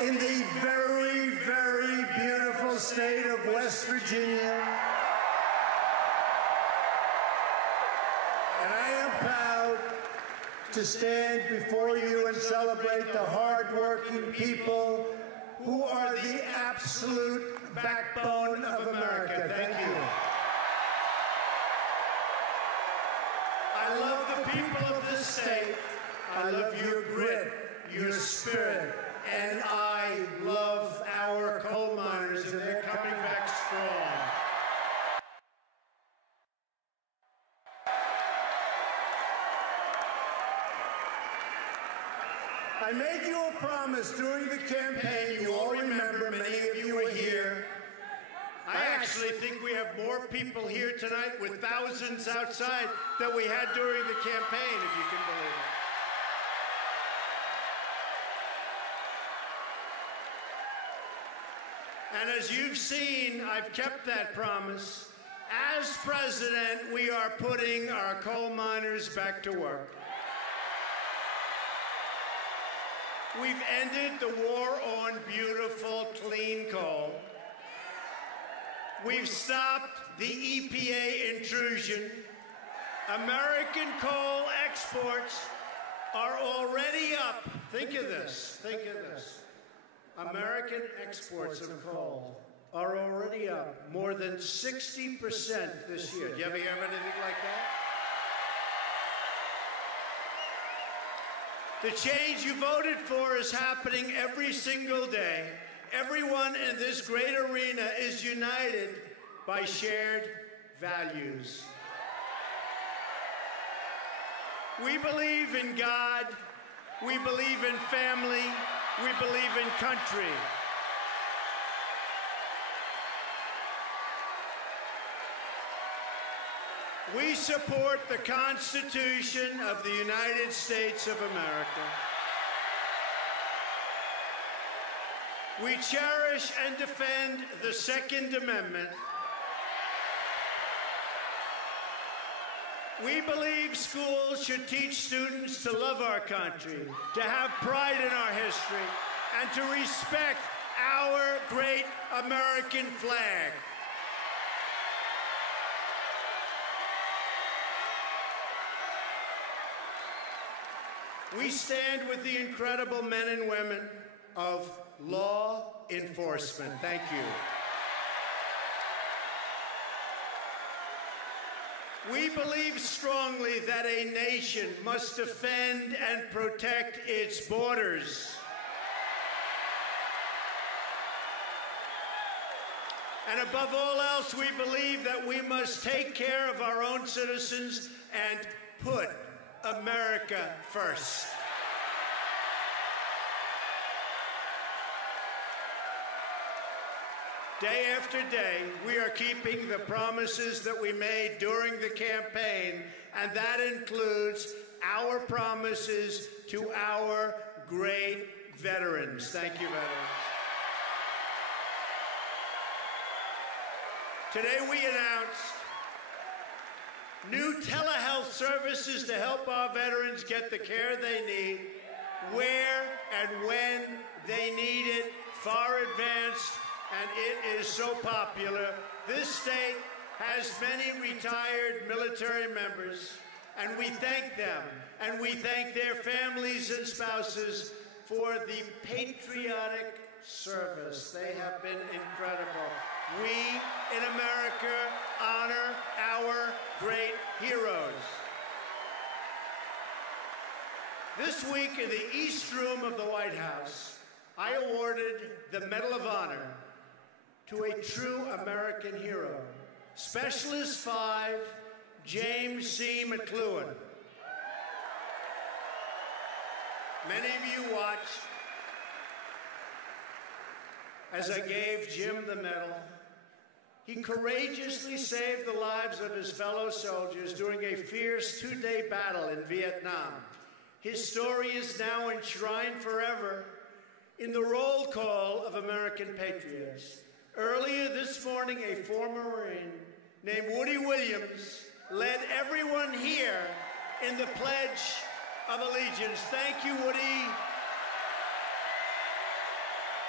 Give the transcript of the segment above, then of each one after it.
in the very, very beautiful state of West Virginia. And I am proud to stand before you and celebrate the hard-working people who are the absolute backbone of America. Thank you. I love the people of this state. I love your grit, your spirit, and I love our coal miners, and they're coming back strong. I made you a promise during the campaign. You all remember, many of you were here. I actually think we have more people here tonight with thousands outside than we had during the campaign, if you can believe it. And as you've seen, I've kept that promise. As president, we are putting our coal miners back to work. We've ended the war on beautiful, clean coal. We've stopped the EPA intrusion. American coal exports are already up. Think of this. Think of this. American exports of coal are already up more than 60% this year. Do you ever hear of anything like that? The change you voted for is happening every single day. Everyone in this great arena is united by shared values. We believe in God. We believe in family. We believe in country. We support the Constitution of the United States of America. We cherish and defend the Second Amendment. We believe schools should teach students to love our country, to have pride in our history, and to respect our great American flag. We stand with the incredible men and women of law enforcement. Thank you. We believe strongly that a nation must defend and protect its borders. And above all else, we believe that we must take care of our own citizens and put America first. Day after day, we are keeping the promises that we made during the campaign, and that includes our promises to our great veterans. Thank you, veterans. Today we announced new telehealth services to help our veterans get the care they need, where and when they need it, far advanced, and it is so popular. This state has many retired military members, and we thank them, and we thank their families and spouses for the patriotic service. They have been incredible. We in America honor our great heroes. This week in the East Room of the White House, I awarded the Medal of Honor to a true American hero, Specialist 5, James C. McLuhan. Many of you watched as I gave Jim the medal. He courageously saved the lives of his fellow soldiers during a fierce two-day battle in Vietnam. His story is now enshrined forever in the roll call of American patriots. Earlier this morning, a former Marine named Woody Williams led everyone here in the Pledge of Allegiance. Thank you, Woody.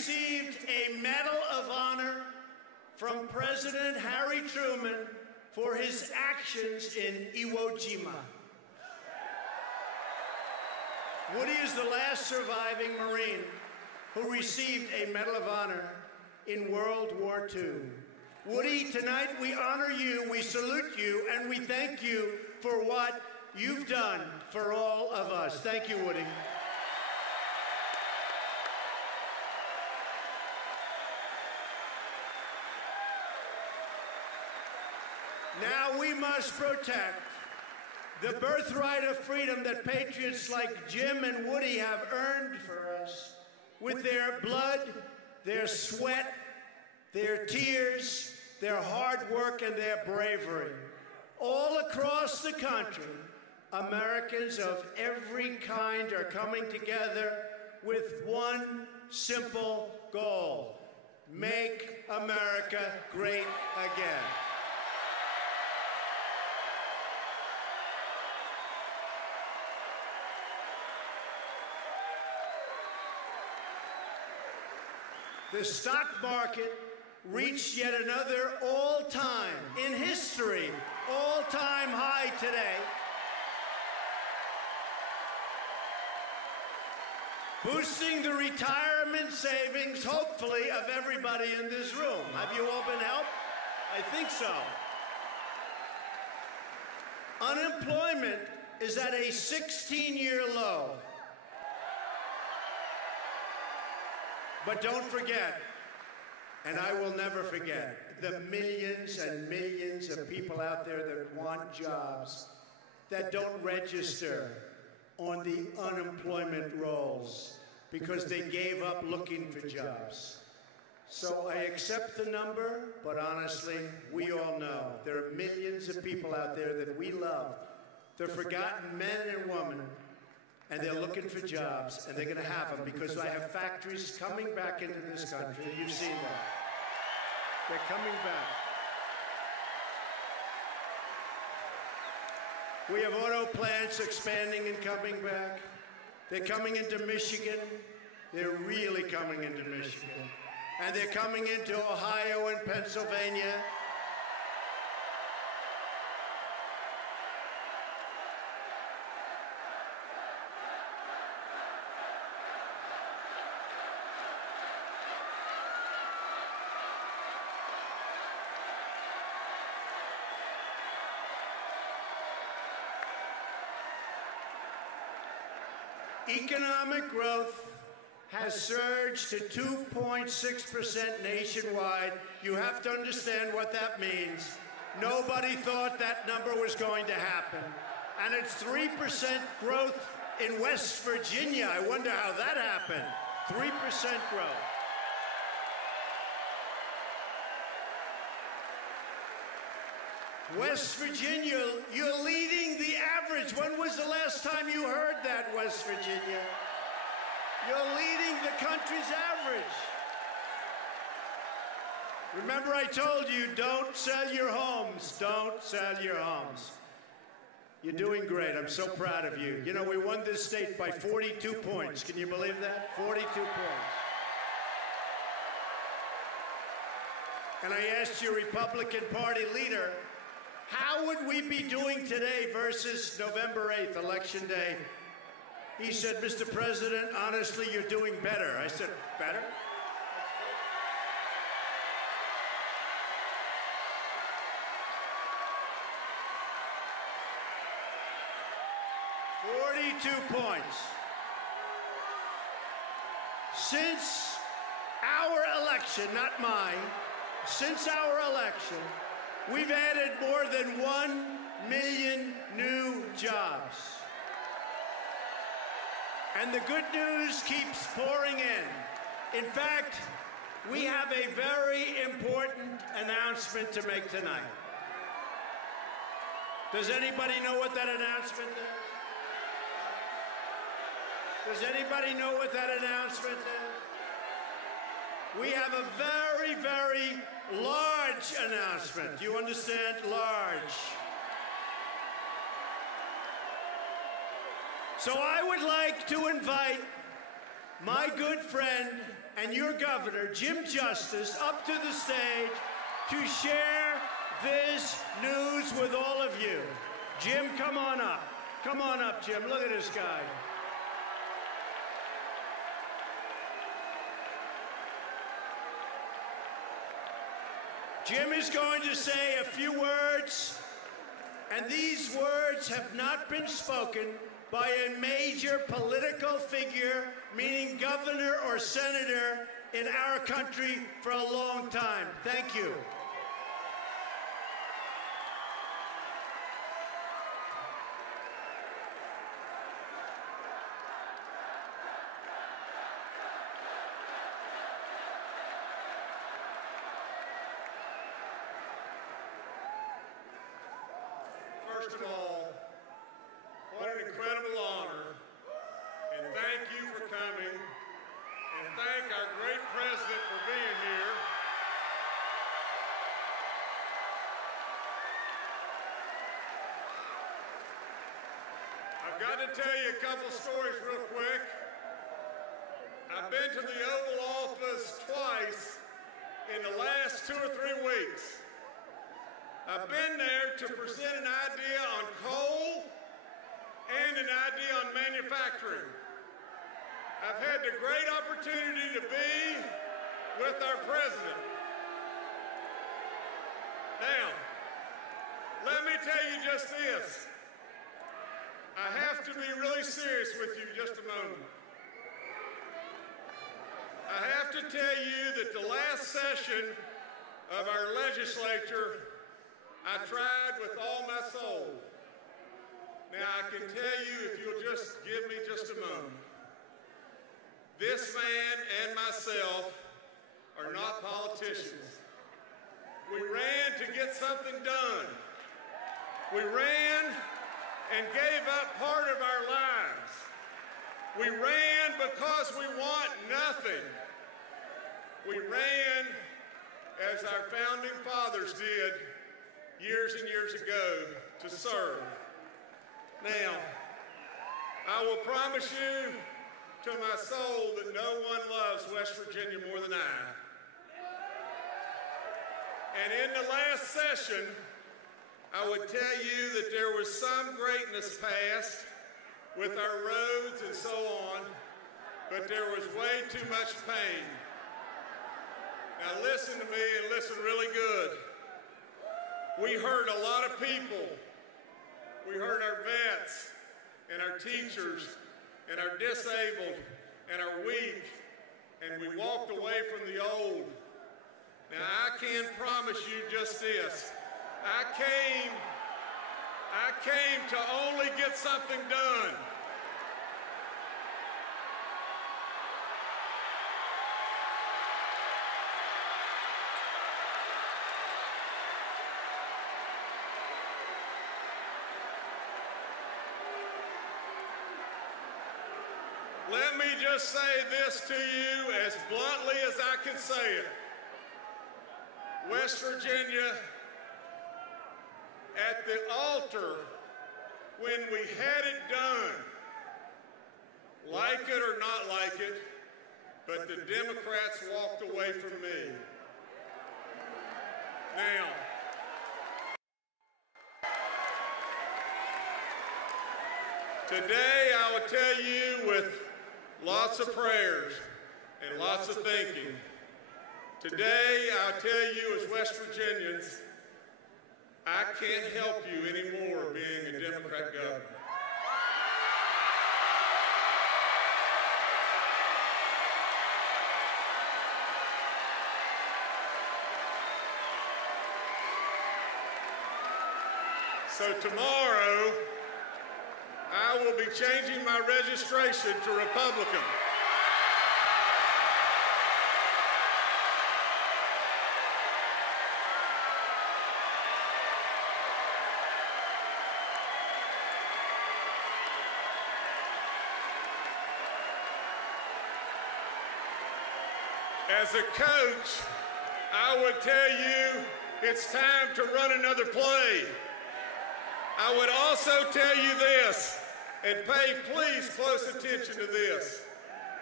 received a Medal of Honor from President Harry Truman for his actions in Iwo Jima. Woody is the last surviving Marine who received a Medal of Honor in World War II. Woody, tonight we honor you, we salute you, and we thank you for what you've done for all of us. Thank you, Woody. Now we must protect the birthright of freedom that patriots like Jim and Woody have earned for us with their blood, their sweat, their tears, their hard work, and their bravery. All across the country, Americans of every kind are coming together with one simple goal: make America great again. The stock market reached yet another all-time, in history, all-time high today. Boosting the retirement savings, hopefully, of everybody in this room. Have you all been helped? I think so. Unemployment is at a 16-year low. But don't forget, and I will never forget, the millions and millions of people out there that want jobs that don't register on the unemployment rolls because they gave up looking for jobs. So I accept the number, but honestly, we all know there are millions of people out there that we love. They're forgotten men and women, and they're looking for jobs, and they're going to have them because I have factories coming back into this country. You've seen that. They're coming back. We have auto plants expanding and coming back. They're coming into Michigan. They're really coming into Michigan. And they're coming into Ohio and Pennsylvania. Economic growth has surged to 2.6% nationwide. You have to understand what that means. Nobody thought that number was going to happen. And it's 3% growth in West Virginia. I wonder how that happened. 3% growth. West Virginia, you're leading the average. When was the last time you heard that, West Virginia? You're leading the country's average. Remember I told you, don't sell your homes. Don't sell your homes. You're doing great. I'm so proud of you. You know, we won this state by 42 points. Can you believe that? 42 points. And I asked your Republican Party leader, how would we be doing today versus November 8th, Election Day? He said, Mr. President, honestly, you're doing better. I said, better? 42 points. Since our election, not mine, since our election, we've added more than 1 million new jobs. And the good news keeps pouring in. In fact, we have a very important announcement to make tonight. Does anybody know what that announcement is? Does anybody know what that announcement is? We have a very, very large announcement. Do you understand? Large. So I would like to invite my good friend and your governor, Jim Justice, up to the stage to share this news with all of you. Jim, come on up. Come on up, Jim. Look at this guy. Jim is going to say a few words, and these words have not been spoken by a major political figure, meaning governor or senator, in our country for a long time. Thank you. First of all, what an incredible honor, and thank you for coming, and thank our great president for being here. I've got to tell you a couple stories real quick. I've been to the Oval Office twice in the last 2 or 3 weeks. I've been there to present an idea on coal and an idea on manufacturing. I've had the great opportunity to be with our president. Now, let me tell you just this. I have to be really serious with you just a moment. I have to tell you that the last session of our legislature, I tried with all my soul. Now, I can tell you, if you'll just give me just a moment, this man and myself are not politicians. We ran to get something done. We ran and gave up part of our lives. We ran because we want nothing. We ran as our founding fathers did years and years ago, to serve. Now, I will promise you to my soul that no one loves West Virginia more than I. And in the last session, I would tell you that there was some greatness past with our roads and so on, but there was way too much pain. Now listen to me and listen really good. We hurt a lot of people. We hurt our vets and our teachers and our disabled and our weak, and we walked away from the old. Now I can promise you just this. I came to only get something done. Let me just say this to you as bluntly as I can say it. West Virginia, at the altar, when we had it done, like it or not like it, but the Democrats walked away from me. Now, today I will tell you with lots of prayers and lots of thinking. Today, I'll tell you as West Virginians, I can't help you anymore being a Democrat governor. So tomorrow, I will be changing my registration to Republican. As a coach, I would tell you it's time to run another play. I would also tell you this, and pay please close attention to this.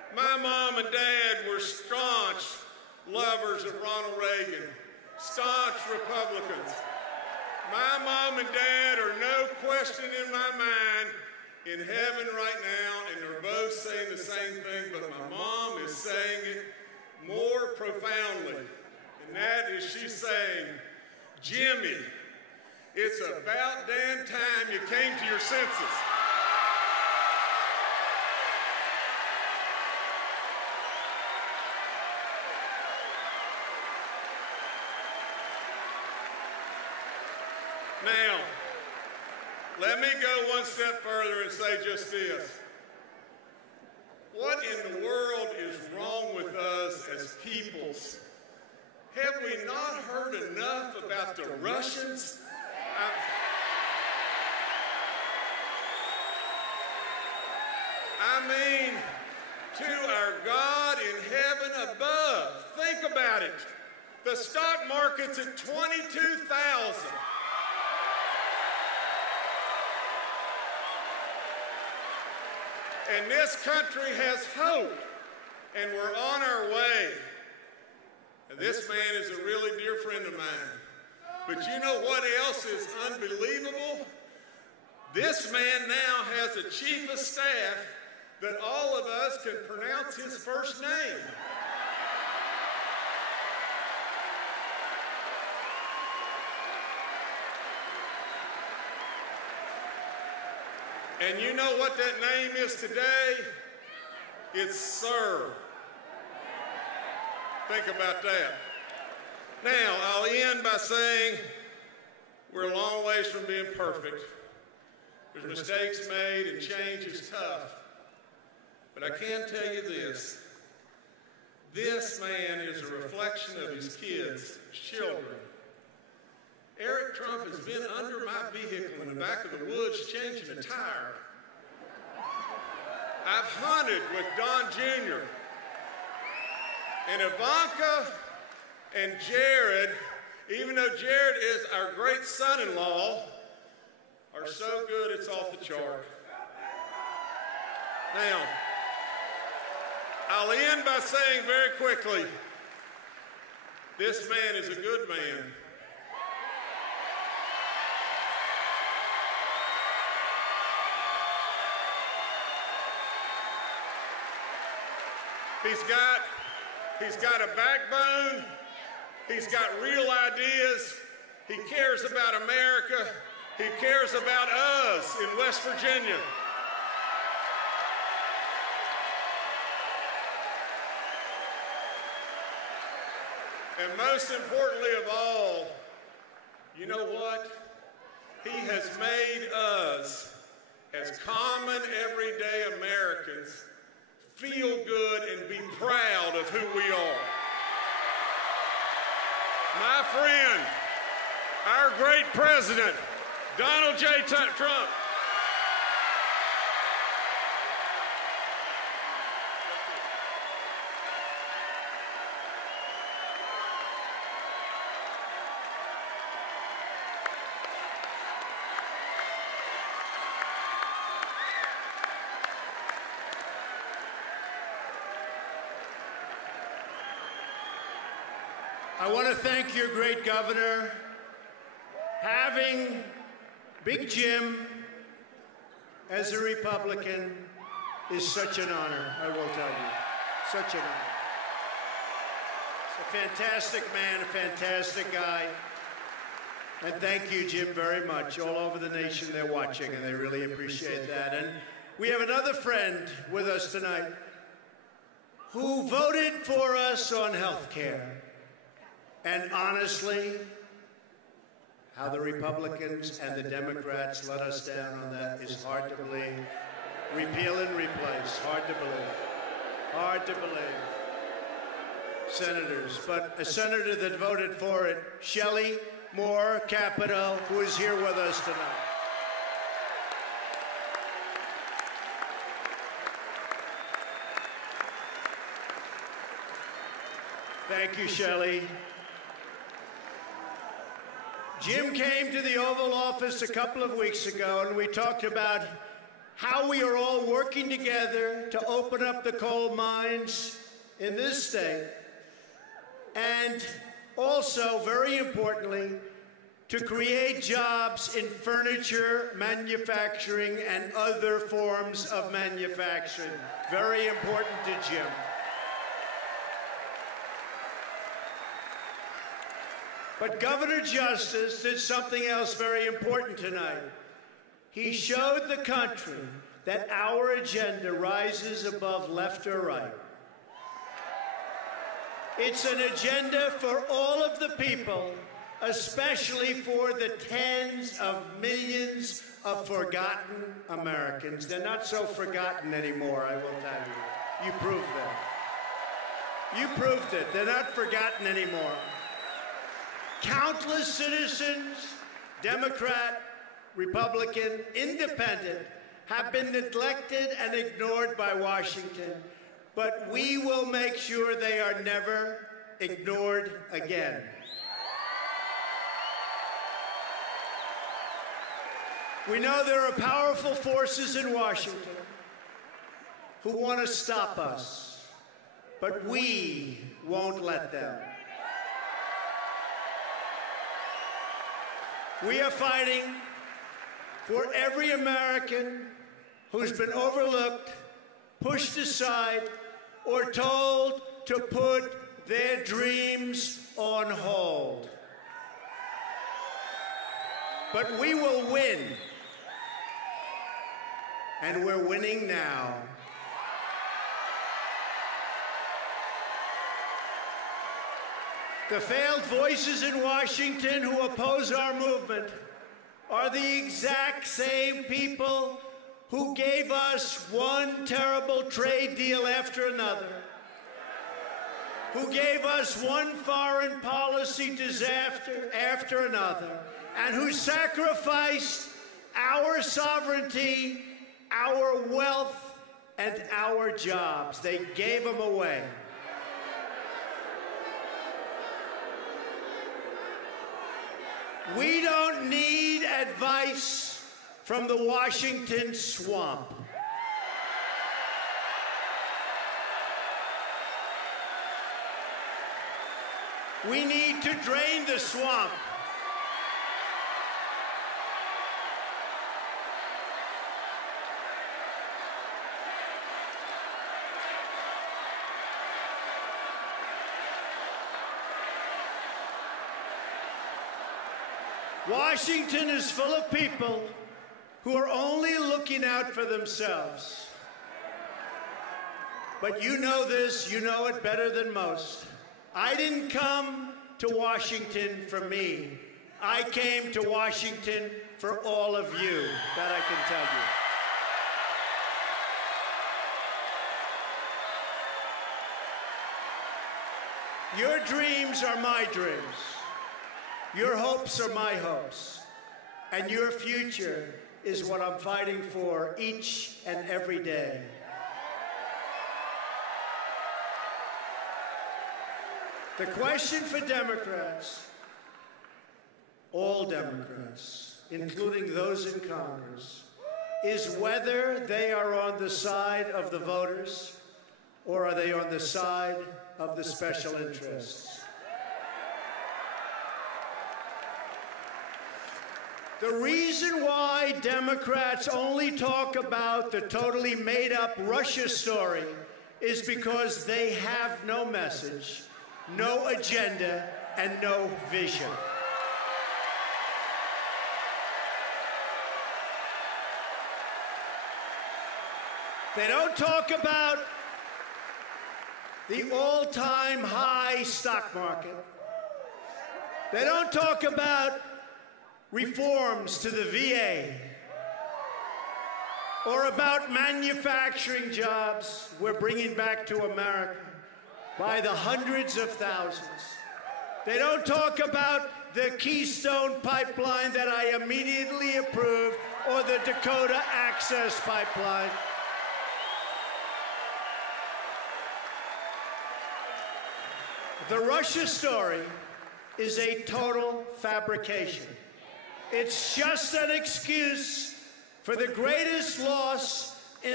My mom and dad were staunch lovers of Ronald Reagan, staunch Republicans. My mom and dad are no question in my mind in heaven right now, and they're both saying the same thing, but my mom is saying it more profoundly, and that is she's saying, Jimmy, it's about damn time you came to your senses. Now, let me go one step further and say just this. What in the world is wrong with us as peoples? Have we not heard enough about the Russians? I mean, to our God in heaven above. Think about it. The stock market's at 22,000. And this country has hope, and we're on our way. And this man is a really dear friend of mine. But you know what else is unbelievable? This man now has a chief of staff that all of us can pronounce his first name. And you know what that name is today? It's Sir. Think about that. Now, I'll end by saying we're a long ways from being perfect. There's mistakes made and change is tough. But I can tell you this. This man is a reflection of his kids, his children. Eric Trump has been under my vehicle in the back of the woods changing a tire. I've hunted with Don Jr. And Ivanka and Jared, even though Jared is our great son-in-law, are so good it's off the chart. Now, I'll end by saying very quickly, this man is a good man. He's got a backbone. He's got real ideas. He cares about America. He cares about us in West Virginia. And most importantly of all, you know what? He has made us, as common everyday Americans, feel good and be proud of who we are. My friend, our great president, Donald J. Trump. I want to thank your great governor. Having Big Jim as a Republican is such an honor, I will tell you. Such an honor. He's a fantastic man, a fantastic guy. And thank you, Jim, very much. All over the nation, they're watching, and they really appreciate that. And we have another friend with us tonight who voted for us on health care. And honestly, how the Republicans and the Democrats let us down on that is hard to believe. Repeal and replace, hard to believe. Hard to believe. Senators, but a senator that voted for it, Shelley Moore Capito, who is here with us tonight. Thank you, Shelley. Jim came to the Oval Office a couple of weeks ago, and we talked about how we are all working together to open up the coal mines in this state, and also, very importantly, to create jobs in furniture manufacturing and other forms of manufacturing. Very important to Jim. But Governor Justice did something else very important tonight. He showed the country that our agenda rises above left or right. It's an agenda for all of the people, especially for the tens of millions of forgotten Americans. They're not so forgotten anymore, I will tell you. You proved that. You proved it. They're not forgotten anymore. Countless citizens, Democrat, Republican, Independent, have been neglected and ignored by Washington, but we will make sure they are never ignored again. We know there are powerful forces in Washington who want to stop us, but we won't let them. We are fighting for every American who's been overlooked, pushed aside, or told to put their dreams on hold. But we will win, and we're winning now. The failed voices in Washington who oppose our movement are the exact same people who gave us one terrible trade deal after another, who gave us one foreign policy disaster after another, and who sacrificed our sovereignty, our wealth, and our jobs. They gave them away. We don't need advice from the Washington swamp. We need to drain the swamp. Washington is full of people who are only looking out for themselves. But you know this, you know it better than most. I didn't come to Washington for me. I came to Washington for all of you, that I can tell you. Your dreams are my dreams. Your hopes are my hopes, and your future is what I'm fighting for each and every day. The question for Democrats, all Democrats, including those in Congress, is whether they are on the side of the voters or are they on the side of the special interests. The reason why Democrats only talk about the totally made-up Russia story is because they have no message, no agenda, and no vision. They don't talk about the all-time high stock market. They don't talk about reforms to the VA, or about manufacturing jobs we're bringing back to America by the hundreds of thousands. They don't talk about the Keystone Pipeline that I immediately approved, or the Dakota Access Pipeline. The Russia story is a total fabrication. It's just an excuse for the greatest loss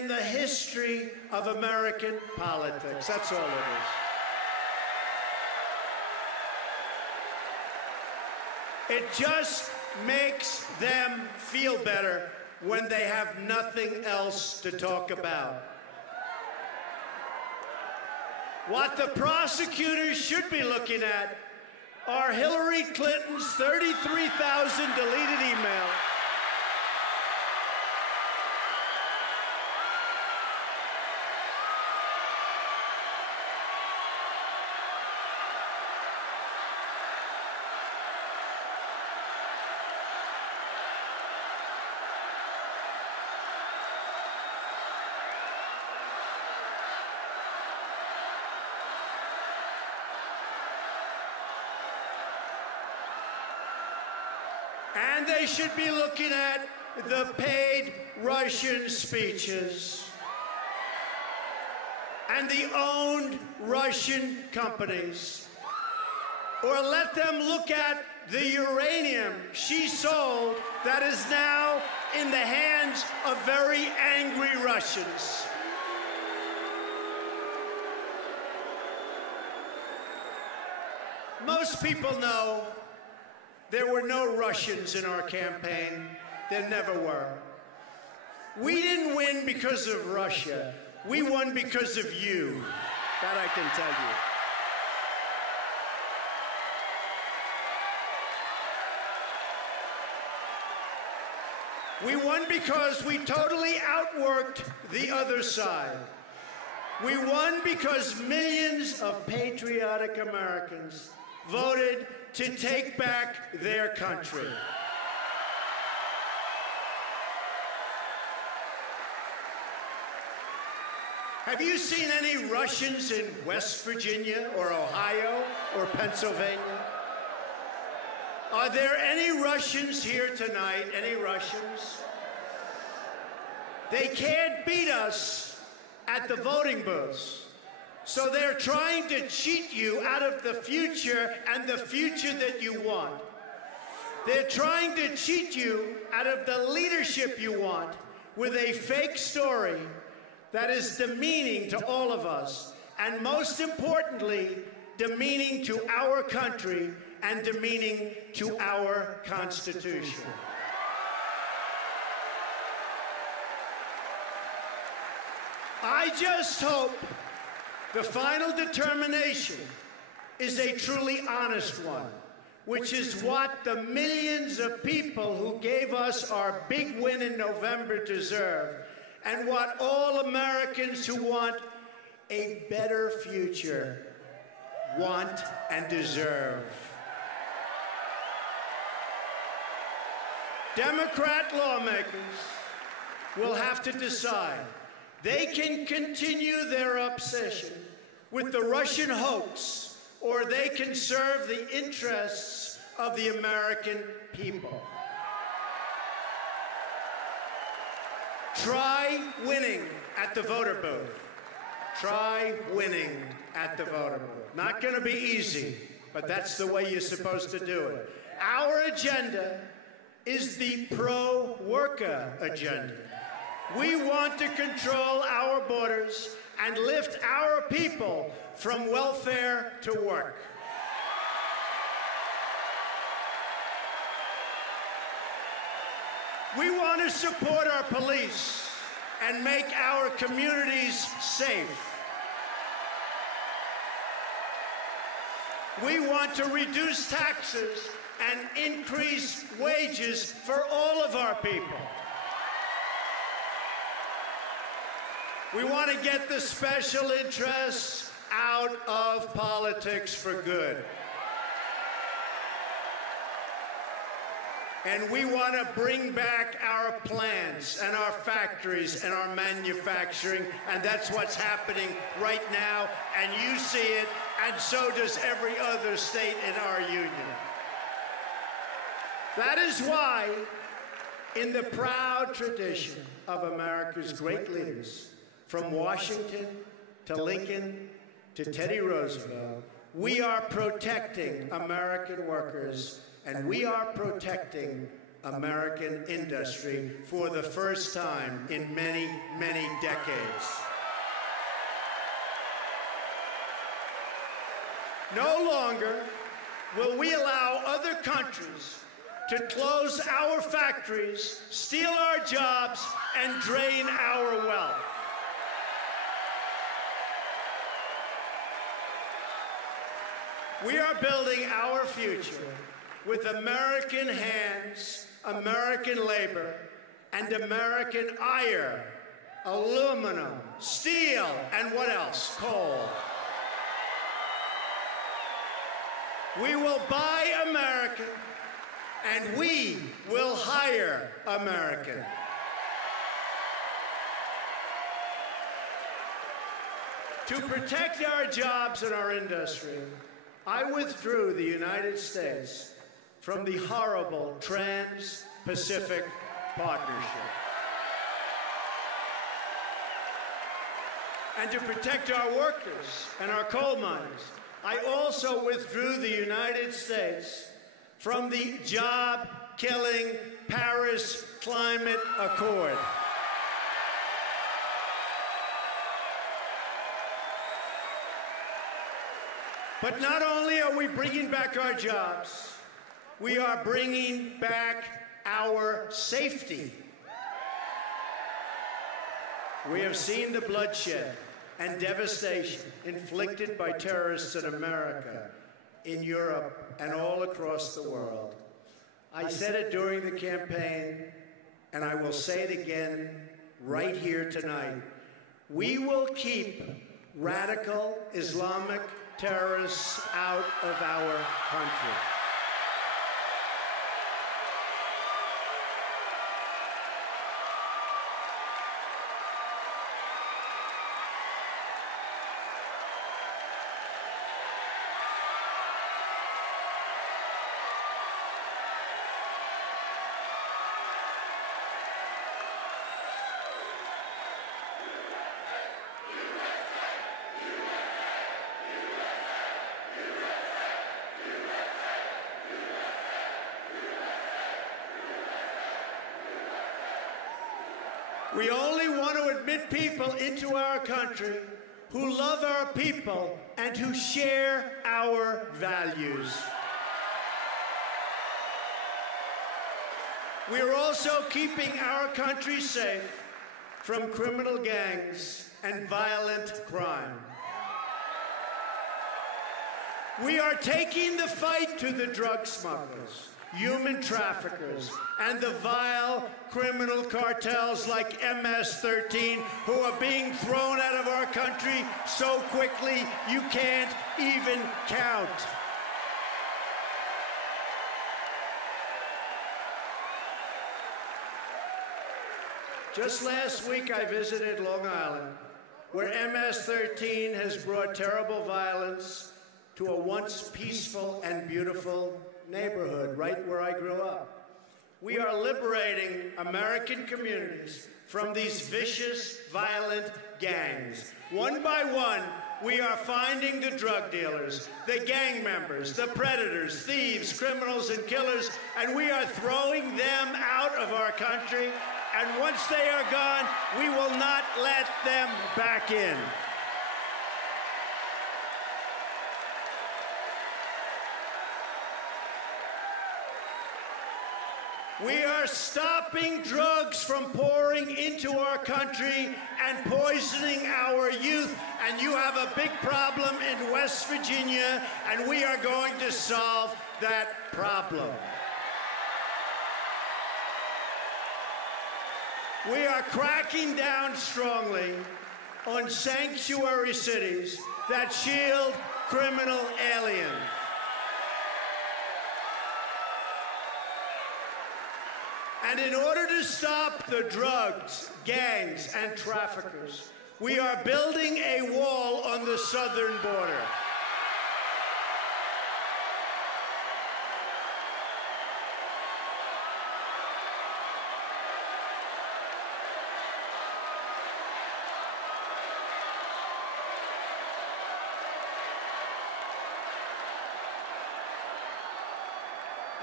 in the history of American politics. That's all it is. It just makes them feel better when they have nothing else to talk about. What the prosecutors should be looking at are Hillary Clinton's 33,000 deleted emails, and they should be looking at the paid Russian speeches and the owned Russian companies. Or let them look at the uranium she sold that is now in the hands of very angry Russians. Most people know there were no Russians in our campaign. There never were. We didn't win because of Russia. We won because of you. That I can tell you. We won because we totally outworked the other side. We won because millions of patriotic Americans voted to take back their country. Have you seen any Russians in West Virginia or Ohio or Pennsylvania? Are there any Russians here tonight? Any Russians? They can't beat us at the voting booths. So they're trying to cheat you out of the future and the future that you want. They're trying to cheat you out of the leadership you want with a fake story that is demeaning to all of us, and most importantly, demeaning to our country and demeaning to our Constitution. I just hope the final determination is a truly honest one, which is what the millions of people who gave us our big win in November deserve, and what all Americans who want a better future want and deserve. Democrat lawmakers will have to decide. They can continue their obsession with the Russian hoax, or they can serve the interests of the American people. Try winning at the voter booth. Try winning at the voter booth. Not going to be easy, but that's the way you're supposed to do it. Our agenda is the pro-worker agenda. We want to control our borders and lift our people from welfare to work. We want to support our police and make our communities safe. We want to reduce taxes and increase wages for all of our people. We want to get the special interests out of politics for good. And we want to bring back our plants and our factories and our manufacturing, and that's what's happening right now, and you see it, and so does every other state in our union. That is why, in the proud tradition of America's great leaders, from Washington to Lincoln to Teddy Roosevelt, we are protecting American workers, and we are protecting American industry for the first time in many, many decades. No longer will we allow other countries to close our factories, steal our jobs, and drain our wealth. We are building our future with American hands, American labor, and American iron, aluminum, steel, and what else? Coal. We will buy American, and we will hire American. To protect our jobs and our industry, I withdrew the United States from the horrible Trans-Pacific Partnership. And to protect our workers and our coal miners, I also withdrew the United States from the job-killing Paris Climate Accord. But not only are we bringing back our jobs, we are bringing back our safety. We have seen the bloodshed and devastation inflicted by terrorists in America, in Europe, and all across the world. I said it during the campaign, and I will say it again right here tonight. We will keep radical Islamic terrorists out of our country. We only want to admit people into our country who love our people and who share our values. We are also keeping our country safe from criminal gangs and violent crime. We are taking the fight to the drug smugglers, human traffickers, and the vile criminal cartels like MS-13 who are being thrown out of our country so quickly you can't even count. Just last week I visited Long Island, where MS-13 has brought terrible violence to a once peaceful and beautiful neighborhood right where I grew up. We are liberating American communities from these vicious, violent gangs. One by one, we are finding the drug dealers, the gang members, the predators, thieves, criminals, and killers, and we are throwing them out of our country. And once they are gone, we will not let them back in. We are stopping drugs from pouring into our country and poisoning our youth. And you have a big problem in West Virginia, and we are going to solve that problem. We are cracking down strongly on sanctuary cities that shield criminal aliens. And in order to stop the drugs, gangs, and traffickers, we are building a wall on the southern border.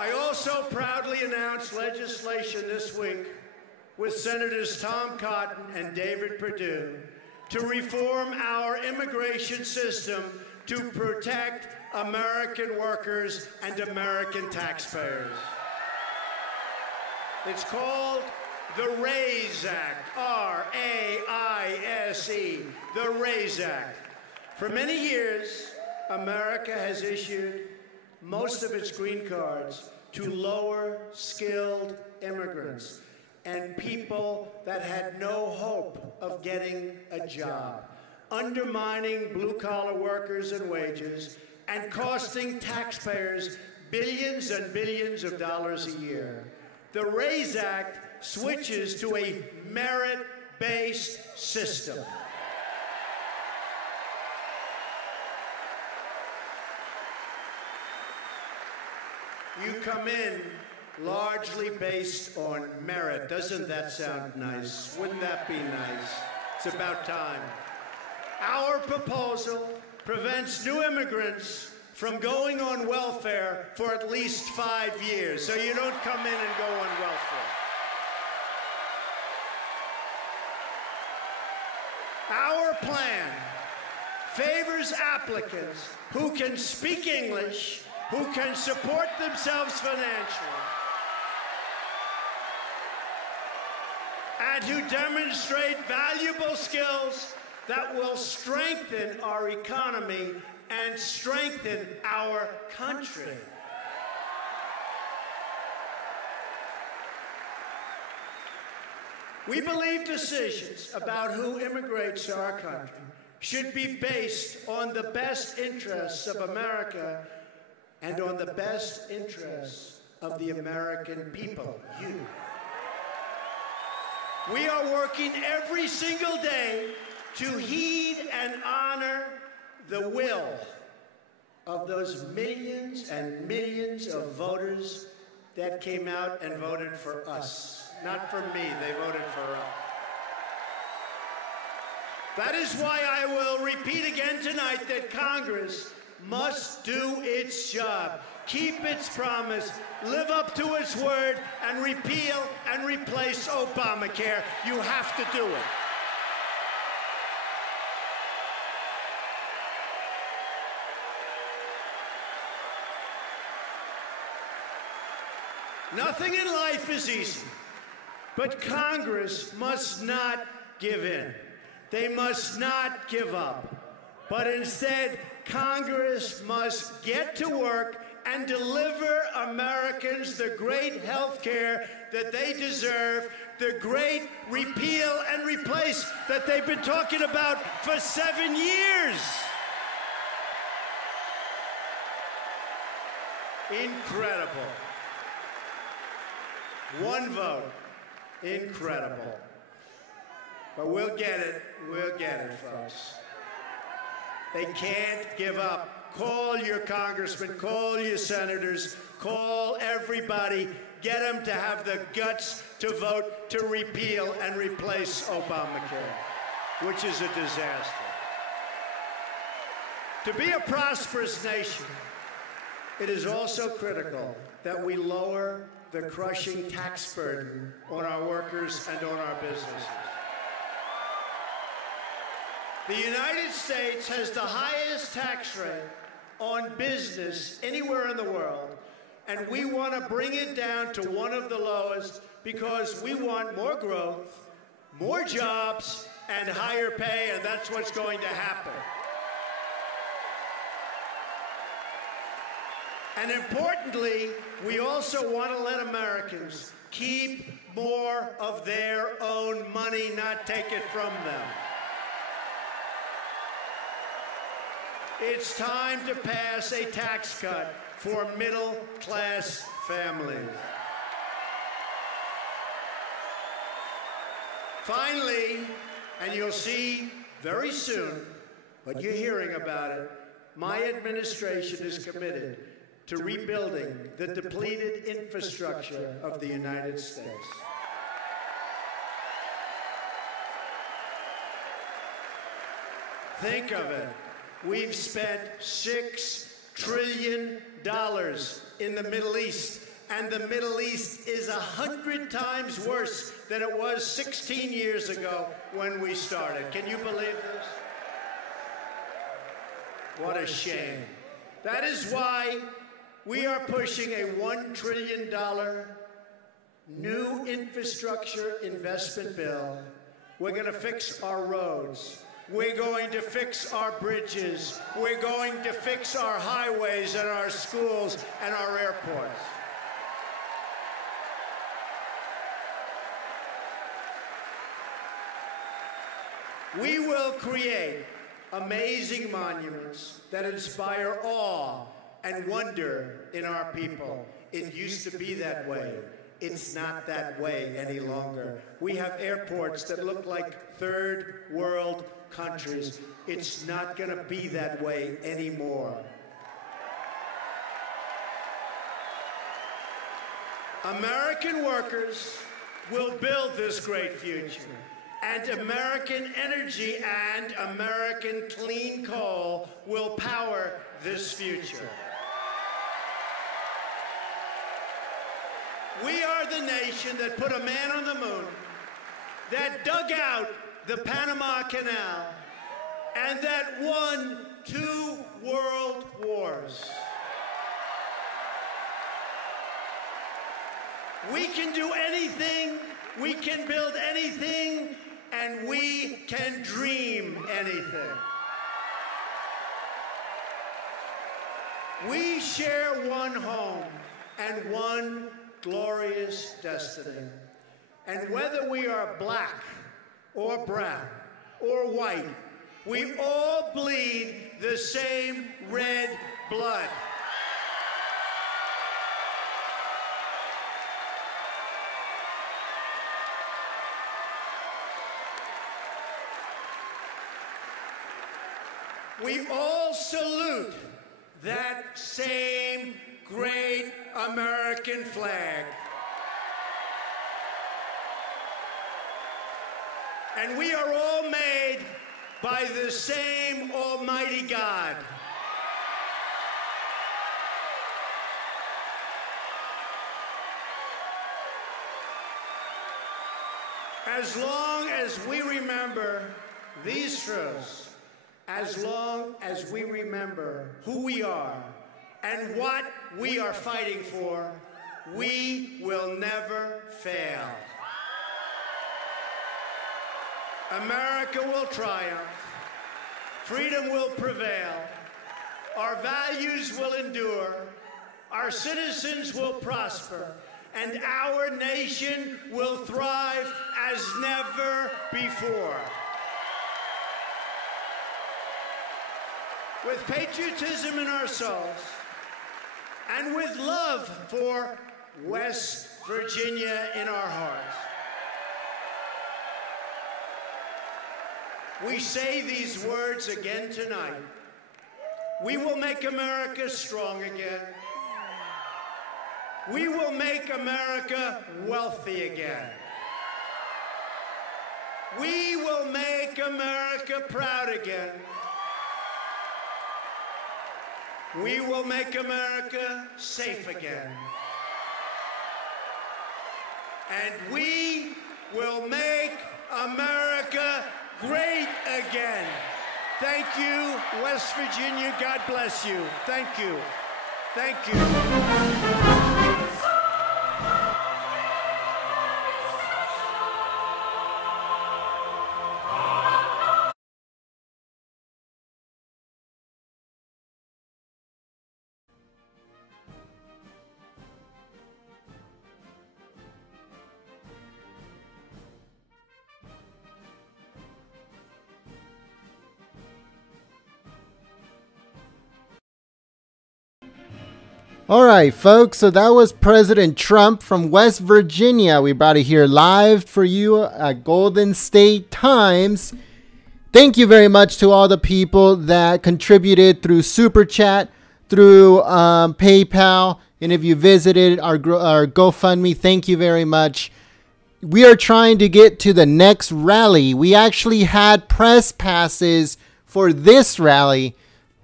I also proudly announced legislation this week with Senators Tom Cotton and David Perdue to reform our immigration system to protect American workers and American taxpayers. It's called the RAISE Act, R-A-I-S-E, the RAISE Act. For many years, America has issued most of its green cards to lower-skilled immigrants and people that had no hope of getting a job, undermining blue-collar workers and wages, and costing taxpayers billions and billions of dollars a year. The RAISE Act switches to a merit-based system. You come in largely based on merit. Doesn't that sound nice? Wouldn't that be nice? It's about time. Our proposal prevents new immigrants from going on welfare for at least 5 years, so you don't come in and go on welfare. Our plan favors applicants who can speak English, who can support themselves financially, and who demonstrate valuable skills that will strengthen our economy and strengthen our country. We believe decisions about who immigrates to our country should be based on the best interests of America and on the best interests of the American people, you. We are working every single day to heed and honor the will of those millions and millions of voters that came out and voted for us. Not for me, they voted for us. That is why I will repeat again tonight that Congress must do its job, keep its promise, live up to its word, and repeal and replace Obamacare. You have to do it. Nothing in life is easy, but Congress must not give in. They must not give up, but instead, Congress must get to work and deliver Americans the great health care that they deserve, the great repeal and replace that they've been talking about for 7 years. Incredible. One vote. Incredible. But we'll get it, folks. They can't give up. Call your congressmen, call your senators, call everybody. Get them to have the guts to vote to repeal and replace Obamacare, which is a disaster. To be a prosperous nation, it is also critical that we lower the crushing tax burden on our workers and on our businesses. The United States has the highest tax rate on business anywhere in the world, and we want to bring it down to one of the lowest because we want more growth, more jobs, and higher pay, and that's what's going to happen. And importantly, we also want to let Americans keep more of their own money, not take it from them. It's time to pass a tax cut for middle-class families. Finally, and you'll see very soon, but you're hearing about it, my administration is committed to rebuilding the depleted infrastructure of the United States. Think of it. We've spent $6 trillion in the Middle East and the Middle East is 100 times worse than it was 16 years ago when we started. Can you believe this? What a shame. That is why we are pushing a $1 trillion new infrastructure investment bill. We're going to fix our roads. We're going to fix our bridges. We're going to fix our highways and our schools and our airports. We will create amazing monuments that inspire awe and wonder in our people. It used to be that way. It's not that way any longer. We have airports that look like third world countries. It's not going to be that way anymore. American workers will build this great future. And American energy and American clean coal will power this future. We are the nation that put a man on the moon, that dug out the Panama Canal, and that won 2 world wars. We can do anything, we can build anything, and we can dream anything. We share one home and one glorious destiny. And whether we are black or brown or white, we all bleed the same red blood. We all salute that same great American flag. And we are all made by the same Almighty God. As long as we remember these truths, as long as we remember who we are and what we are fighting for, we will never fail. America will triumph. Freedom will prevail. Our values will endure. Our citizens will prosper. And our nation will thrive as never before. With patriotism in our souls, and with love for West Virginia in our hearts, we say these words again tonight. We will make America strong again. We will make America wealthy again. We will make America proud again. We will make America safe again. And we will make America great again. Thank you, West Virginia. God bless you. Thank you. Thank you. All right, folks, so that was President Trump from West Virginia. We brought it here live for you at Golden State Times. Thank you very much to all the people that contributed through Super Chat, through PayPal, and if you visited our GoFundMe, thank you very much. We are trying to get to the next rally. We actually had press passes for this rally,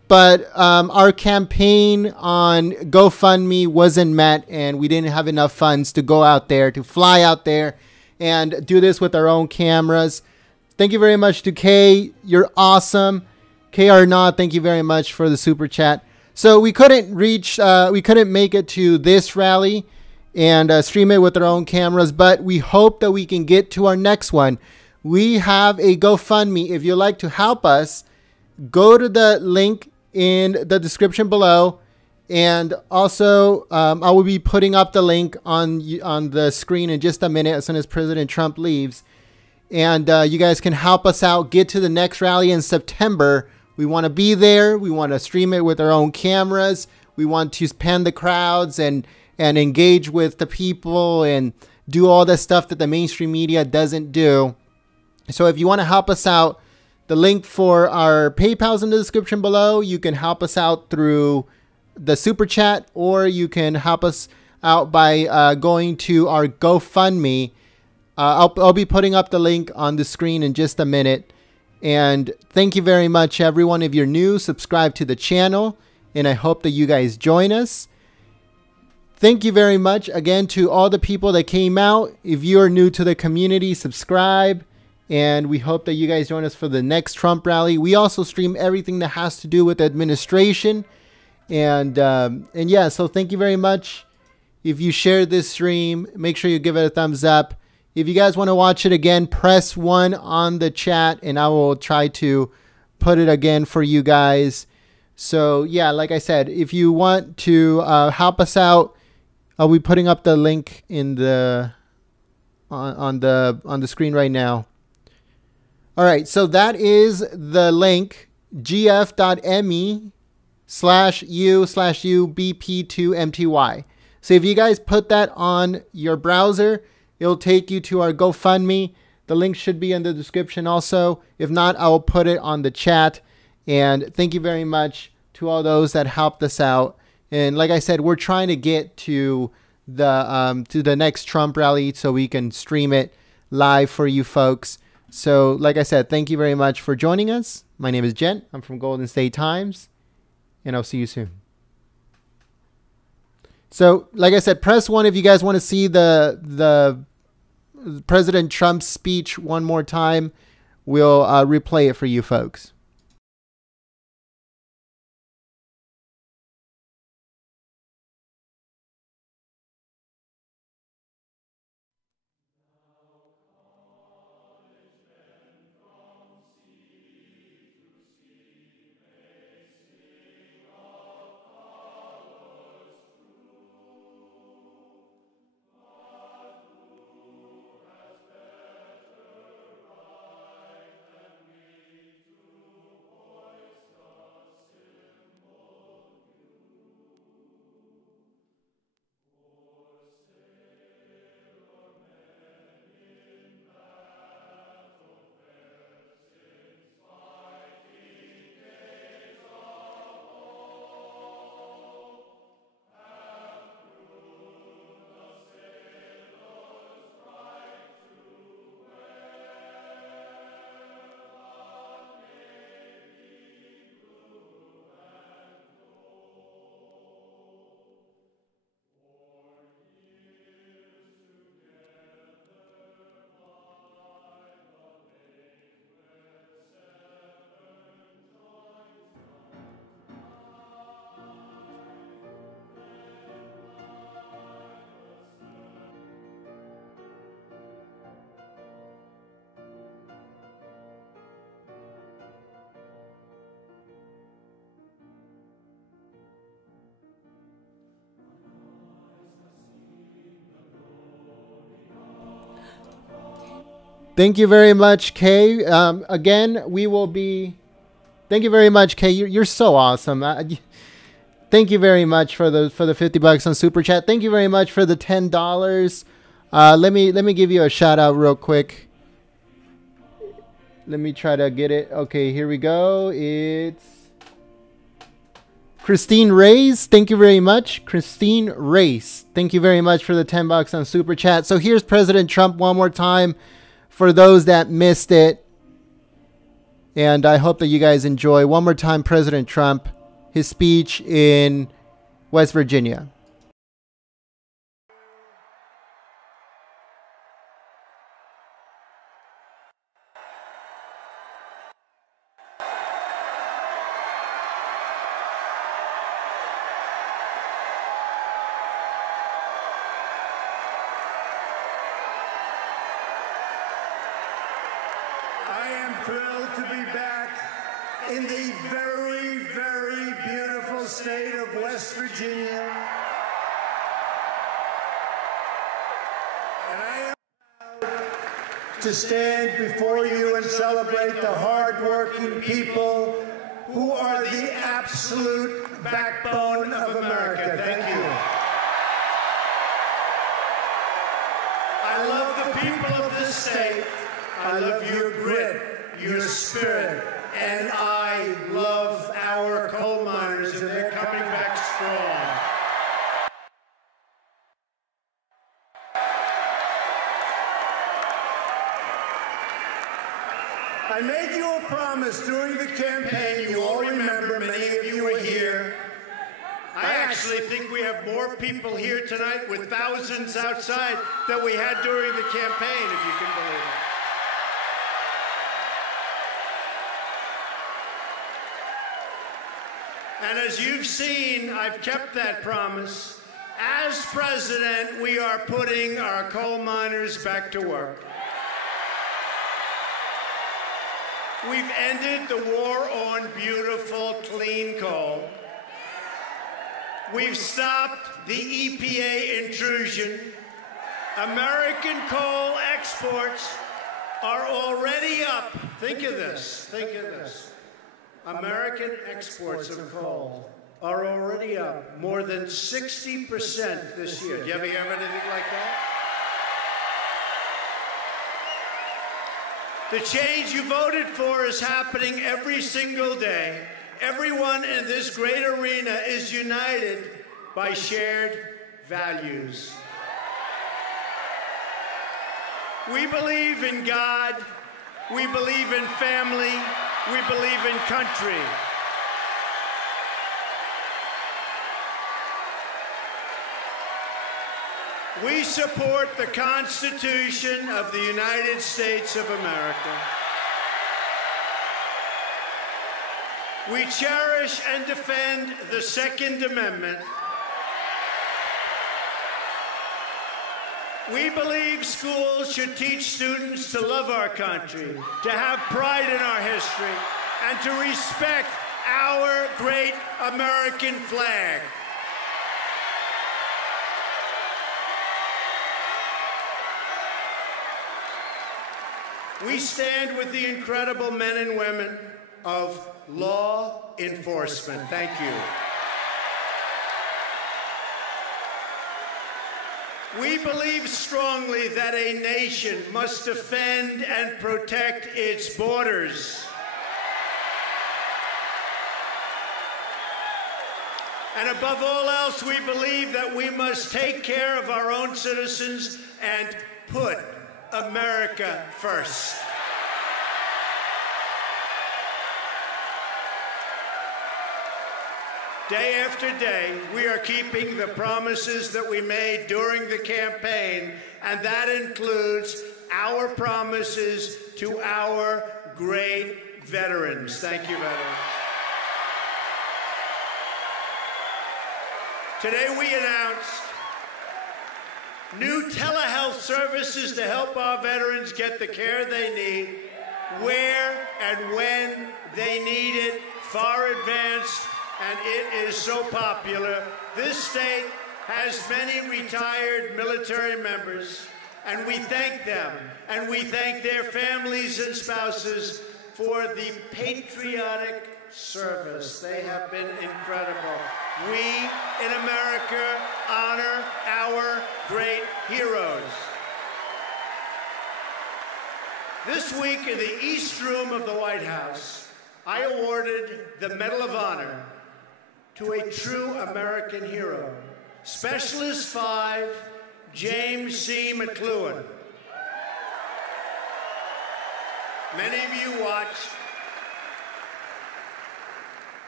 but our campaign on GoFundMe wasn't met, and we didn't have enough funds to go out there, to fly out there and do this with our own cameras. Thank you very much to Kay. You're awesome. Kay Arnaud, thank you very much for the super chat. So we couldn't make it to this rally and stream it with our own cameras, but we hope that we can get to our next one. We have a GoFundMe. If you'd like to help us, go to the link in the description below, and also I will be putting up the link on the screen in just a minute as soon as President Trump leaves, and you guys can help us out get to the next rally in September. We want to be there. We want to stream it with our own cameras. We want to pan the crowds and engage with the people and do all the stuff that the mainstream media doesn't do. So if you want to help us out, the link for our PayPal's in the description below. You can help us out through the super chat, or you can help us out by going to our GoFundMe. I'll be putting up the link on the screen in just a minute. And thank you very much, everyone. If you're new, subscribe to the channel, and I hope that you guys join us. Thank you very much again to all the people that came out. If you are new to the community, subscribe. And we hope that you guys join us for the next Trump rally. We also stream everything that has to do with administration. And yeah, so thank you very much. If you shared this stream, make sure you give it a thumbs up. If you guys want to watch it again, press 1 on the chat, and I will try to put it again for you guys. So yeah, like I said, if you want to help us out, I'll be putting up the link in the on the screen right now. All right, so that is the link, gf.me/u/ubp2mty. So if you guys put that on your browser, it'll take you to our GoFundMe. The link should be in the description also. If not, I will put it on the chat. And thank you very much to all those that helped us out. And like I said, we're trying to get to the next Trump rally so we can stream it live for you folks. So like I said, thank you very much for joining us. My name is Jen. I'm from Golden State Times, and I'll see you soon. So like I said, press 1 if you guys want to see the President Trump's speech one more time. We'll replay it for you folks. Thank you very much, Kay. Again, we will be... Thank you very much, Kay. You're so awesome. Thank you very much for the $50 on Super Chat. Thank you very much for the $10. Let me give you a shout out real quick. Let me try to get it. Okay, here we go. It's Christine Reyes. Thank you very much. Christine Reyes. Thank you very much for the $10 on Super Chat. So here's President Trump one more time for those that missed it. And I hope that you guys enjoy. One more time, President Trump. his speech in West Virginia. I am thrilled to be back in the very, very beautiful state of West Virginia. And I am proud to stand before you and celebrate the hardworking people who are the absolute backbone of America. Thank you. I love the people of this state. I love your grit, your spirit, and I love our coal miners, and they're coming back strong. I made you a promise during the campaign. You all remember, many of you were here. I actually think we have more people here tonight with thousands outside than we had during the campaign, if you can believe it. And as you've seen, I've kept that promise. As president, we are putting our coal miners back to work. We've ended the war on beautiful, clean coal. We've stopped the EPA intrusion. American coal exports are already up. Think of this. Think of this. American exports of coal are already up more than 60% this year. Do you ever hear of anything like that? The change you voted for is happening every single day. Everyone in this great arena is united by shared values. We believe in God. We believe in family. We believe in country. We support the Constitution of the United States of America. We cherish and defend the Second Amendment. We believe schools should teach students to love our country, to have pride in our history, and to respect our great American flag. We stand with the incredible men and women of law enforcement. Thank you. We believe strongly that a nation must defend and protect its borders. And above all else, we believe that we must take care of our own citizens and put America first. Day after day, we are keeping the promises that we made during the campaign, and that includes our promises to our great veterans. Thank you, veterans. Today we announced new telehealth services to help our veterans get the care they need, where and when they need it, far advanced. And it is so popular. This state has many retired military members, and we thank them, and we thank their families and spouses for the patriotic service. They have been incredible. We in America honor our great heroes. This week in the East Room of the White House, I awarded the Medal of Honor to a true American hero, Specialist 5, James C. McLuhan. Many of you watched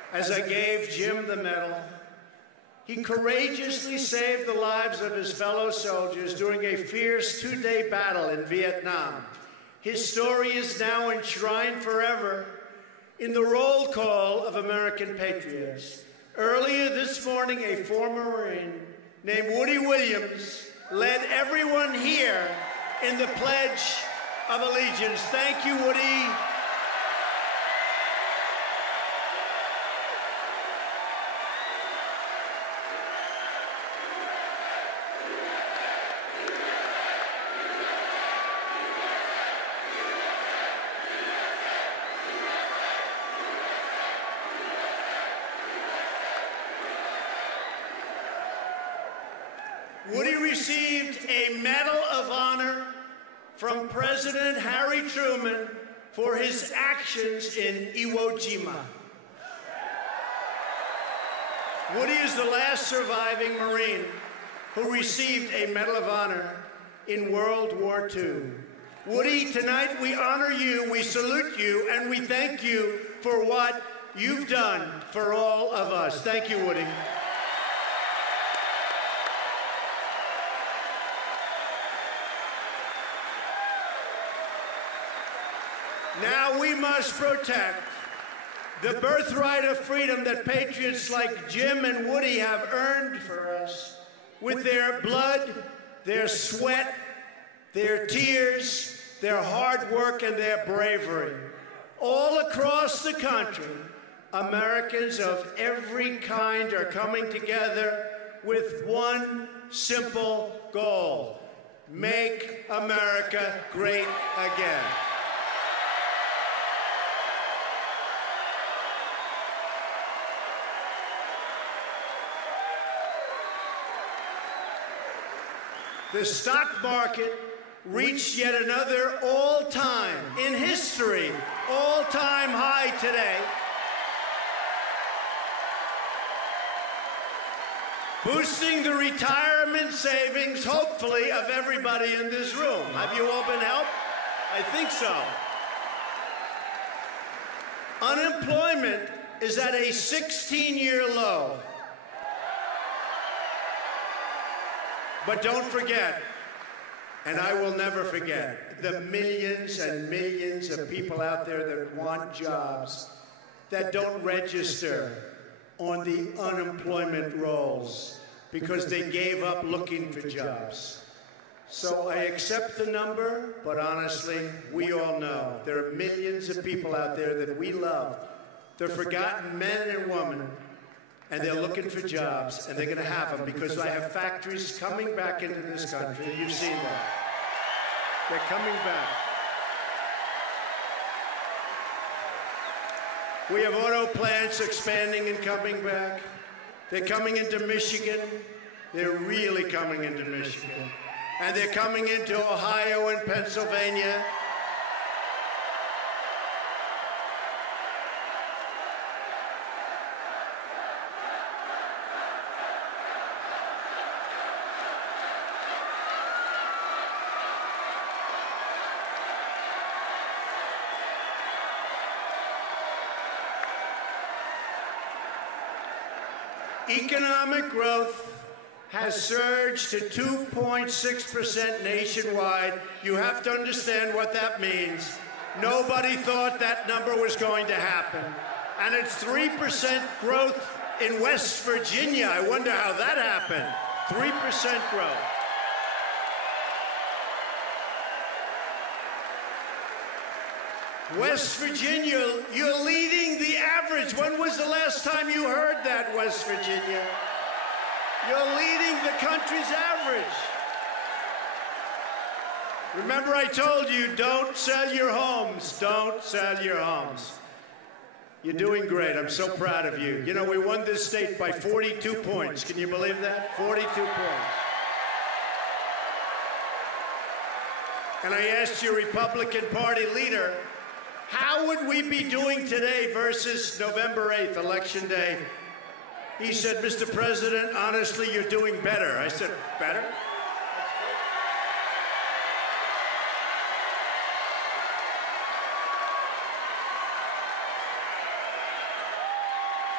as I gave Jim the medal. He courageously saved the lives of his fellow soldiers during a fierce two-day battle in Vietnam. His story is now enshrined forever in the roll call of American patriots. Earlier this morning, a former Marine named Woody Williams led everyone here in the Pledge of Allegiance. Thank you, Woody. Woody received a Medal of Honor from President Harry Truman for his actions in Iwo Jima. Woody is the last surviving Marine who received a Medal of Honor in World War II. Woody, tonight we honor you, we salute you, and we thank you for what you've done for all of us. Thank you, Woody. Now we must protect the birthright of freedom that patriots like Jim and Woody have earned for us with their blood, their sweat, their tears, their hard work, and their bravery. All across the country, Americans of every kind are coming together with one simple goal: make America great again. The stock market reached yet another all-time, in history, all-time high today. Boosting the retirement savings, hopefully, of everybody in this room. Have you all been helped? I think so. Unemployment is at a 16-year low. But don't forget, and I will never forget, the millions and millions of people out there that want jobs that don't register on the unemployment rolls because they gave up looking for jobs. So I accept the number, but honestly, we all know there are millions of people out there that we love. They're forgotten men and women, and they're looking for jobs, and they're going to have them because I have factories coming back into this country. You've seen that. They're coming back. We have auto plants expanding and coming back. They're coming into Michigan. They're really coming into Michigan. And they're coming into Ohio and Pennsylvania. Economic growth has surged to 2.6% nationwide. You have to understand what that means. Nobody thought that number was going to happen. And it's 3% growth in West Virginia. I wonder how that happened. 3% growth. West Virginia, you're leading the average. When was the last time you heard that, West Virginia? You're leading the country's average. Remember I told you, don't sell your homes. Don't sell your homes. You're doing great. I'm so proud of you. You know, we won this state by 42 points. Can you believe that? 42 points. And I asked your Republican Party leader, how would we be doing today versus November 8th, Election Day? He said, Mr. President, honestly, you're doing better. I said, better?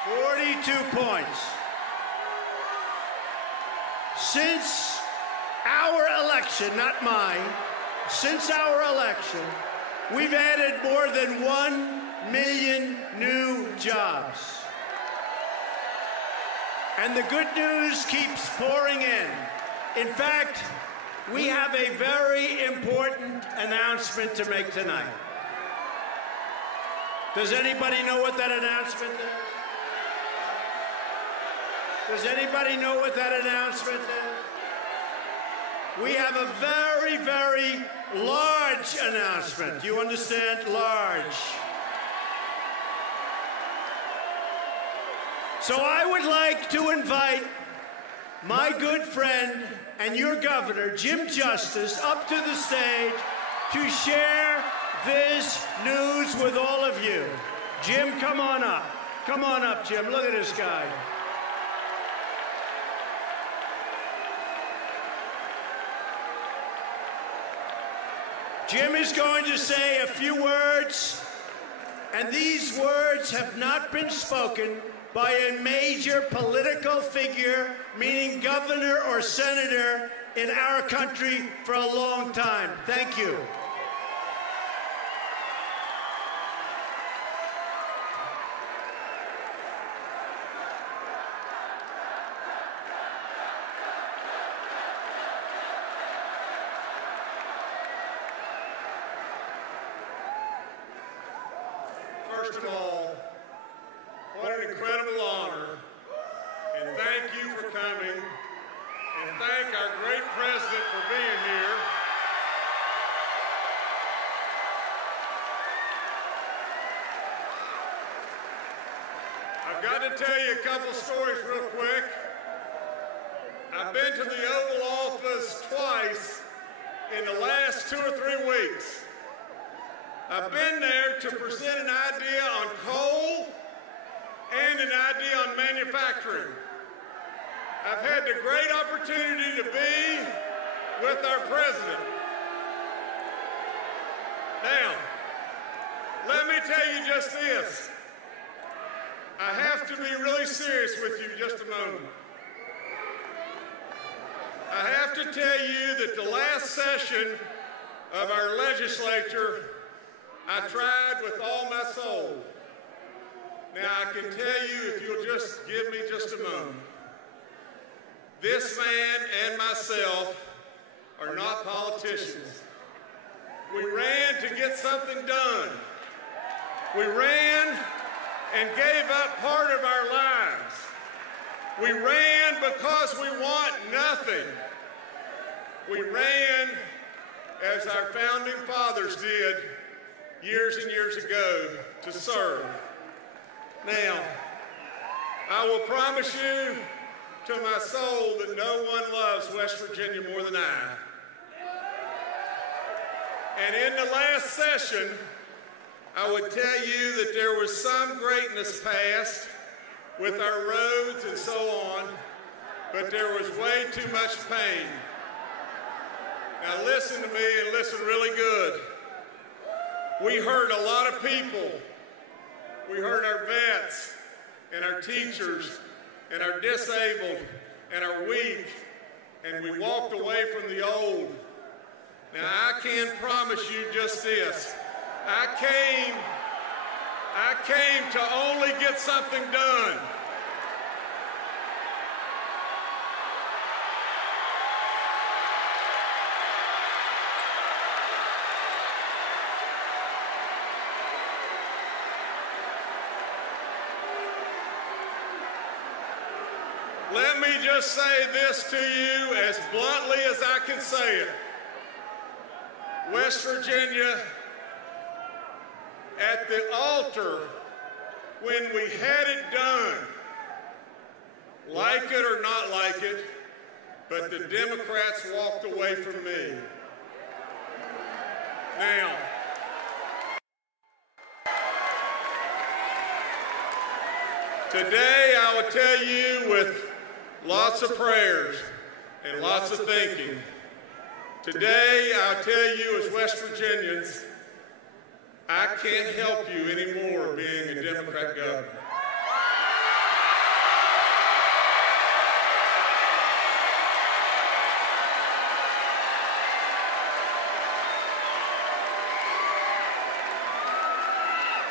42 points. Since our election, not mine, since our election, we've added more than 1 million new jobs. And the good news keeps pouring in. In fact, we have a very important announcement to make tonight. Does anybody know what that announcement is? Does anybody know what that announcement is? We have a very, very large announcement. You understand? Large. So I would like to invite my good friend and your governor, Jim Justice, up to the stage to share this news with all of you. Jim, come on up. Come on up, Jim. Look at this guy. Jim is going to say a few words, and these words have not been spoken by a major political figure, meaning governor or senator, in our country for a long time. Thank you. First of all, what an incredible honor, and thank you for coming, and thank our great president for being here. I've got to tell you a couple stories real quick. I've been to the Oval Office twice in the last 2 or 3 weeks. I've been there to present an idea on coal and an idea on manufacturing. I've had the great opportunity to be with our president. Now, let me tell you just this. I have to be really serious with you just a moment. I have to tell you that the last session of our legislature, I tried with all my soul. Now, I can tell you, if you'll just give me just a moment, this man and myself are not politicians. We ran to get something done. We ran and gave up part of our lives. We ran because we want nothing. We ran as our founding fathers did years and years ago, to serve. Now, I will promise you to my soul that no one loves West Virginia more than I. And in the last session, I would tell you that there was some greatness passed with our roads and so on, but there was way too much pain. Now listen to me, and listen really good. We hurt a lot of people. We hurt our vets and our teachers and our disabled and our weak, and we walked away from the old. Now I can promise you just this. I came to only get something done. Let me just say this to you as bluntly as I can say it. West Virginia, at the altar, when we had it done, like it or not like it, but the Democrats walked away from me. Now, today I will tell you with lots of prayers and lots of thinking. Today, I'll tell you as West Virginians, I can't help you anymore being a Democrat governor.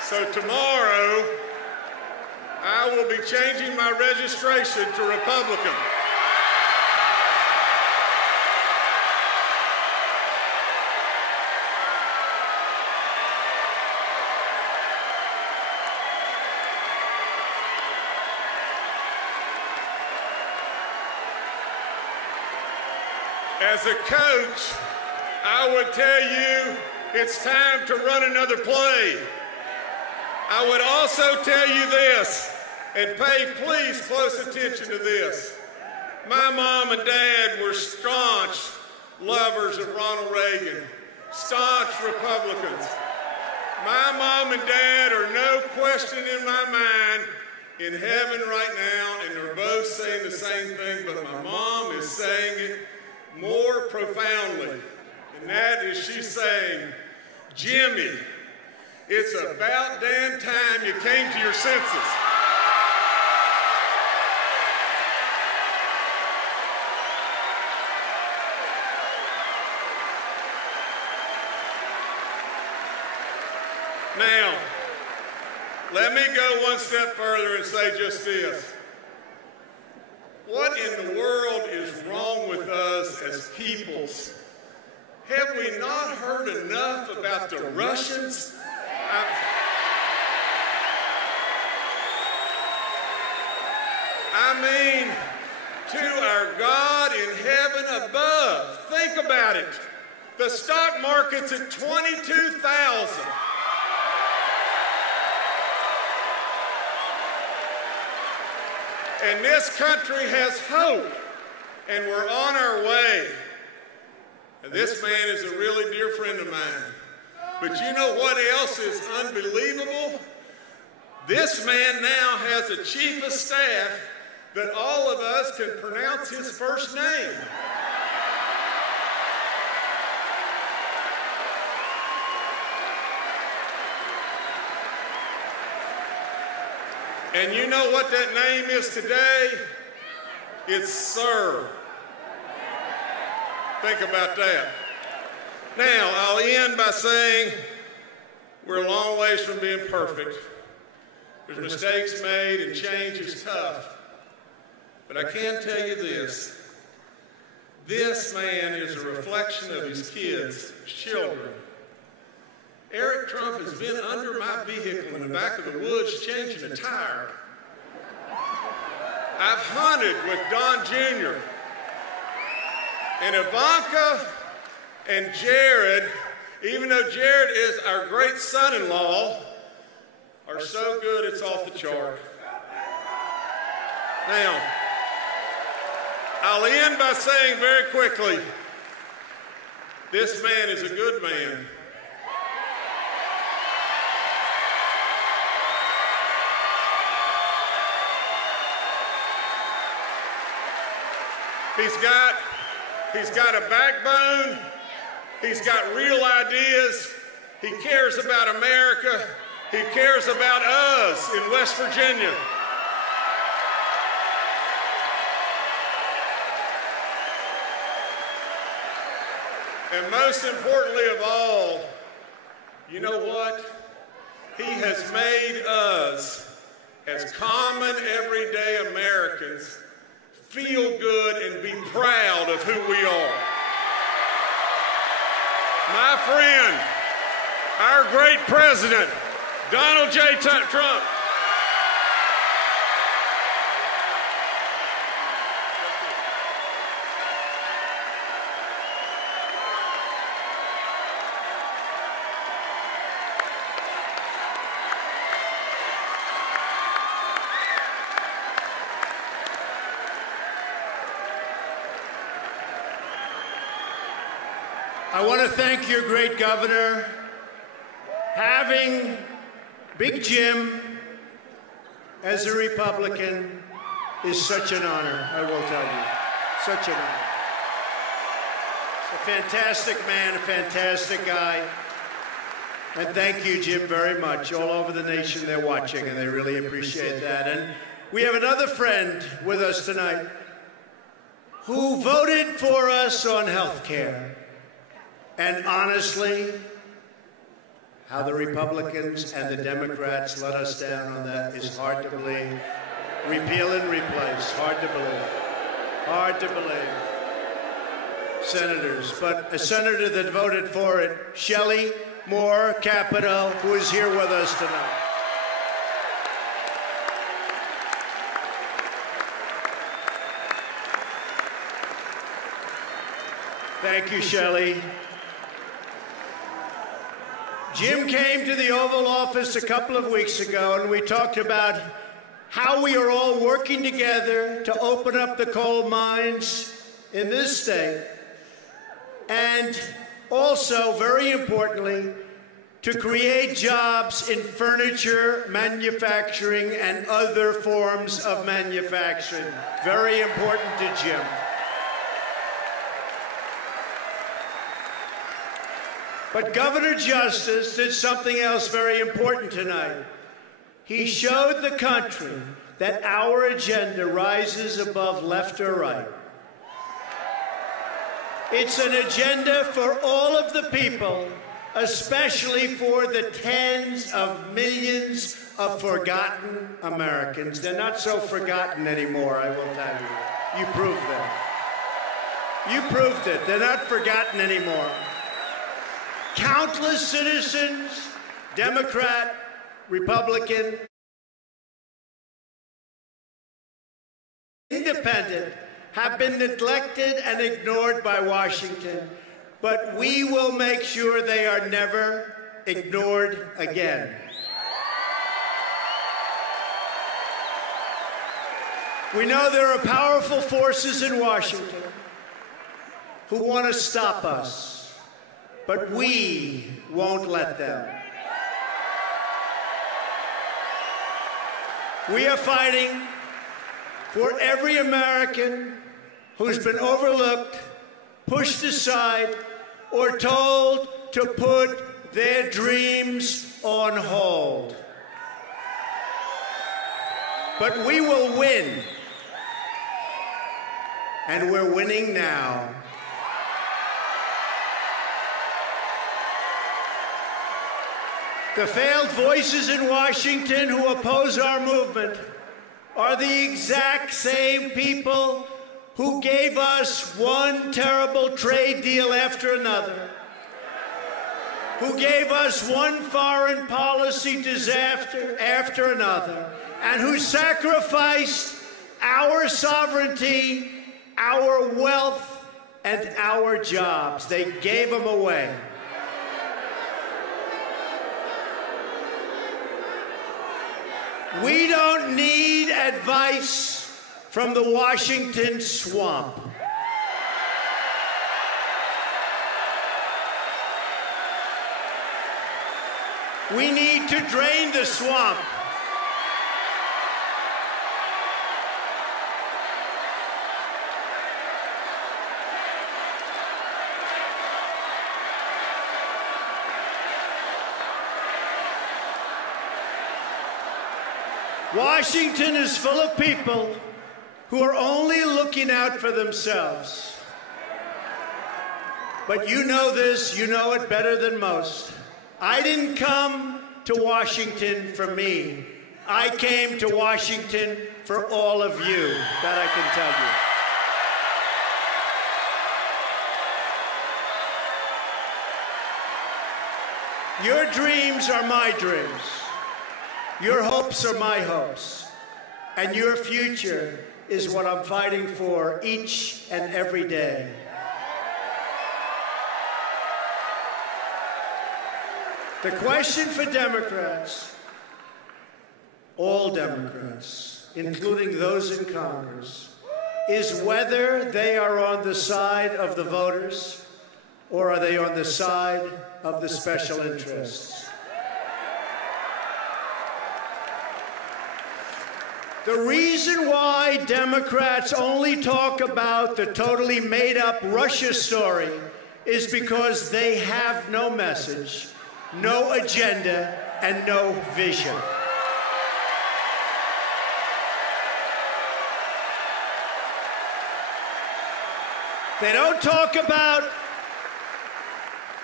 So tomorrow, I will be changing my registration to Republican. As a coach, I would tell you it's time to run another play. I would also tell you this, and pay please close attention to this. My mom and dad were staunch lovers of Ronald Reagan, staunch Republicans. My mom and dad are no question in my mind in heaven right now, and they're both saying the same thing, but my mom is saying it more profoundly, and that is she's saying, Jimmy, it's about damn time you came to your senses. Now, let me go one step further and say just this. What in the world is wrong with us as peoples? Have we not heard enough about the Russians? I mean, to our God in heaven above. Think about it. The stock market's at 22,000. And this country has hope, and we're on our way. And this man is a really dear friend of mine. But you know what else is unbelievable? This man now has a chief of staff that all of us can pronounce his first name. And you know what that name is today? It's Sir. Think about that. Now, I'll end by saying we're a long ways from being perfect. There's mistakes made and change is tough. But I can tell you this. This man is a reflection of his kids, his children. Eric Trump has been under my vehicle in the back of the woods changing a tire. I've hunted with Don Jr. And Ivanka and Jared, even though Jared is our great son-in-law, are so good it's off the chart. Now, I'll end by saying very quickly, this man is a good man. He's got a backbone. He's got real ideas. He cares about America. He cares about us in West Virginia. And most importantly of all, you know what? He has made us, as common everyday Americans, feel good and be proud of who we are. My friend, our great president, Donald J. Trump. I want to thank your great governor. Having Big Jim as a Republican is such an honor, I will tell you. Such an honor. He's a fantastic man, a fantastic guy. And thank you, Jim, very much. All over the nation, they're watching, and they really appreciate that. And we have another friend with us tonight who voted for us on health care. And honestly, how the Republicans and the Democrats let us down on that is hard to believe. Repeal and replace, hard to believe. Hard to believe. Senators, but a senator that voted for it, Shelley Moore Capito, who is here with us tonight. Thank you, Shelley. Jim came to the Oval Office a couple of weeks ago, and we talked about how we are all working together to open up the coal mines in this state, and also, very importantly, to create jobs in furniture manufacturing and other forms of manufacturing. Very important to Jim. But Governor Justice did something else very important tonight. He showed the country that our agenda rises above left or right. It's an agenda for all of the people, especially for the tens of millions of forgotten Americans. They're not so forgotten anymore, I will tell you. You proved that. You proved it. They're not forgotten anymore. Countless citizens, Democrat, Republican, independent, have been neglected and ignored by Washington, but we will make sure they are never ignored again. We know there are powerful forces in Washington who want to stop us. But we won't let them. We are fighting for every American who's been overlooked, pushed aside, or told to put their dreams on hold. But we will win. And we're winning now. The failed voices in Washington who oppose our movement are the exact same people who gave us one terrible trade deal after another, who gave us one foreign policy disaster after another, and who sacrificed our sovereignty, our wealth, and our jobs. They gave them away. We don't need advice from the Washington swamp. We need to drain the swamp. Washington is full of people who are only looking out for themselves. But you know this, you know it better than most. I didn't come to Washington for me. I came to Washington for all of you, that I can tell you. Your dreams are my dreams. Your hopes are my hopes. And your future is what I'm fighting for each and every day. The question for Democrats, all Democrats, including those in Congress, is whether they are on the side of the voters or are they on the side of the special interests. The reason why Democrats only talk about the totally made-up Russia story is because they have no message, no agenda, and no vision. They don't talk about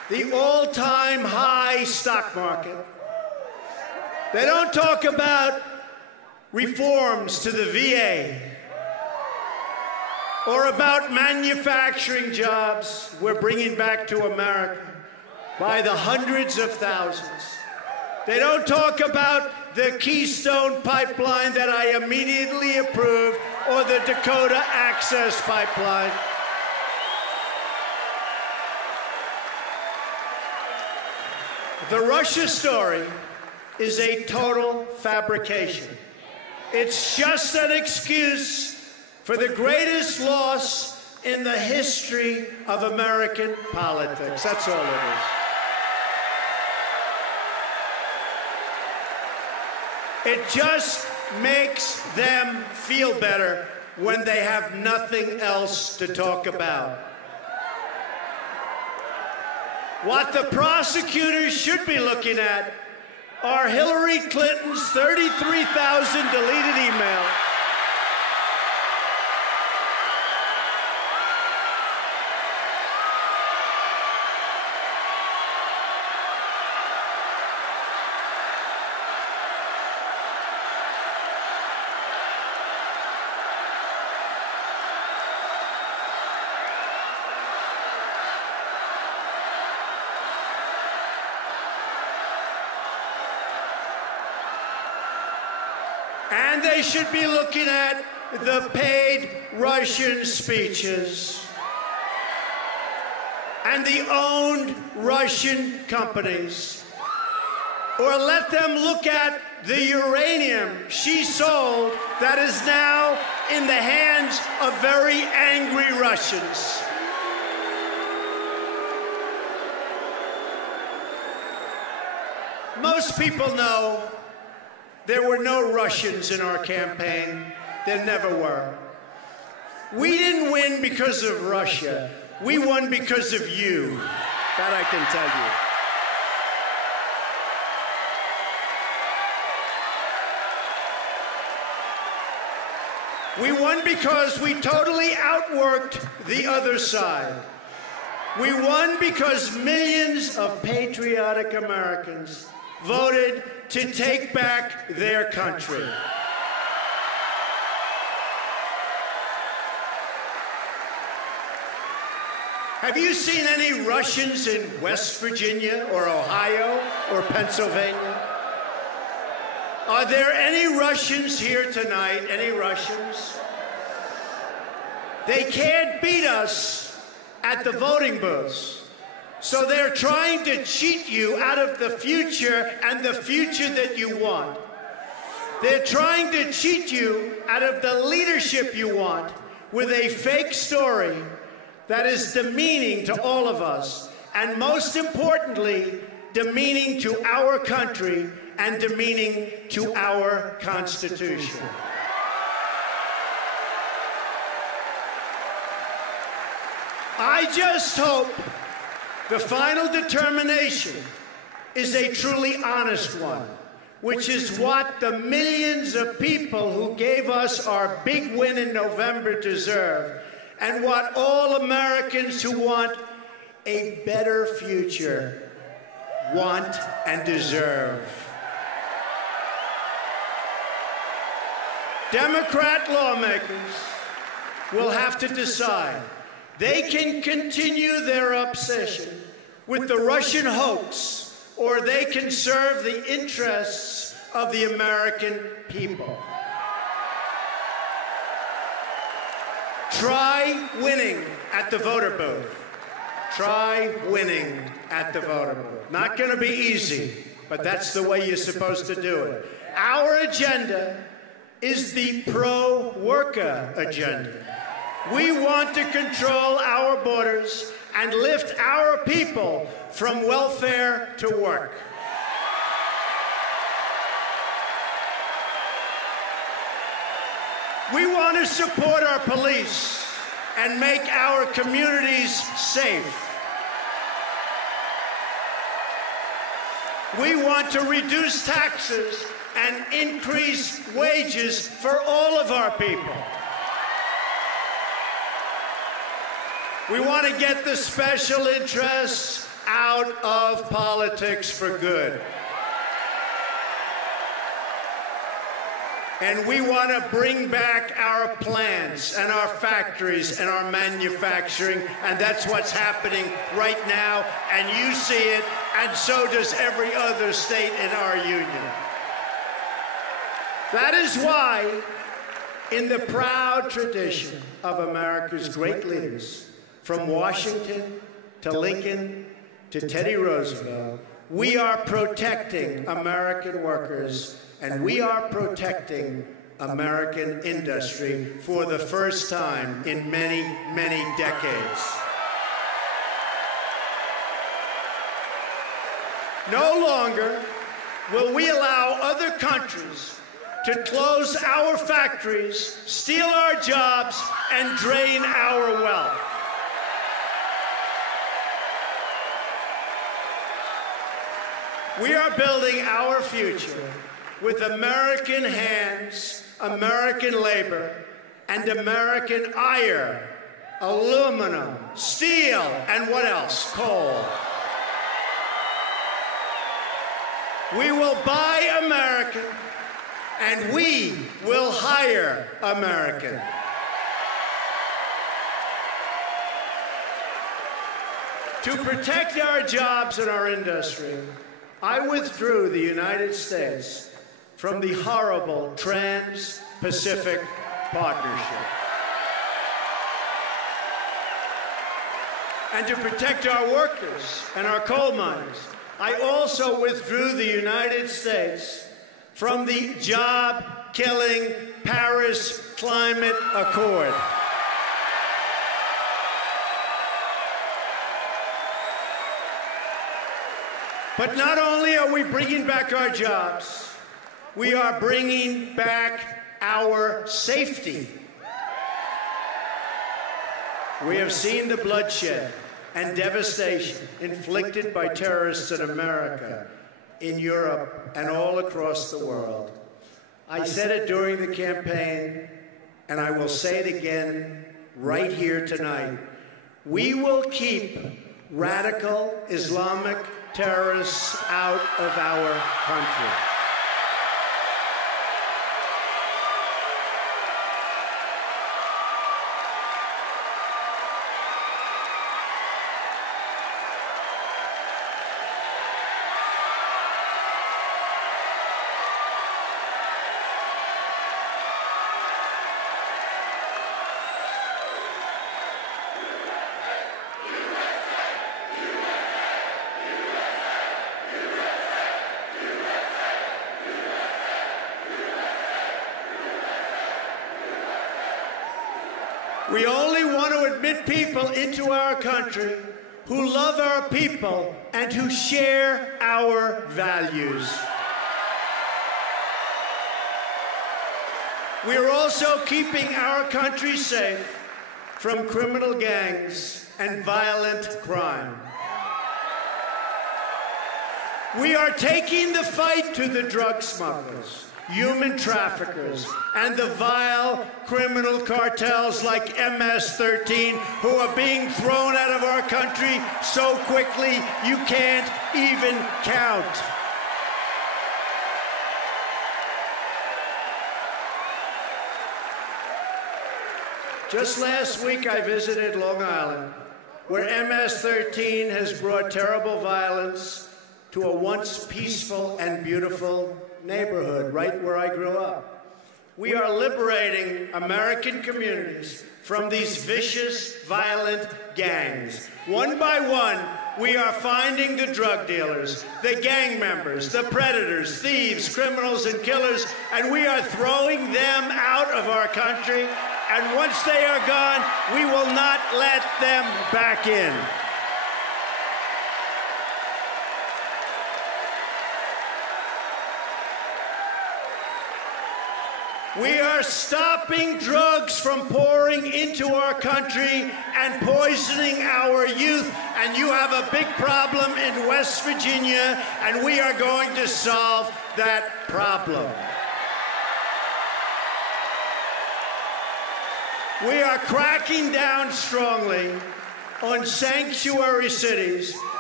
the all-time high stock market. They don't talk about reforms to the VA or about manufacturing jobs we're bringing back to America by the hundreds of thousands. They don't talk about the Keystone Pipeline that I immediately approved or the Dakota Access Pipeline. The Russia story is a total fabrication. It's just an excuse for the greatest loss in the history of American politics. That's all it is. It just makes them feel better when they have nothing else to talk about. What the prosecutors should be looking at are Hillary Clinton's 33,000 deleted emails, and they should be looking at the paid Russian speeches and the owned Russian companies. Or let them look at the uranium she sold that is now in the hands of very angry Russians. Most people know there were no Russians in our campaign. There never were. We didn't win because of Russia. We won because of you. That I can tell you. We won because we totally outworked the other side. We won because millions of patriotic Americans voted to take back their country. Have you seen any Russians in West Virginia or Ohio or Pennsylvania? Are there any Russians here tonight? Any Russians? They can't beat us at the voting booths. So they're trying to cheat you out of the future and the future that you want. They're trying to cheat you out of the leadership you want with a fake story that is demeaning to all of us, and most importantly, demeaning to our country and demeaning to our Constitution. I just hope the final determination is a truly honest one, which is what the millions of people who gave us our big win in November deserve, and what all Americans who want a better future want and deserve. Democrat lawmakers will have to decide. They can continue their obsession with the Russian hoax, or they can serve the interests of the American people. Try winning at the voter booth. Try winning at the voter booth. Not going to be easy, but that's the way you're supposed to do it. Our agenda is the pro-worker agenda. We want to control our borders and lift our people from welfare to work. We want to support our police and make our communities safe. We want to reduce taxes and increase wages for all of our people. We want to get the special interests out of politics for good. And we want to bring back our plants and our factories and our manufacturing, and that's what's happening right now, and you see it, and so does every other state in our union. That is why, in the proud tradition of America's great leaders, from Washington to Lincoln to Teddy Roosevelt, we are protecting American workers, and we are protecting American industry for the first time in many, many decades. No longer will we allow other countries to close our factories, steal our jobs, and drain our wealth. We are building our future with American hands, American labor, and American iron, aluminum, steel, and what else? Coal. We will buy American, and we will hire American. To protect our jobs and our industry, I withdrew the United States from the horrible Trans-Pacific Partnership. And to protect our workers and our coal miners, I also withdrew the United States from the job-killing Paris Climate Accord. But not only are we bringing back our jobs, we are bringing back our safety. We have seen the bloodshed and devastation inflicted by terrorists in America, in Europe, and all across the world. I said it during the campaign, and I will say it again right here tonight. We will keep radical Islamic terrorists out of our country. We only want to admit people into our country who love our people and who share our values. We are also keeping our country safe from criminal gangs and violent crime. We are taking the fight to the drug smugglers, human traffickers, and the vile criminal cartels like MS-13 who are being thrown out of our country so quickly you can't even count. Just last week I visited Long Island, where MS-13 has brought terrible violence to a once peaceful and beautiful neighborhood right where I grew up. We are liberating American communities from these vicious, violent gangs. One by one, we are finding the drug dealers, the gang members, the predators, thieves, criminals, and killers, and we are throwing them out of our country. And once they are gone, we will not let them back in. We are stopping drugs from pouring into our country and poisoning our youth. And you have a big problem in West Virginia, and we are going to solve that problem. We are cracking down strongly on sanctuary cities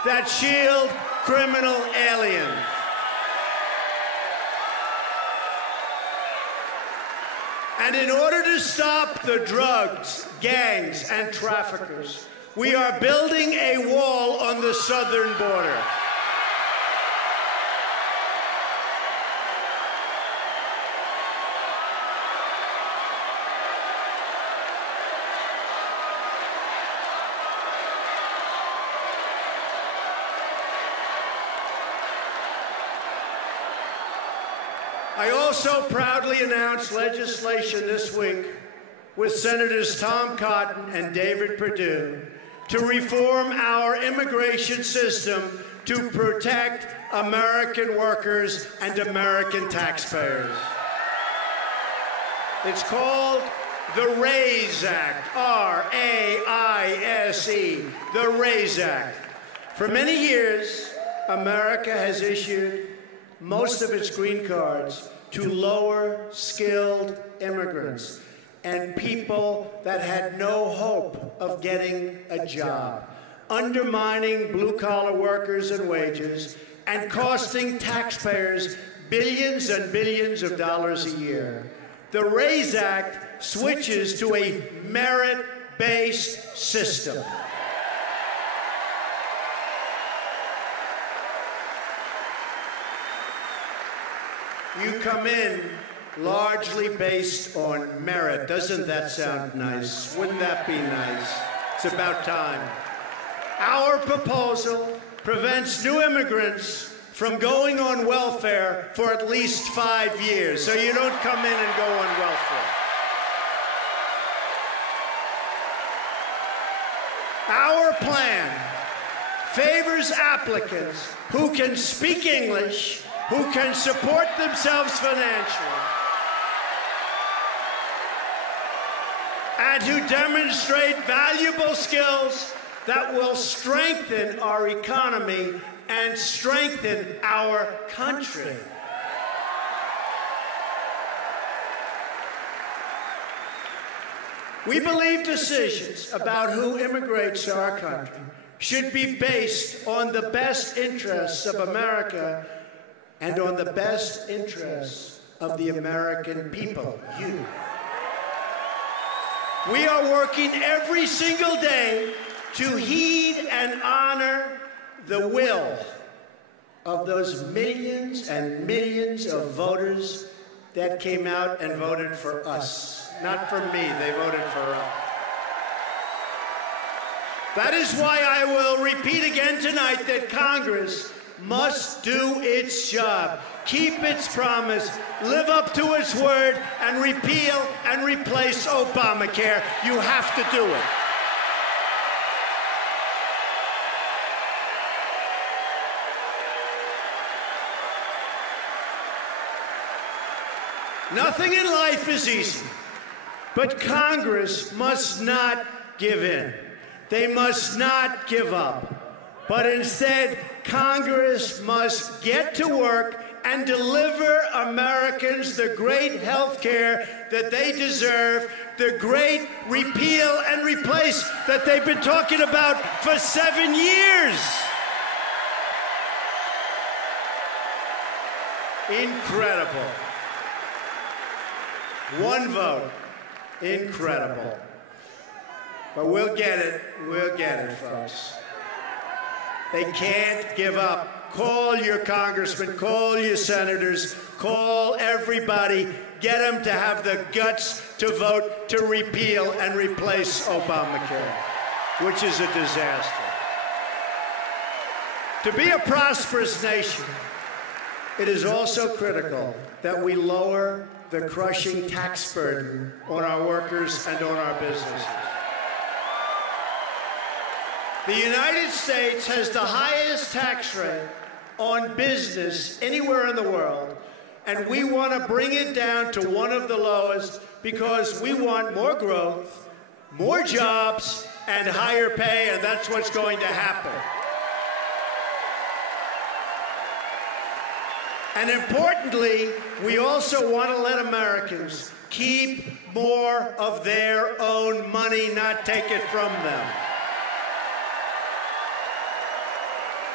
that shield criminal aliens. And in order to stop the drugs, gangs, and traffickers, we are building a wall on the southern border. I also proudly announced legislation this week with Senators Tom Cotton and David Perdue to reform our immigration system to protect American workers and American taxpayers. It's called the RAISE Act, R-A-I-S-E, the RAISE Act. For many years, America has issued most of its green cards to lower-skilled immigrants and people that had no hope of getting a job, undermining blue-collar workers and wages, and costing taxpayers billions and billions of dollars a year. The RAISE Act switches to a merit-based system. You come in largely based on merit. Doesn't that sound nice? Wouldn't that be nice? It's about time. Our proposal prevents new immigrants from going on welfare for at least 5 years, so you don't come in and go on welfare. Our plan favors applicants who can speak English, who can support themselves financially, and who demonstrate valuable skills that will strengthen our economy and strengthen our country. We believe decisions about who immigrates to our country should be based on the best interests of America and on the best interests of the American people, you. We are working every single day to heed and honor the will of those millions and millions of voters that came out and voted for us. Not for me, they voted for us. That is why I will repeat again tonight that Congress must do its job, keep its promise, live up to its word, and repeal and replace Obamacare. You have to do it. Nothing in life is easy, but Congress must not give in. They must not give up. But instead, Congress must get to work and deliver Americans the great health care that they deserve, the great repeal and replace that they've been talking about for 7 years. Incredible. One vote. Incredible. But we'll get it, folks. They can't give up. Call your congressmen, call your senators, call everybody. Get them to have the guts to vote to repeal and replace Obamacare, which is a disaster. To be a prosperous nation, it is also critical that we lower the crushing tax burden on our workers and on our businesses. The United States has the highest tax rate on business anywhere in the world, and we want to bring it down to one of the lowest because we want more growth, more jobs, and higher pay, and that's what's going to happen. And importantly, we also want to let Americans keep more of their own money, not take it from them.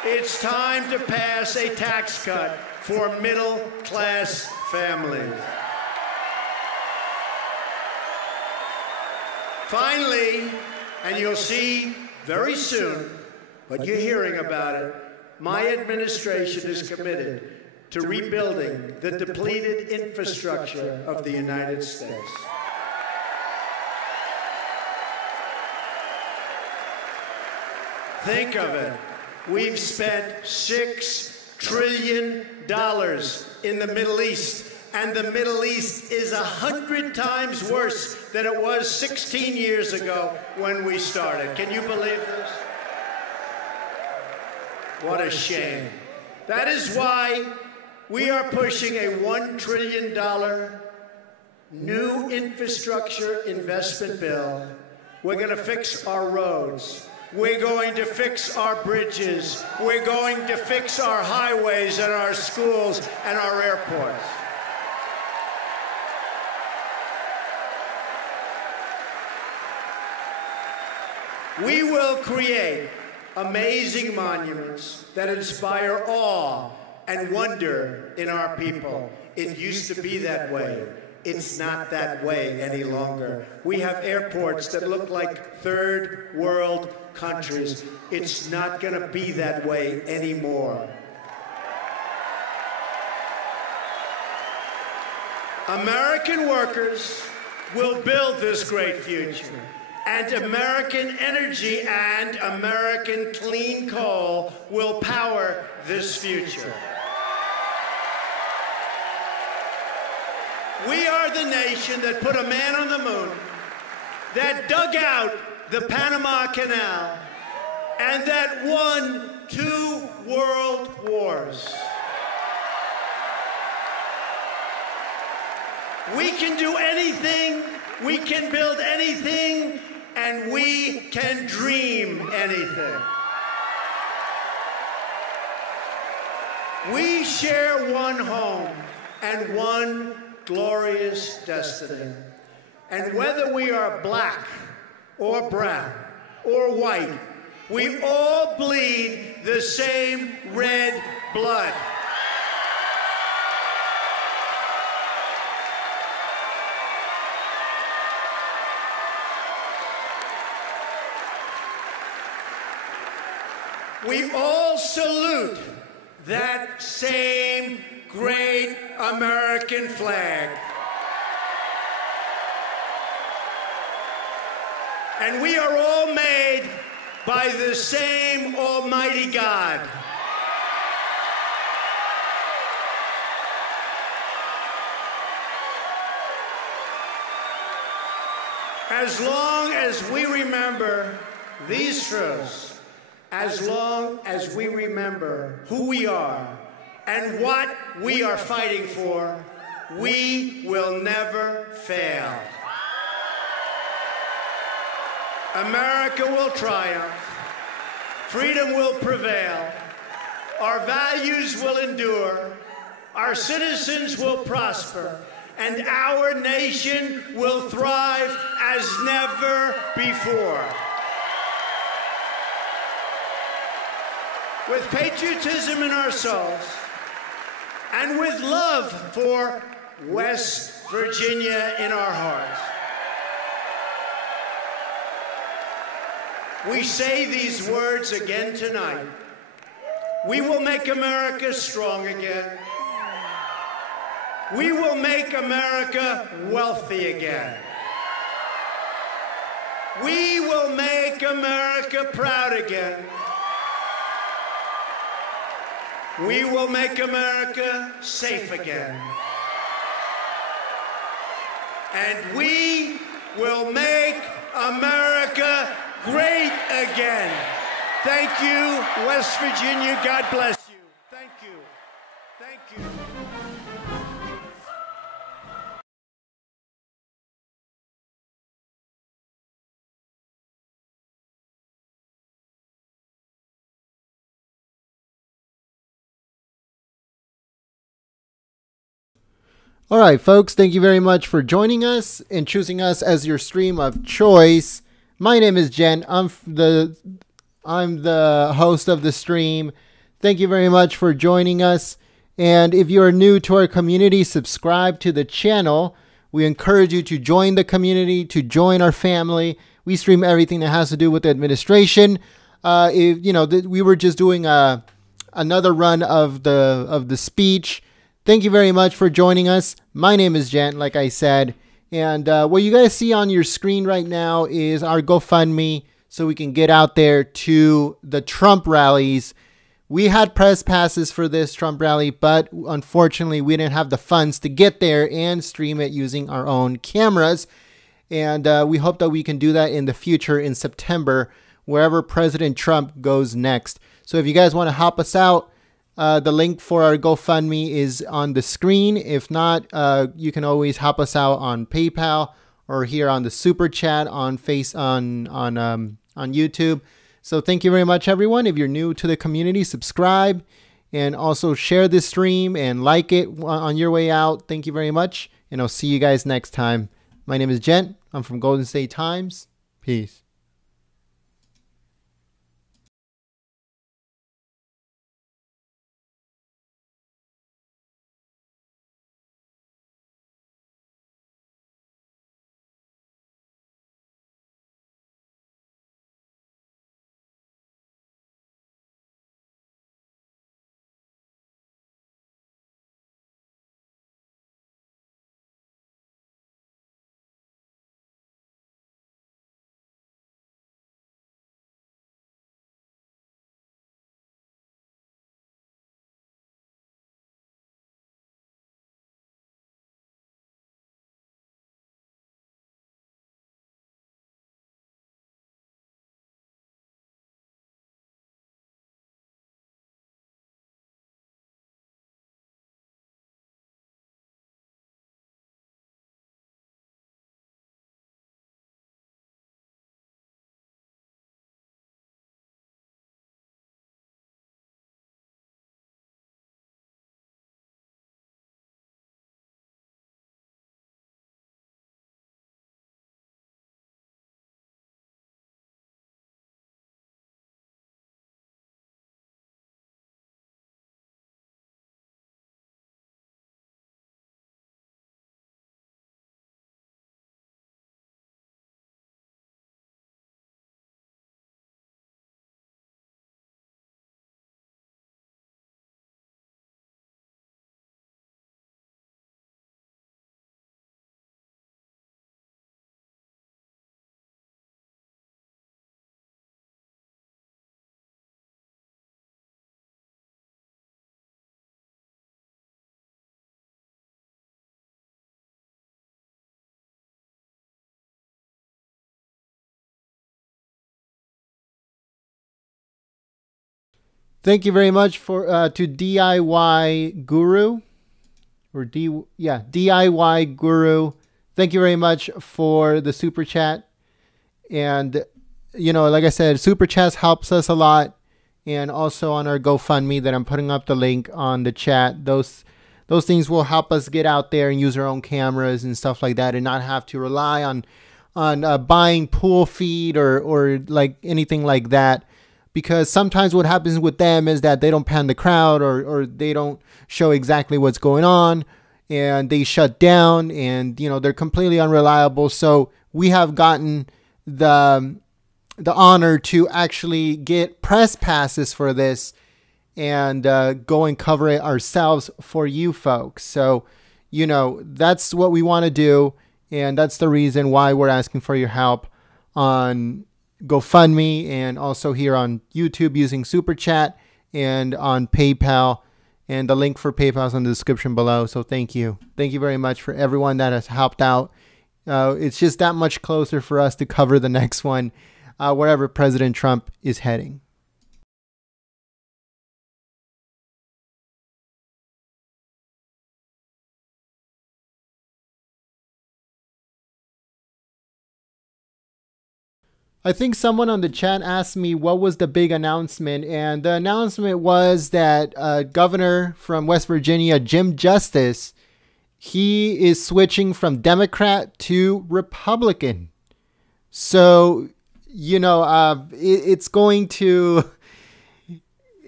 It's time to pass a tax cut for middle-class families. Finally, and you'll see very soon, but you're hearing about it, my administration is committed to rebuilding the depleted infrastructure of the United States. Think of it. We've spent $6 trillion in the Middle East, and the Middle East is 100 times worse than it was 16 years ago when we started. Can you believe this? What a shame. That is why we are pushing a $1 trillion new infrastructure investment bill. We're going to fix our roads. We're going to fix our bridges. We're going to fix our highways and our schools and our airports. We will create amazing monuments that inspire awe and wonder in our people. It used to be that way. It's not that way any longer. We have airports that look like third world countries. It's not going to be that way anymore. American workers will build this great future. And American energy and American clean coal will power this future. We are the nation that put a man on the moon, that dug out the Panama Canal, and that won 2 world wars. We can do anything, we can build anything, and we can dream anything. We share one home and one glorious destiny. And whether we are black or brown or white, we all bleed the same red blood. We all salute that same great American flag. And we are all made by the same Almighty God. As long as we remember these truths, as long as we remember who we are and what we are fighting for, we will never fail. America will triumph. Freedom will prevail. Our values will endure. Our citizens will prosper. And our nation will thrive as never before. With patriotism in our souls and with love for West Virginia in our hearts, we say these words again tonight. We will make America strong again. We will make America wealthy again. We will make America proud again. We will make America safe again. And we will make America great again. Thank you, West Virginia. God bless you. Thank you. Thank you. All right, folks, thank you very much for joining us and choosing us as your stream of choice. My name is Jen. I'm the host of the stream. Thank you very much for joining us. And if you are new to our community, subscribe to the channel. We encourage you to join the community, to join our family. We stream everything that has to do with the administration. We were just doing another run of the speech. Thank you very much for joining us. My name is Jen, like I said. And what you guys see on your screen right now is our GoFundMe, so we can get out there to the Trump rallies. We had press passes for this Trump rally, but unfortunately we didn't have the funds to get there and stream it using our own cameras. And we hope that we can do that in the future in September, wherever President Trump goes next. So if you guys want to help us out, the link for our GoFundMe is on the screen. If not, you can always help us out on PayPal or here on the Super Chat on YouTube. So thank you very much, everyone. If you're new to the community, subscribe and also share this stream and like it on your way out. Thank you very much, and I'll see you guys next time. My name is Jen. I'm from Golden State Times. Peace. Thank you very much for to DIY Guru DIY Guru. Thank you very much for the super chat. And like I said, super chats helps us a lot. And also on our GoFundMe that I'm putting up the link on the chat. Those things will help us get out there and use our own cameras and stuff like that, and not have to rely on buying pool feed or like anything like that. Because sometimes what happens with them is that they don't pan the crowd or they don't show exactly what's going on, and they shut down, and they're completely unreliable. So we have gotten the honor to actually get press passes for this and go and cover it ourselves for you folks. So that's what we want to do, and that's the reason why we're asking for your help on GoFundMe and also here on YouTube using Super Chat and on PayPal. And the link for PayPal is in the description below. So thank you. Thank you very much for everyone that has helped out. It's just that much closer for us to cover the next one, wherever President Trump is heading. I think someone on the chat asked me what was the big announcement, and the announcement was that Governor from West Virginia, Jim Justice, he is switching from Democrat to Republican. So, it's going to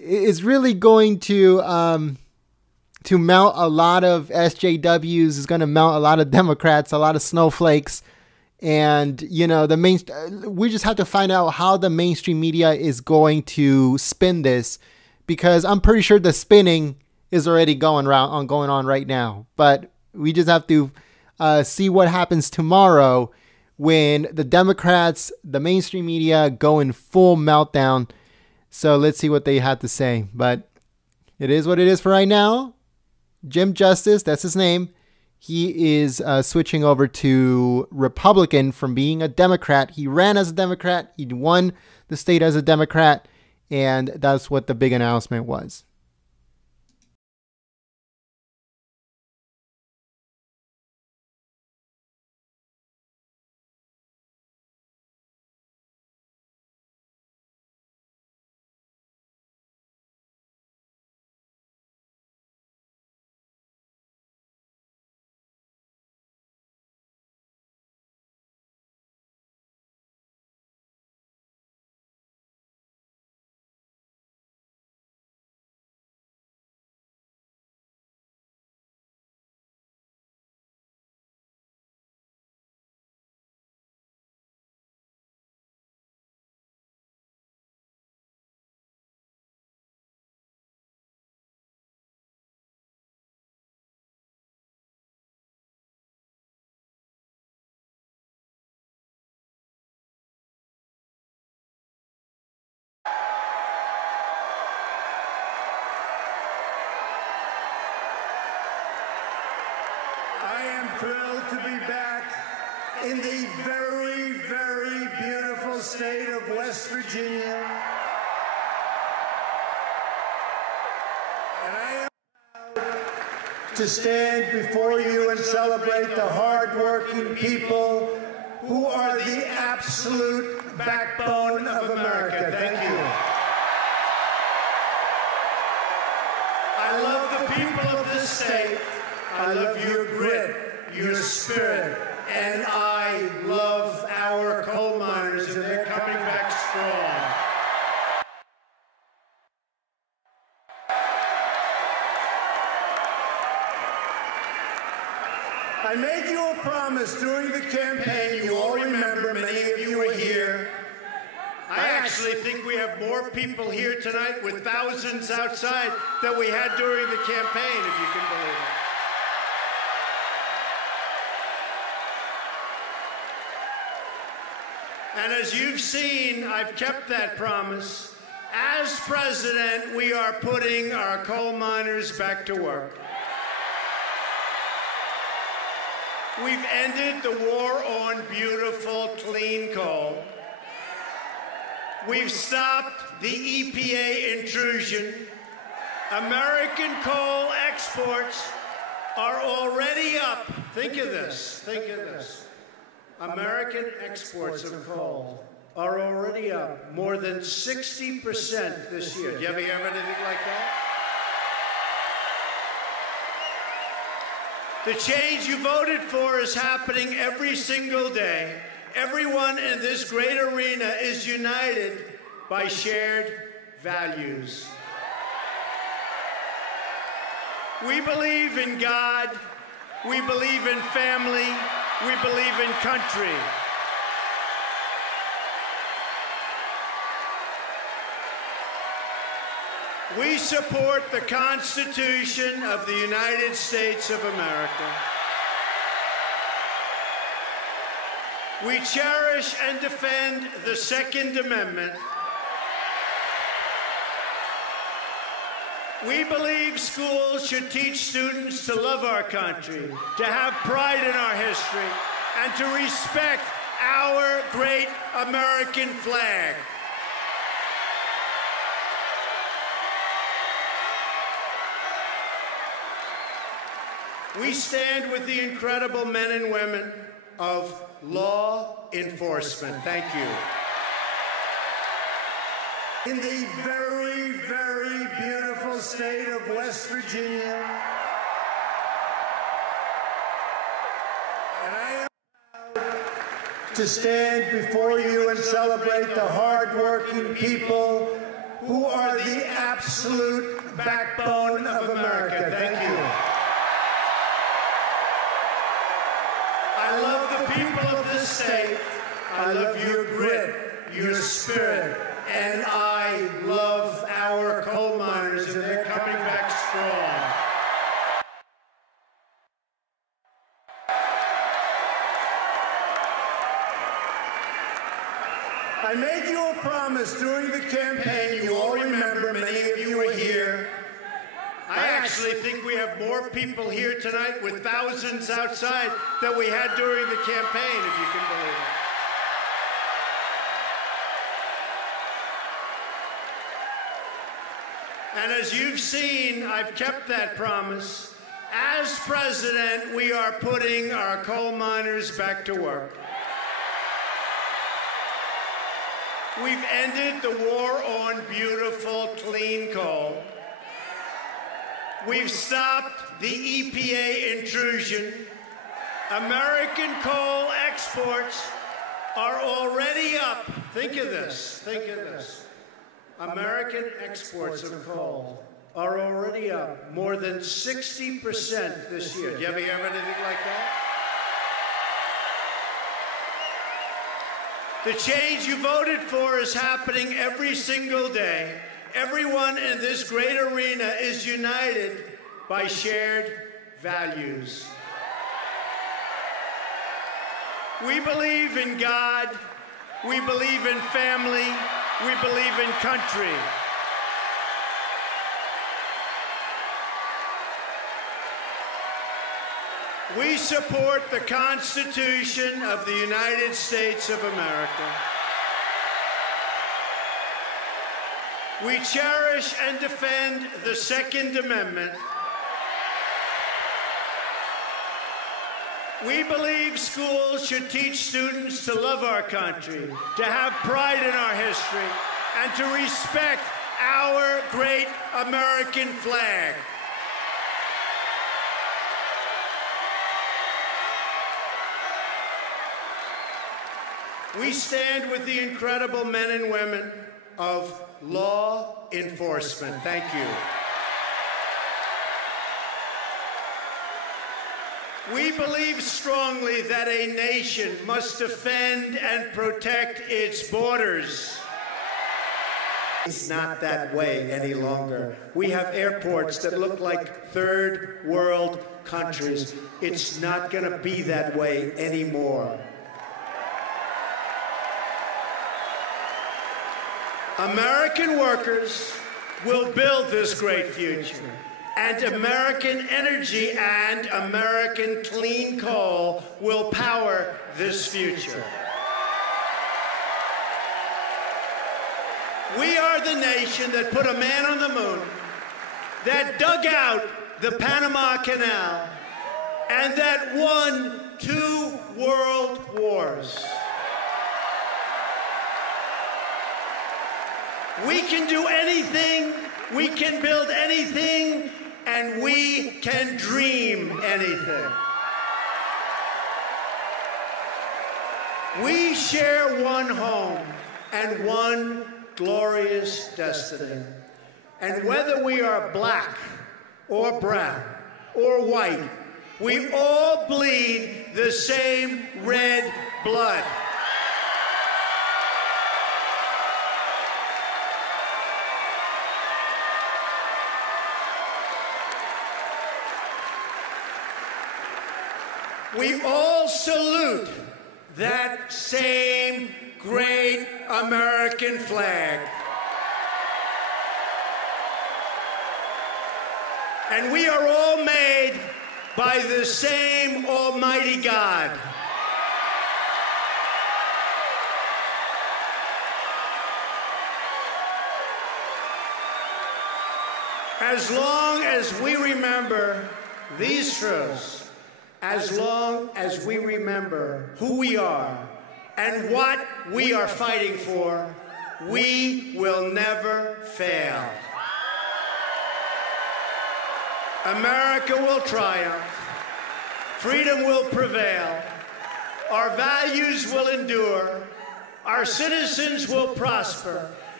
is really going to mount a lot of SJWs, is going to mount a lot of Democrats, a lot of snowflakes. And, you know, we just have to find out how the mainstream media is going to spin this, because I'm pretty sure the spinning is already going on right now. But we just have to see what happens tomorrow when the Democrats, the mainstream media, go in full meltdown. So let's see what they have to say. But it is what it is for right now. Jim Justice, that's his name. He is switching over to Republican from being a Democrat. He ran as a Democrat. He won the state as a Democrat. And that's what the big announcement was. Thrilled to be back in the very, very beautiful state of West Virginia. And I am proud to stand before you and celebrate the hard-working people who are the absolute backbone of America. Thank you. I love the people of this state. I love your grit, your spirit, and I love our coal miners, and they're coming back strong. I made you a promise during the campaign. You all remember, many of you were here. I actually think we have more people here tonight with thousands outside than we had during the campaign, if you can believe it. And as you've seen, I've kept that promise. As president, we are putting our coal miners back to work. We've ended the war on beautiful, clean coal. We've stopped the EPA intrusion. American coal exports are already up. Think of this. Think of this. American exports of coal are already up more than 60% this year. Do you ever hear of anything like that? The change you voted for is happening every single day. Everyone in this great arena is united by shared values. We believe in God. We believe in family. We believe in country. We support the Constitution of the United States of America. We cherish and defend the Second Amendment. We believe schools should teach students to love our country, to have pride in our history, and to respect our great American flag. We stand with the incredible men and women of law enforcement. Thank you. In the very, very beautiful state of West Virginia. And I am proud to stand before you and celebrate the hard-working people who are the absolute backbone of America. Thank you. I love the people of this state. I love your grit, your spirit, and I love our coal miners, and they're coming back strong. I made you a promise during the campaign. You all remember, many of you were here. I actually think we have more people here tonight with thousands outside than we had during the campaign, if you can believe it. And as you've seen, I've kept that promise. As president, we are putting our coal miners back to work. We've ended the war on beautiful, clean coal. We've stopped the EPA intrusion. American coal exports are already up. Think of this. Think of this. American exports of coal are already up more than 60% this year. Do you ever hear anything like that? The change you voted for is happening every single day. Everyone in this great arena is united by shared values. We believe in God. We believe in family. We believe in country. We support the Constitution of the United States of America. We cherish and defend the Second Amendment. We believe schools should teach students to love our country, to have pride in our history, and to respect our great American flag. We stand with the incredible men and women of law enforcement. Thank you. We believe strongly that a nation must defend and protect its borders. It's not that way any longer. We have airports that look like third world countries. It's not going to be that way anymore. American workers will build this great future, and American energy and American clean coal will power this future. We are the nation that put a man on the moon, that dug out the Panama Canal, and that won 2 world wars. We can do anything, we can build anything, and we can dream anything. We share one home and one glorious destiny. And whether we are black or brown or white, we all bleed the same red blood. We all salute that same great American flag. And we are all made by the same Almighty God. As long as we remember these truths, as long as we remember who we are and what we are fighting for, we will never fail. America will triumph. Freedom will prevail. Our values will endure. Our citizens will prosper.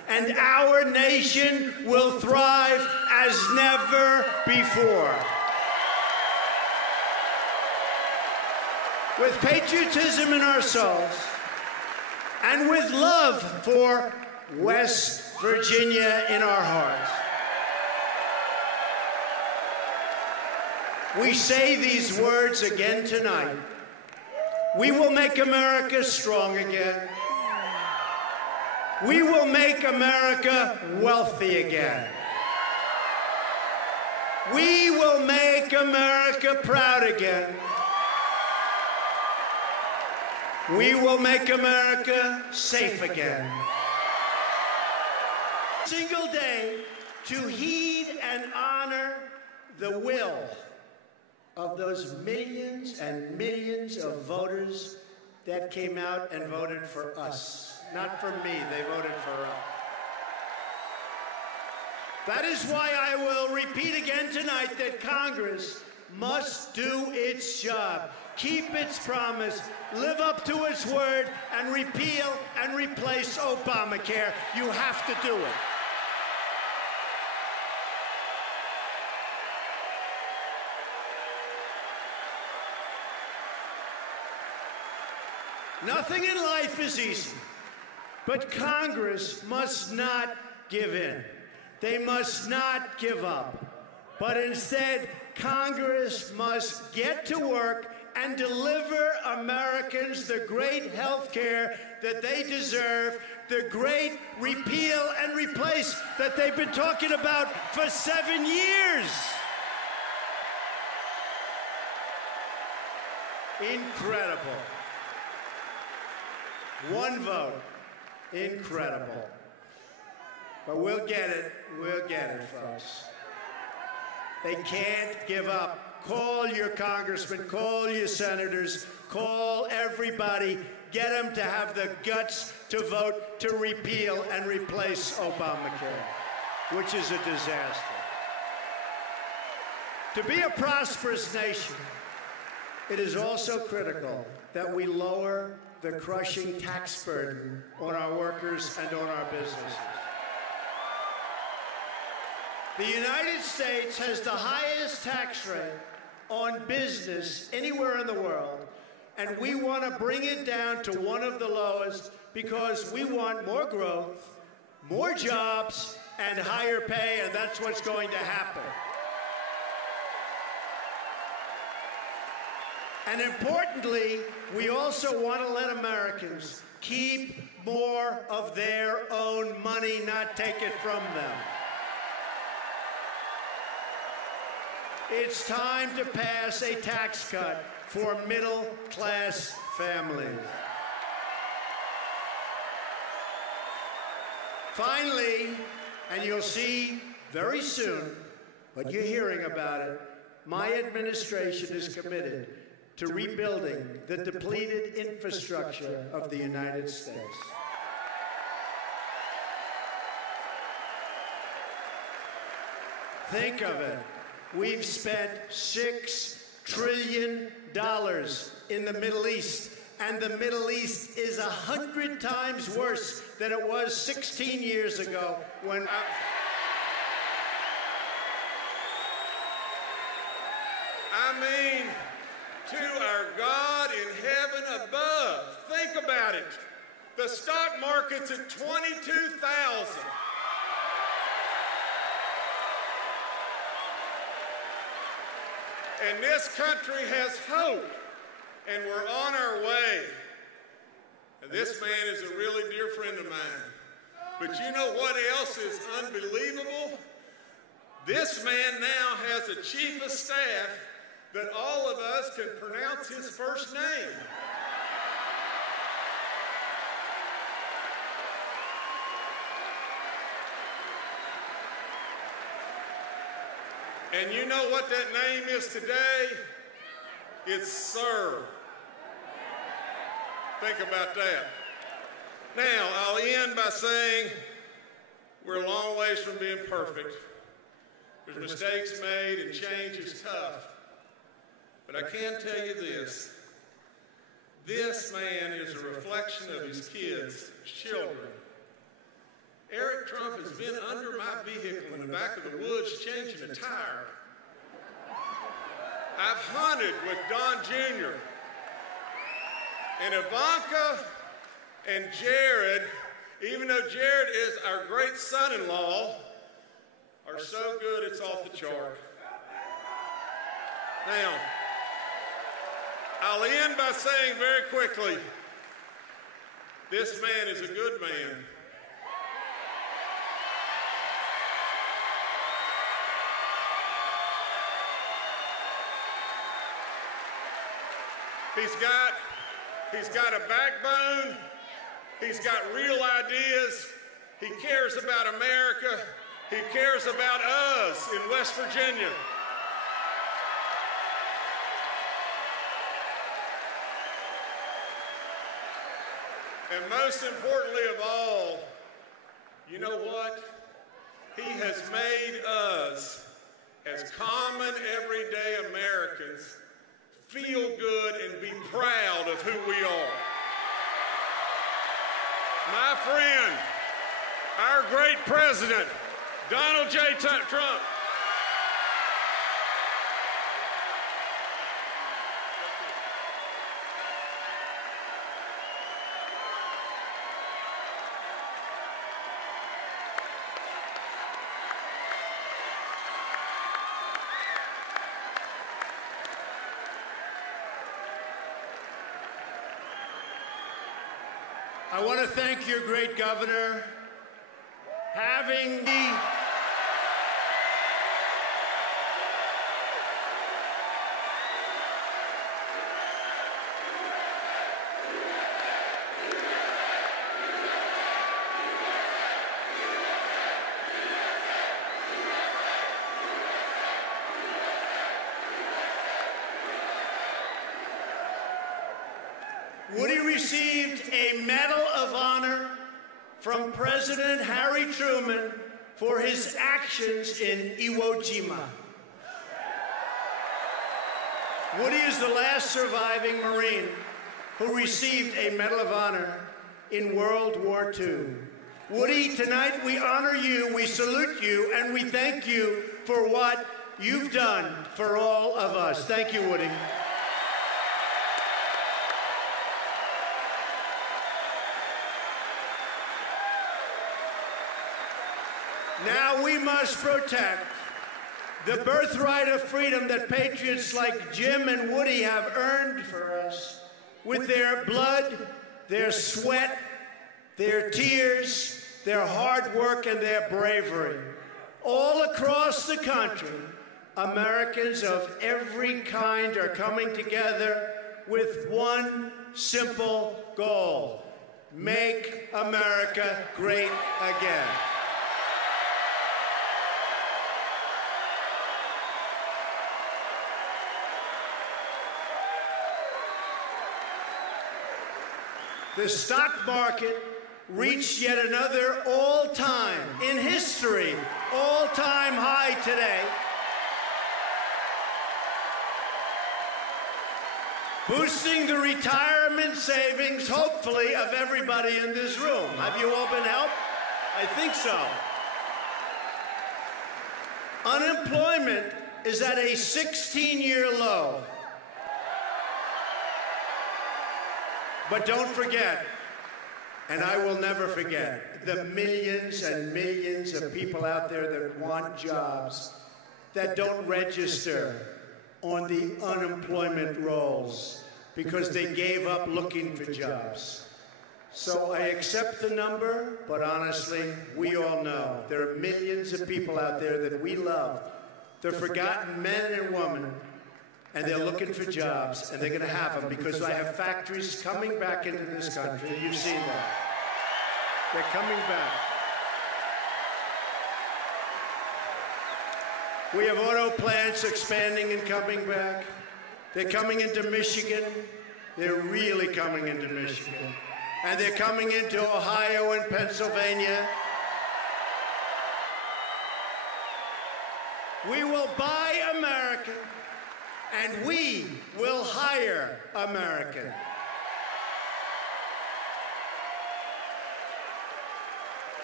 and our nation will thrive as never before. With patriotism in our souls and with love for West Virginia in our hearts, we say these words again tonight. We will make America strong again. We will make America wealthy again. We will make America proud again. We will make America safe again. Single day to heed and honor the will of those millions and millions of voters that came out and voted for us. Not for me, they voted for us. That is why I will repeat again tonight that Congress must do its job, keep its promise, live up to its word, and repeal and replace Obamacare. You have to do it. Nothing in life is easy, but Congress must not give in. They must not give up, but instead, Congress must get to work and deliver Americans the great health care that they deserve, the great repeal and replace that they've been talking about for 7 years. Incredible. One vote. Incredible. But we'll get it. We'll get it, folks. They can't give up. Call your congressmen, call your senators, call everybody. Get them to have the guts to vote to repeal and replace Obamacare, which is a disaster. To be a prosperous nation, it is also critical that we lower the crushing tax burden on our workers and on our businesses. The United States has the highest tax rate on business anywhere in the world, and we want to bring it down to one of the lowest because we want more growth, more jobs, and higher pay, and that's what's going to happen. And importantly, we also want to let Americans keep more of their own money, not take it from them. It's time to pass a tax cut for middle-class families. Finally, and you'll see very soon, but you're hearing about it, my administration is committed to rebuilding the depleted infrastructure of the United States. Think of it. We've spent $6 trillion in the Middle East, and the Middle East is 100 times worse than it was 16 years ago when I mean, to our God in heaven above. Think about it. The stock market's at 22,000. And this country has hope, and we're on our way. And this man is a really dear friend of mine. But you know what else is unbelievable? This man now has a chief of staff that all of us can pronounce his first name. And you know what that name is today? It's Sir. Think about that. Now, I'll end by saying we're a long ways from being perfect. There's mistakes made and change is tough. But I can tell you this. This man is a reflection of his kids, his children. Eric Trump has been under my vehicle in the back of the woods changing a tire. I've hunted with Don Jr. and Ivanka and Jared, even though Jared is our great son-in-law, are so good it's off the chart. Now, I'll end by saying very quickly, this man is a good man. He's got a backbone. He's got real ideas. He cares about America. He cares about us in West Virginia. And most importantly of all, you know what? He has made us, as common everyday Americans, feel good and be proud of who we are. My friend, our great president, Donald J. Trump. I want to thank your great governor. Having the Woody received a Medal of Honor from President Harry Truman for his actions in Iwo Jima. Woody is the last surviving Marine who received a Medal of Honor in World War II. Woody, tonight we honor you, we salute you, and we thank you for what you've done for all of us. Thank you, Woody. Now we must protect the birthright of freedom that patriots like Jim and Woody have earned for us with their blood, their sweat, their tears, their hard work, and their bravery. All across the country, Americans of every kind are coming together with one simple goal: make America great again. The stock market reached yet another all-time, in history, all-time high today. Boosting the retirement savings, hopefully, of everybody in this room. Have you all been helped? I think so. Unemployment is at a 16-year low. But don't forget, and I will never forget, the millions and millions of people out there that want jobs that don't register on the unemployment rolls because they gave up looking for jobs. So I accept the number, but honestly, we all know there are millions of people out there that we love. They're forgotten men and women, and they're looking for jobs, and they're going to have them because I have factories coming back into this country. You've seen that. They're coming back. We have auto plants expanding and coming back. They're coming into Michigan. They're really coming into Michigan. And they're coming into Ohio and Pennsylvania. We will buy American, and we will hire American.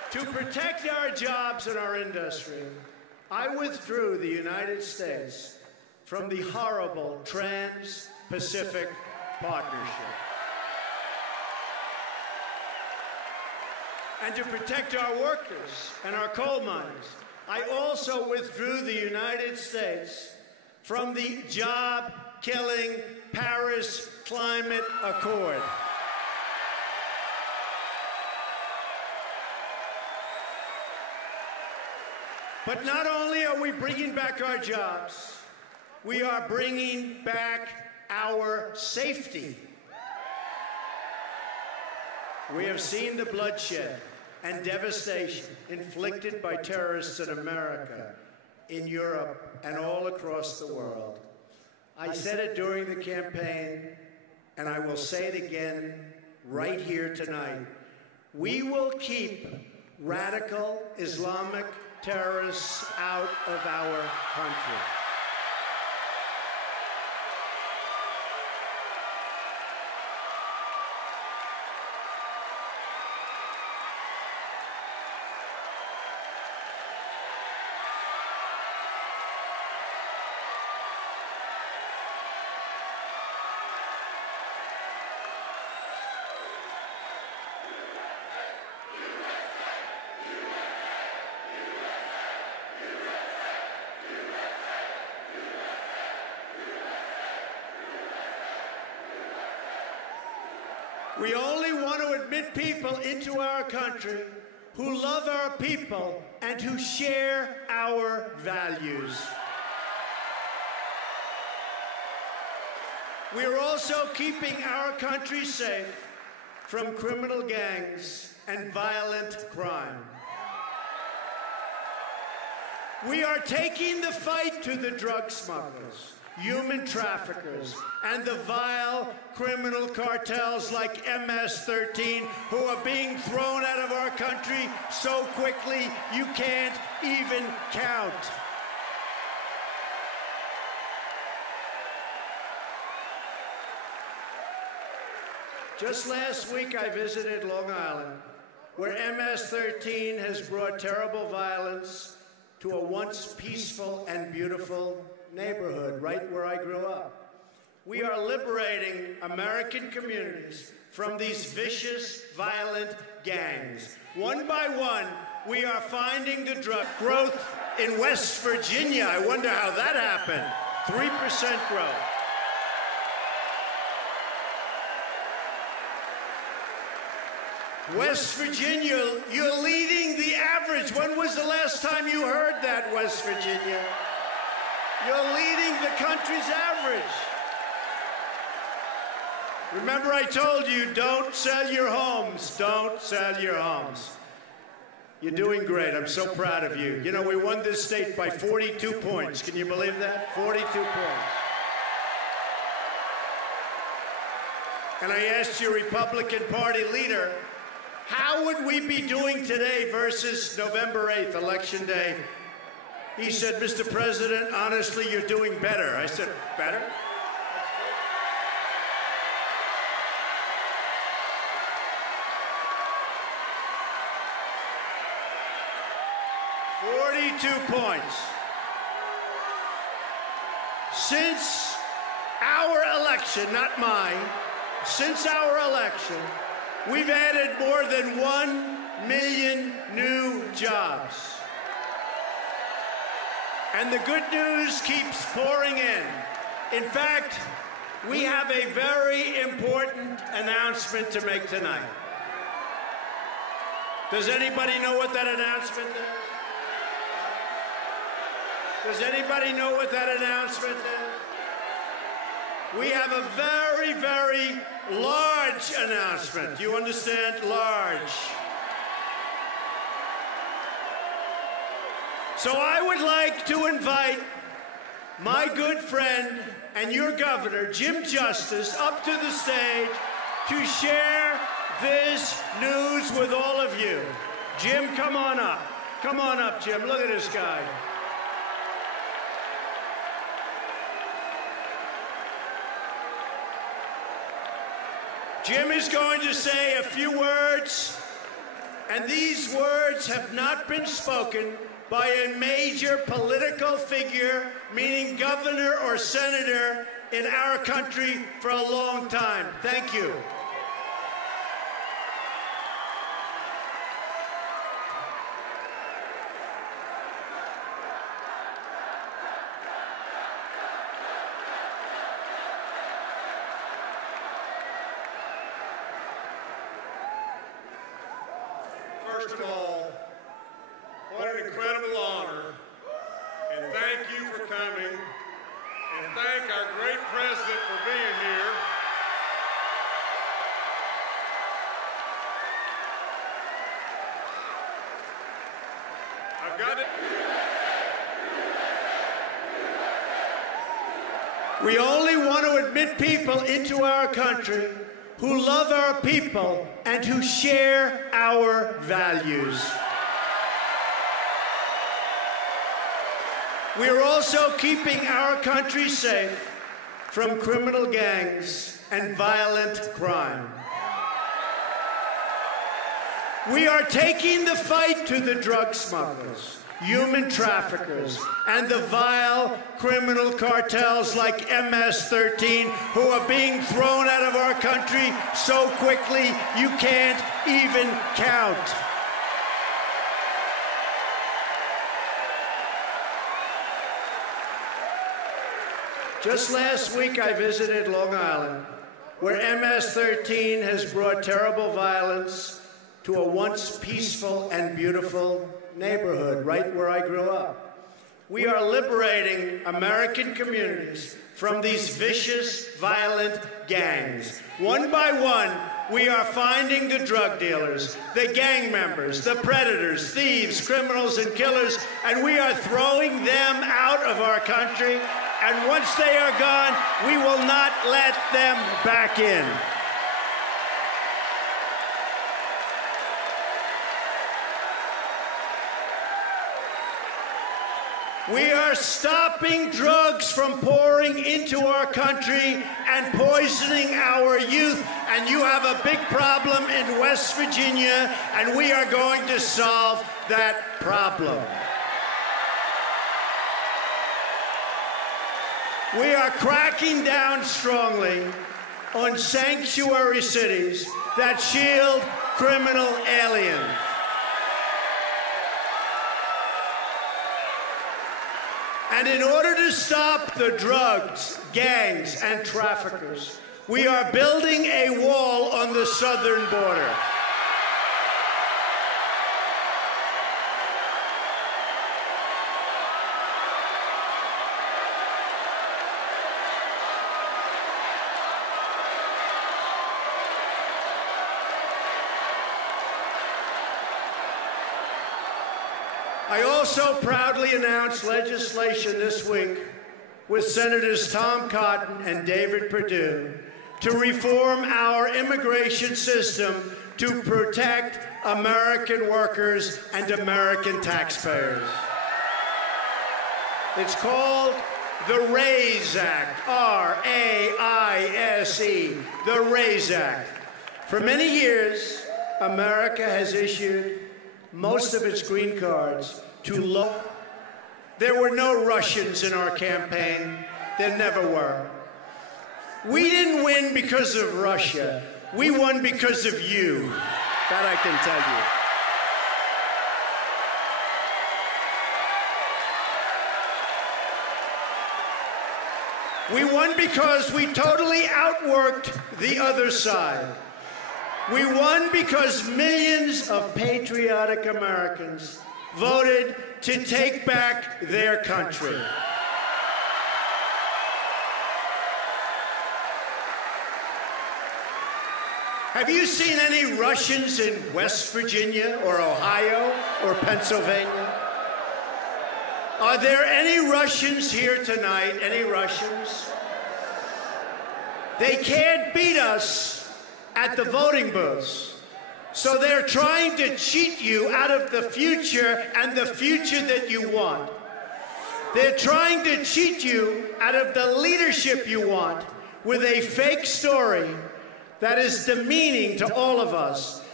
To protect our jobs and our industry, I withdrew the United States from the horrible Trans-Pacific Partnership. And to protect our workers and our coal miners, I also withdrew the United States from the job-killing Paris Climate Accord. But not only are we bringing back our jobs, we are bringing back our safety. We have seen the bloodshed and devastation inflicted by terrorists in America, in Europe, and all across the world. I said it during the campaign, and I will say it again right here tonight. We will keep radical Islamic terrorists out of our country. We only want to admit people into our country who love our people and who share our values. We are also keeping our country safe from criminal gangs and violent crime. We are taking the fight to the drug smugglers, human traffickers, and the vile criminal cartels like MS-13 who are being thrown out of our country so quickly you can't even count. Just last week I visited Long Island, where MS-13 has brought terrible violence to a once peaceful and beautiful neighborhood right where I grew up. We are liberating American communities from these vicious, violent gangs. One by one, we are finding the drug growth in West Virginia. I wonder how that happened. 3% growth. West Virginia, you're leading the average. When was the last time you heard that, West Virginia? You're leading the country's average. Remember I told you, don't sell your homes. Don't sell your homes. You're doing great. I'm so proud of you. You know, we won this state by 42 points. Can you believe that? 42 points. And I asked your Republican Party leader, how would we be doing today versus November 8th, Election Day? He said, Mr. President, honestly, you're doing better. I said, better? Points. Since our election, not mine, since our election, we've added more than 1 million new jobs. And the good news keeps pouring in. In fact, we have a very important announcement to make tonight. Does anybody know what that announcement is? Does anybody know what that announcement is? We have a very, very large announcement. You understand? Large. So I would like to invite my good friend and your governor, Jim Justice, up to the stage to share this news with all of you. Jim, come on up. Come on up, Jim. Look at this guy. Jim is going to say a few words, And these words have not been spoken by a major political figure, meaning governor or senator, in our country for a long time. Thank you. First of all, what an incredible honor, and thank you for coming, and thank our great president for being here. I've got it. We only want to admit people into our country who love our people and who share our values. We are also keeping our country safe from criminal gangs and violent crime. We are taking the fight to the drug smugglers, human traffickers, and the vile criminal cartels like MS-13 who are being thrown out of our country so quickly you can't even count. Just last week I visited Long Island, where MS-13 has brought terrible violence to a once peaceful and beautiful neighborhood right where I grew up. We are liberating American communities from these vicious, violent gangs. One by one, we are finding the drug dealers, the gang members, the predators, thieves, criminals, and killers, and we are throwing them out of our country. And once they are gone, we will not let them back in. We are stopping drugs from pouring into our country and poisoning our youth. And you have a big problem in West Virginia, and we are going to solve that problem. We are cracking down strongly on sanctuary cities that shield criminal aliens. And in order to stop the drugs, gangs, and traffickers, we are building a wall on the southern border. I also proudly announced legislation this week with Senators Tom Cotton and David Perdue to reform our immigration system to protect American workers and American taxpayers. It's called the RAISE Act, R-A-I-S-E, the RAISE Act. For many years, America has issued most of its green cards to low. There were no Russians in our campaign. There never were. We didn't win because of Russia. We won because of you. That I can tell you. We won because we totally outworked the other side. We won because millions of patriotic Americans voted to take back their country. Have you seen any Russians in West Virginia or Ohio or Pennsylvania? Are there any Russians here tonight? Any Russians? They can't beat us at the voting booths. So they're trying to cheat you out of the future and the future that you want. They're trying to cheat you out of the leadership you want with a fake story that is demeaning to all of us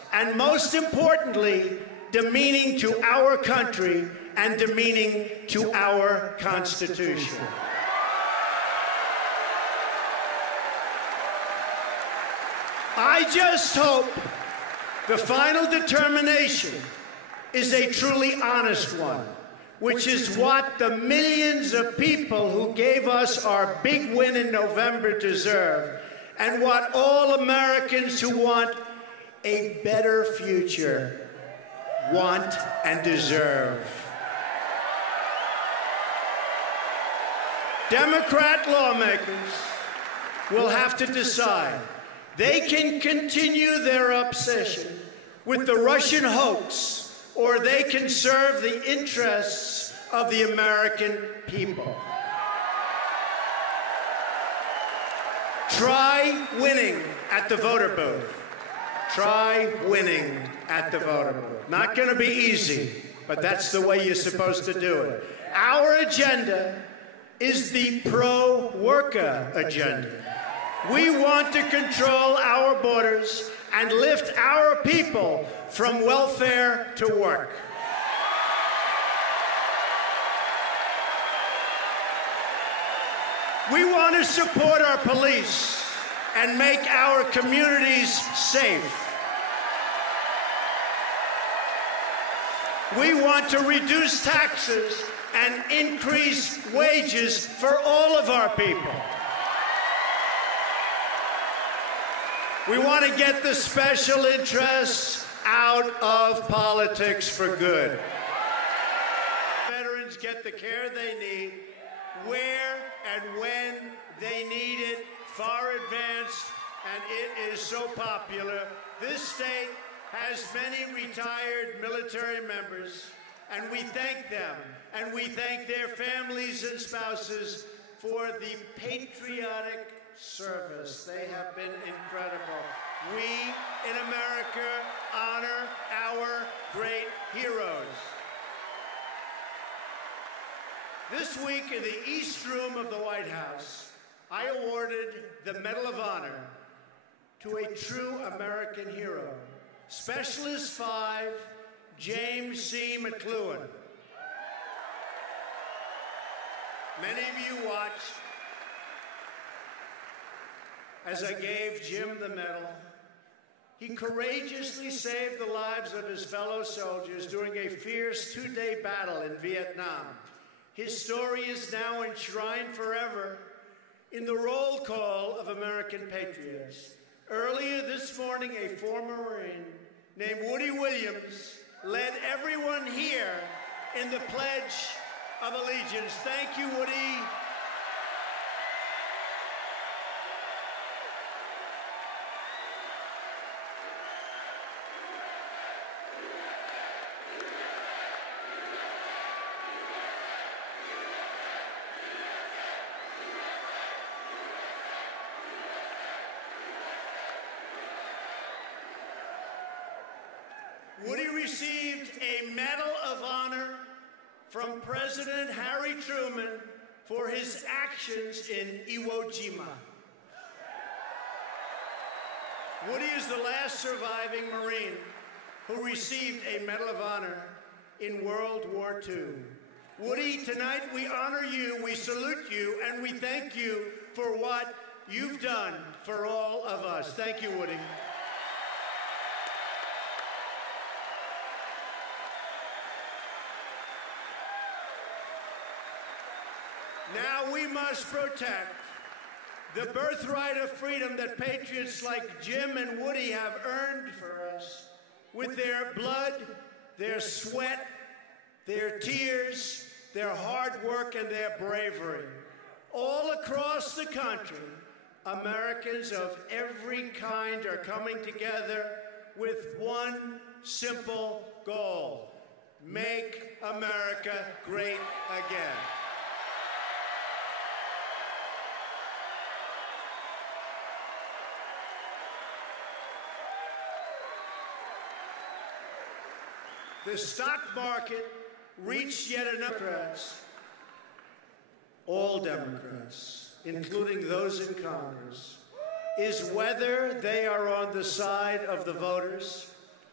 and most importantly, demeaning to our country and demeaning to our Constitution. I just hope the final determination is a truly honest one, which is what the millions of people who gave us our big win in November deserve, and what all Americans who want a better future want and deserve. Democrat lawmakers will have to decide. They can continue their obsession with the Russian hoax, or they can serve the interests of the American people. Try winning at the voter booth. Try winning at the voter booth. Not going to be easy, but that's the way you're supposed to do it. Our agenda is the pro-worker agenda. We want to control our borders and lift our people from welfare to work. We want to support our police and make our communities safe. We want to reduce taxes and increase wages for all of our people. We want to get the special interests out of politics for good. Veterans get the care they need, where and when they need it, far advanced, and it is so popular. This state has many retired military members, and we thank them, and we thank their families and spouses for the patriotic service. They have been incredible. We in America honor our great heroes. This week in the East Room of the White House, I awarded the Medal of Honor to a true American hero, Specialist 5, James C. McLuhan. Many of you watched as I gave Jim the medal. He courageously saved the lives of his fellow soldiers during a fierce two-day battle in Vietnam. His story is now enshrined forever in the roll call of American patriots. Earlier this morning, a former Marine named Woody Williams led everyone here in the Pledge of Allegiance. Thank you, Woody. Woody received a Medal of Honor from President Harry Truman for his actions in Iwo Jima. Woody is the last surviving Marine who received a Medal of Honor in World War II. Woody, tonight we honor you, we salute you, and we thank you for what you've done for all of us. Thank you, Woody. Now we must protect the birthright of freedom that patriots like Jim and Woody have earned for us with their blood, their sweat, their tears, their hard work, and their bravery. All across the country, Americans of every kind are coming together with one simple goal: make America great again. The stock market reached yet another Democrats, all Democrats, including those in Congress, is whether they are on the side of the voters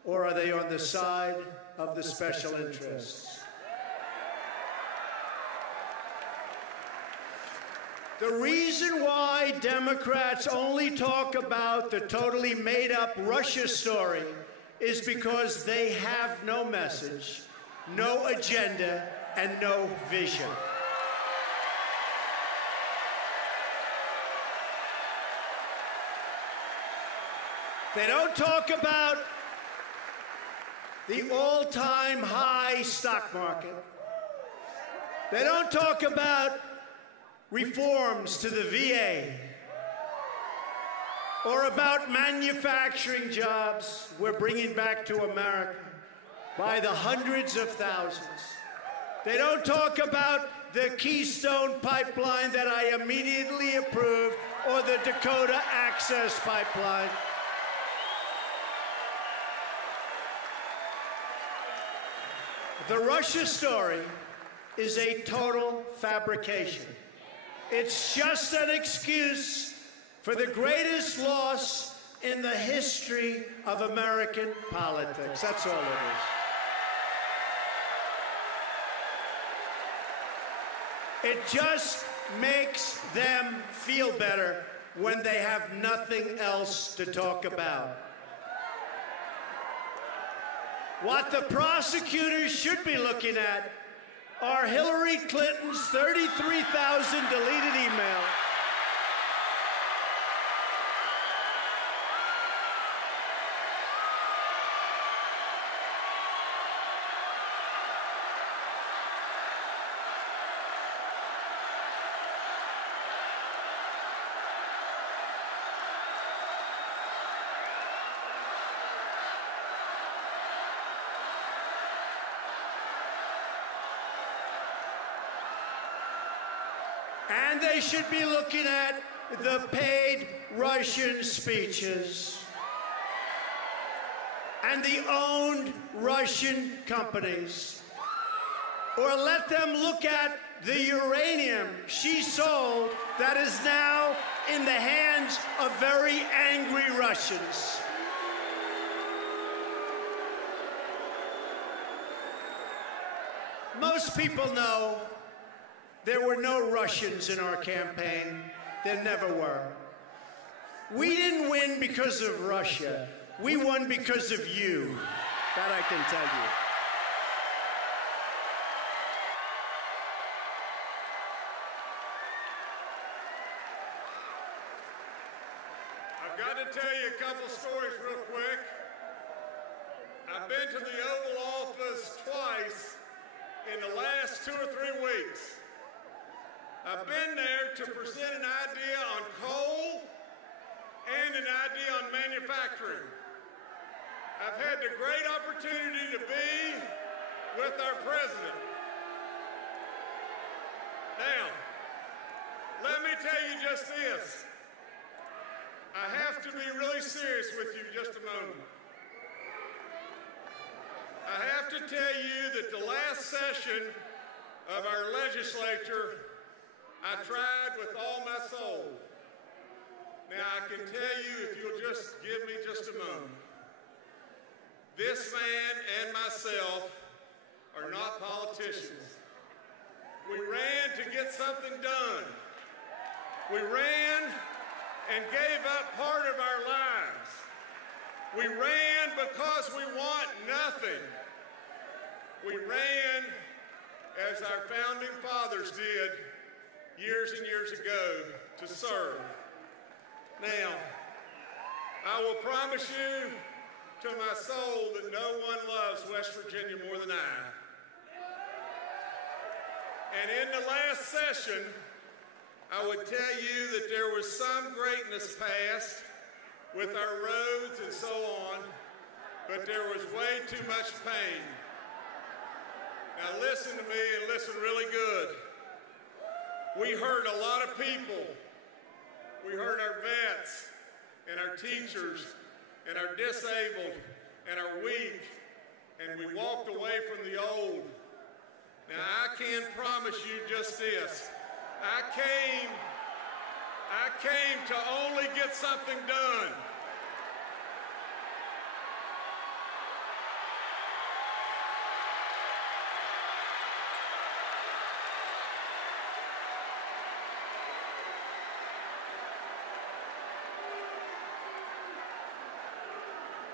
or are they on the side of the special interests? The reason why Democrats only talk about the totally made-up Russia story is because they have no message, no agenda, and no vision. They don't talk about the all-time high stock market. They don't talk about reforms to the VA or about manufacturing jobs we're bringing back to America by the hundreds of thousands. They don't talk about the Keystone Pipeline that I immediately approved or the Dakota Access Pipeline. The Russia story is a total fabrication. It's just an excuse for the greatest loss in the history of American politics. That's all it is. It just makes them feel better when they have nothing else to talk about. What the prosecutors should be looking at are Hillary Clinton's 33,000 deleted emails, and they should be looking at the paid Russian speeches and the owned Russian companies. Or let them look at the uranium she sold that is now in the hands of very angry Russians. Most people know there were no Russians in our campaign. There never were. We didn't win because of Russia. We won because of you. That I can tell you. I've got to tell you a couple stories real quick. I've been to the Oval Office twice in the last 2 or 3 weeks. I've been there to present an idea on coal and an idea on manufacturing. I've had the great opportunity to be with our president. Now, let me tell you just this. I have to be really serious with you just a moment. I have to tell you that the last session of our legislature, I tried with all my soul. Now, I can tell you, if you'll just give me just a moment, this man and myself are not politicians. We ran to get something done. We ran and gave up part of our lives. We ran because we want nothing. We ran as our founding fathers did years and years ago, to serve. Now, I will promise you to my soul that no one loves West Virginia more than I. And in the last session, I would tell you that there was some greatness passed with our roads and so on, but there was way too much pain. Now listen to me and listen really good. We hurt a lot of people. We hurt our vets and our teachers and our disabled and our weak, and we walked away from the old. Now I can promise you just this. I came to only get something done.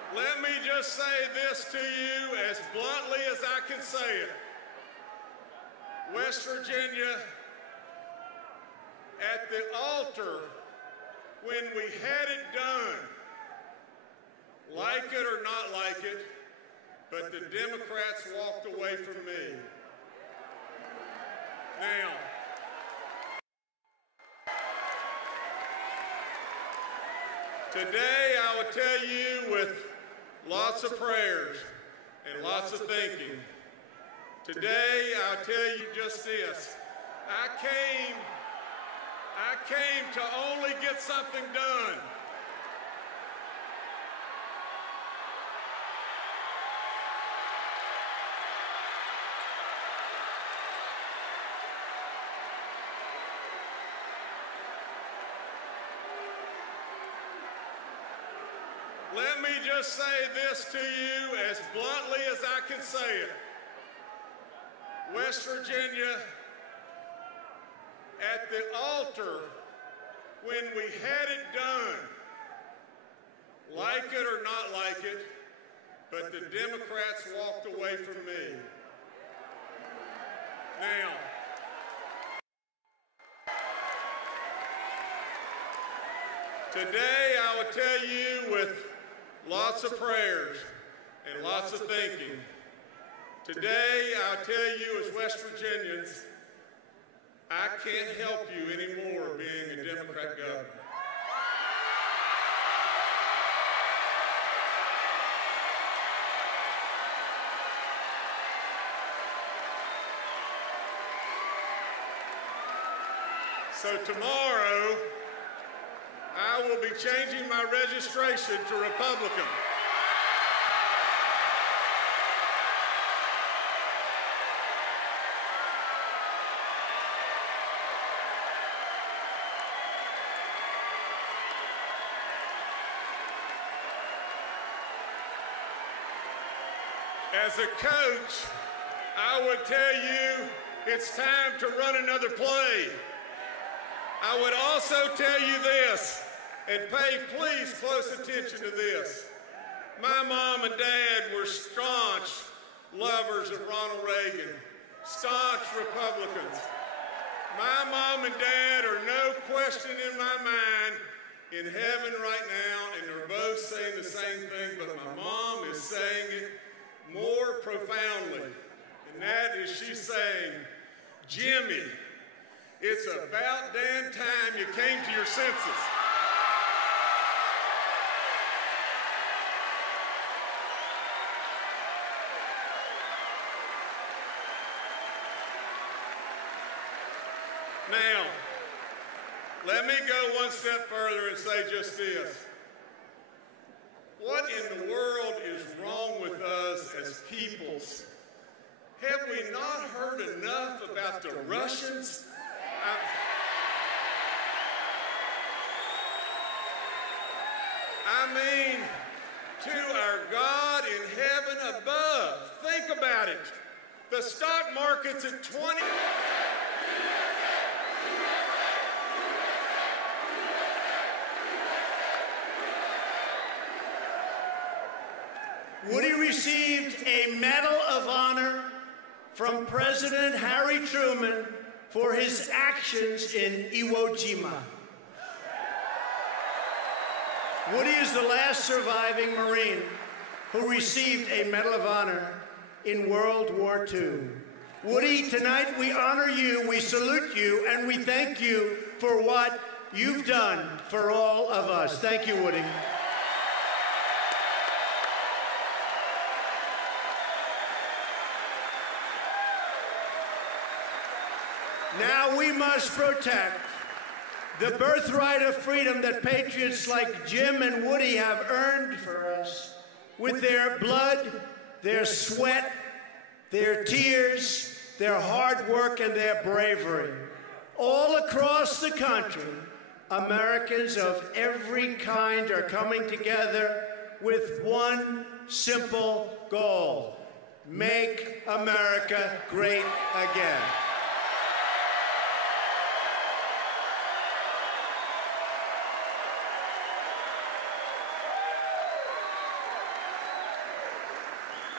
Let me just say this to you as bluntly as I can say it. West Virginia, at the altar, when we had it done, like it or not like it, but the Democrats walked away from me. Now, today I will tell you with lots of prayers and lots of thinking. Today I'll tell you just this. I came to only get something done. Let me just say this to you as bluntly as I can say it. West Virginia, at the altar, when we had it done, like it or not like it, but the Democrats walked away from me. Now, today I will tell you with lots of prayers and lots of thinking. Today I'll tell you as West Virginians, I can't help you anymore being a Democrat governor. So tomorrow, I will be changing my registration to Republican. As a coach, I would tell you it's time to run another play. I would also tell you this, and pay please close attention to this. My mom and dad were staunch lovers of Ronald Reagan, staunch Republicans. My mom and dad are no question in my mind in heaven right now, and they're both saying the same thing, but my mom is saying it more profoundly, and that is she's saying, Jimmy, it's about damn time you came to your senses. Now, let me go one step further and say just this. What in the world is wrong with us as peoples? Have we not heard enough about the Russians? I mean, to our God in heaven above. Think about it. The stock market's at 20. Woody received a Medal of Honor from President Harry Truman for his actions in Iwo Jima. Woody is the last surviving Marine who received a Medal of Honor in World War II. Woody, tonight we honor you, we salute you, and we thank you for what you've done for all of us. Thank you, Woody. Now we must protect the birthright of freedom that patriots like Jim and Woody have earned for us with their blood, their sweat, their tears, their hard work, and their bravery. All across the country, Americans of every kind are coming together with one simple goal: make America great again.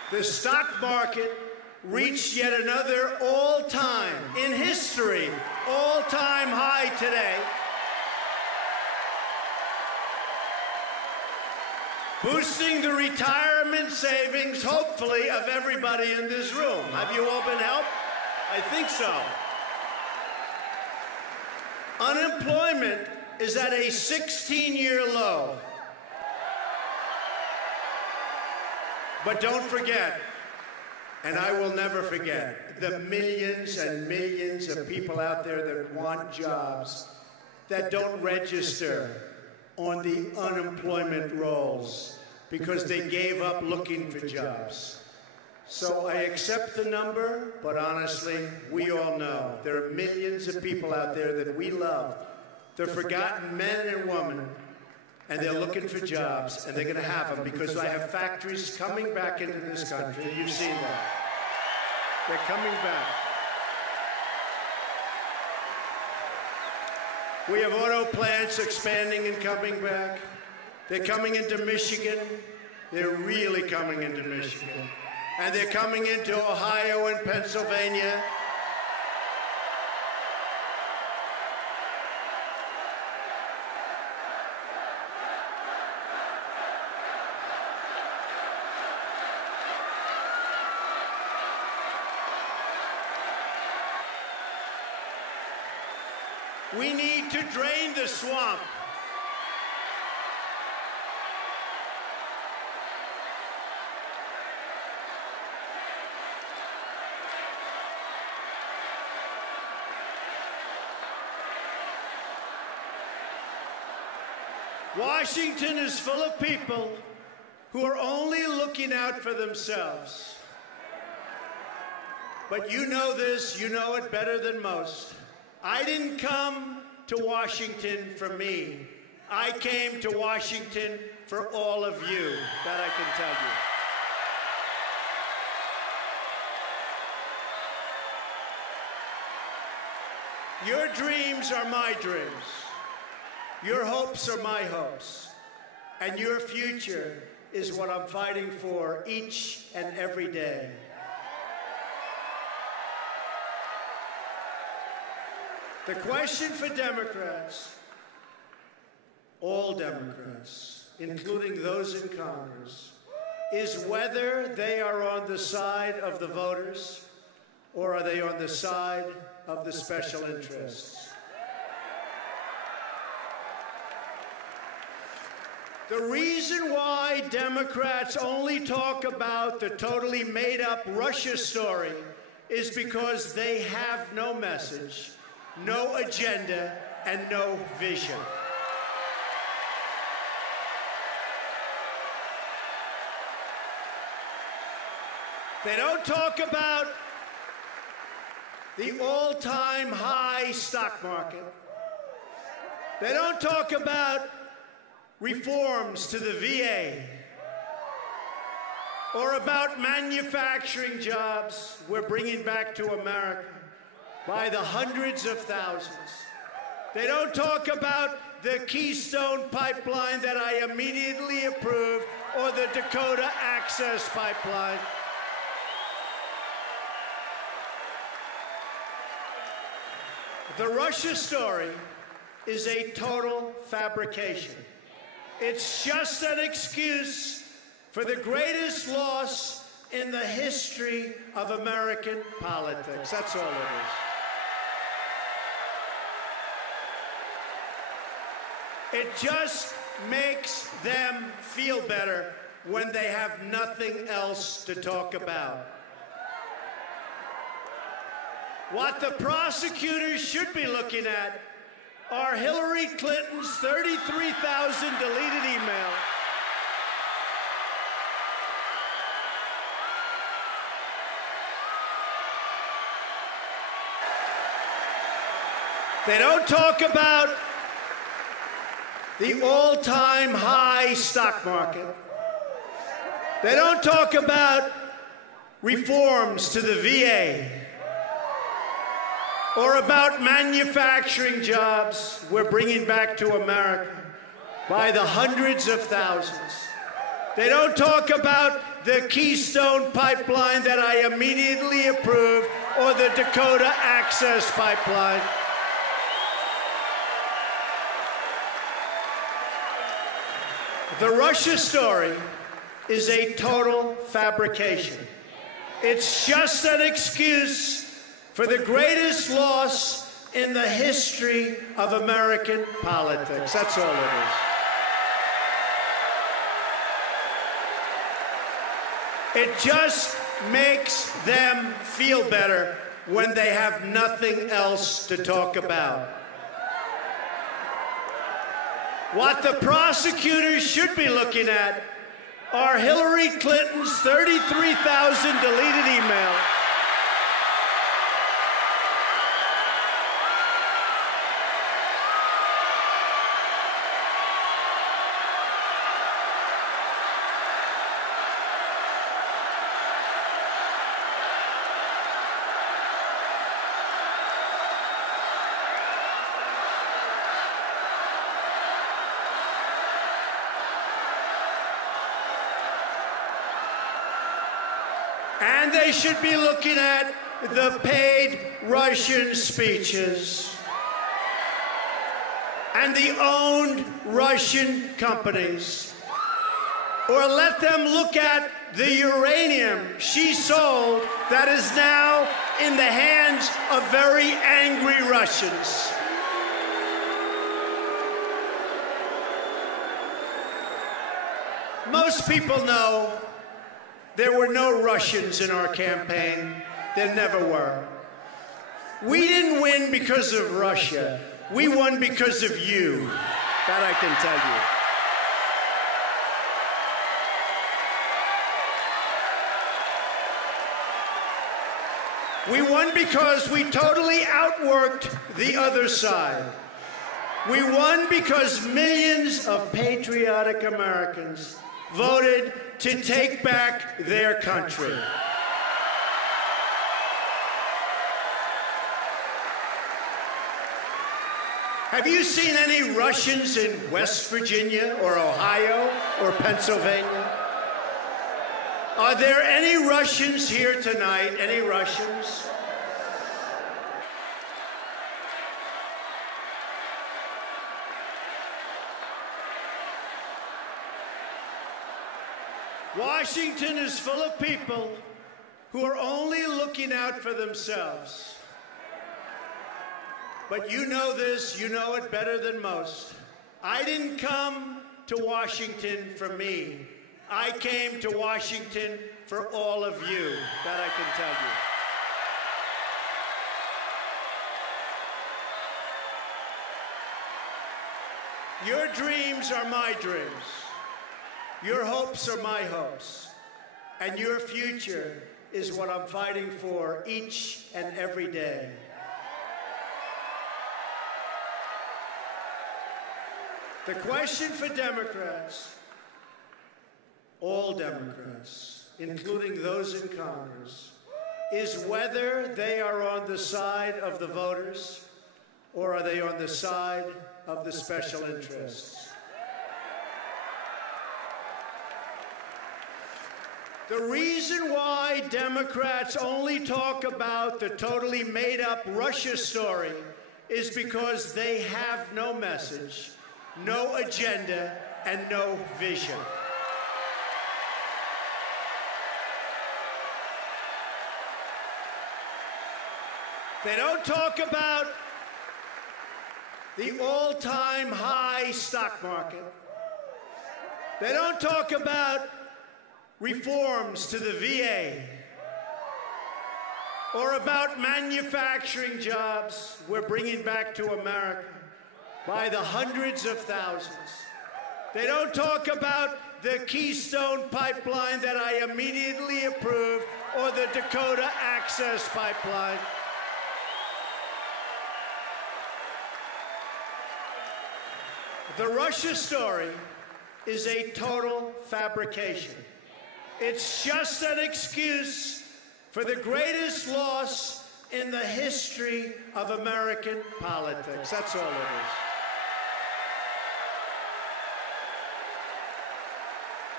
the stock market reached yet another all-time, in history, all-time high today. Boosting the retirement savings, hopefully, of everybody in this room. Have you all been helped? I think so. Unemployment is at a 16-year low. But don't forget, and I will never forget, the millions and millions of people out there that want jobs that don't register on the unemployment rolls because they gave up looking for jobs. So I accept the number, but honestly, we all know there are millions of people out there that we love. They're forgotten men and women, and they're looking for jobs, and they're going to have them because I have factories coming back into this country. You've seen that. They're coming back. We have auto plants expanding and coming back. They're coming into Michigan. They're really coming into Michigan. And they're coming into Ohio and Pennsylvania. We need to drain the swamp. Washington is full of people who are only looking out for themselves. But you know this, you know it better than most. I didn't come to Washington for me. I came to Washington for all of you, that I can tell you. Your dreams are my dreams. Your hopes are my hopes. And your future is what I'm fighting for each and every day. The question for Democrats, all Democrats, including those in Congress, is whether they are on the side of the voters or are they on the side of the special interests. The reason why Democrats only talk about the totally made-up Russia story is because they have no message, no agenda, and no vision. They don't talk about the all-time high stock market. They don't talk about reforms to the VA or about manufacturing jobs we're bringing back to America by the hundreds of thousands. They don't talk about the Keystone Pipeline that I immediately approved or the Dakota Access Pipeline. The Russia story is a total fabrication. It's just an excuse for the greatest loss in the history of American politics. That's all it is. It just makes them feel better when they have nothing else to talk about. What the prosecutors should be looking at are Hillary Clinton's 33,000 deleted emails. They don't talk about the all-time high stock market. They don't talk about reforms to the VA or about manufacturing jobs we're bringing back to America by the hundreds of thousands. They don't talk about the Keystone Pipeline that I immediately approved or the Dakota Access Pipeline. The Russia story is a total fabrication. It's just an excuse for the greatest loss in the history of American politics. That's all it is. It just makes them feel better when they have nothing else to talk about. What the prosecutors should be looking at are Hillary Clinton's 33,000 deleted emails, and they should be looking at the paid Russian speeches and the owned Russian companies. Or let them look at the uranium she sold that is now in the hands of very angry Russians. Most people know there were no Russians in our campaign. There never were. We didn't win because of Russia. We won because of you. That I can tell you. We won because we totally outworked the other side. We won because millions of patriotic Americans voted to take back their country. Have you seen any Russians in West Virginia or Ohio or Pennsylvania? Are there any Russians here tonight? Any Russians? Washington is full of people who are only looking out for themselves. But you know this, you know it better than most. I didn't come to Washington for me. I came to Washington for all of you. That I can tell you. Your dreams are my dreams. Your hopes are my hopes, and your future is what I'm fighting for each and every day. The question for Democrats, all Democrats, including those in Congress, is whether they are on the side of the voters or are they on the side of the special interests. The reason why Democrats only talk about the totally made-up Russia story is because they have no message, no agenda, and no vision. They don't talk about the all-time high stock market. They don't talk about reforms to the VA, or about manufacturing jobs we're bringing back to America by the hundreds of thousands. They don't talk about the Keystone Pipeline that I immediately approved, or the Dakota Access Pipeline. The Russia story is a total fabrication. It's just an excuse for the greatest loss in the history of American politics. That's all it is.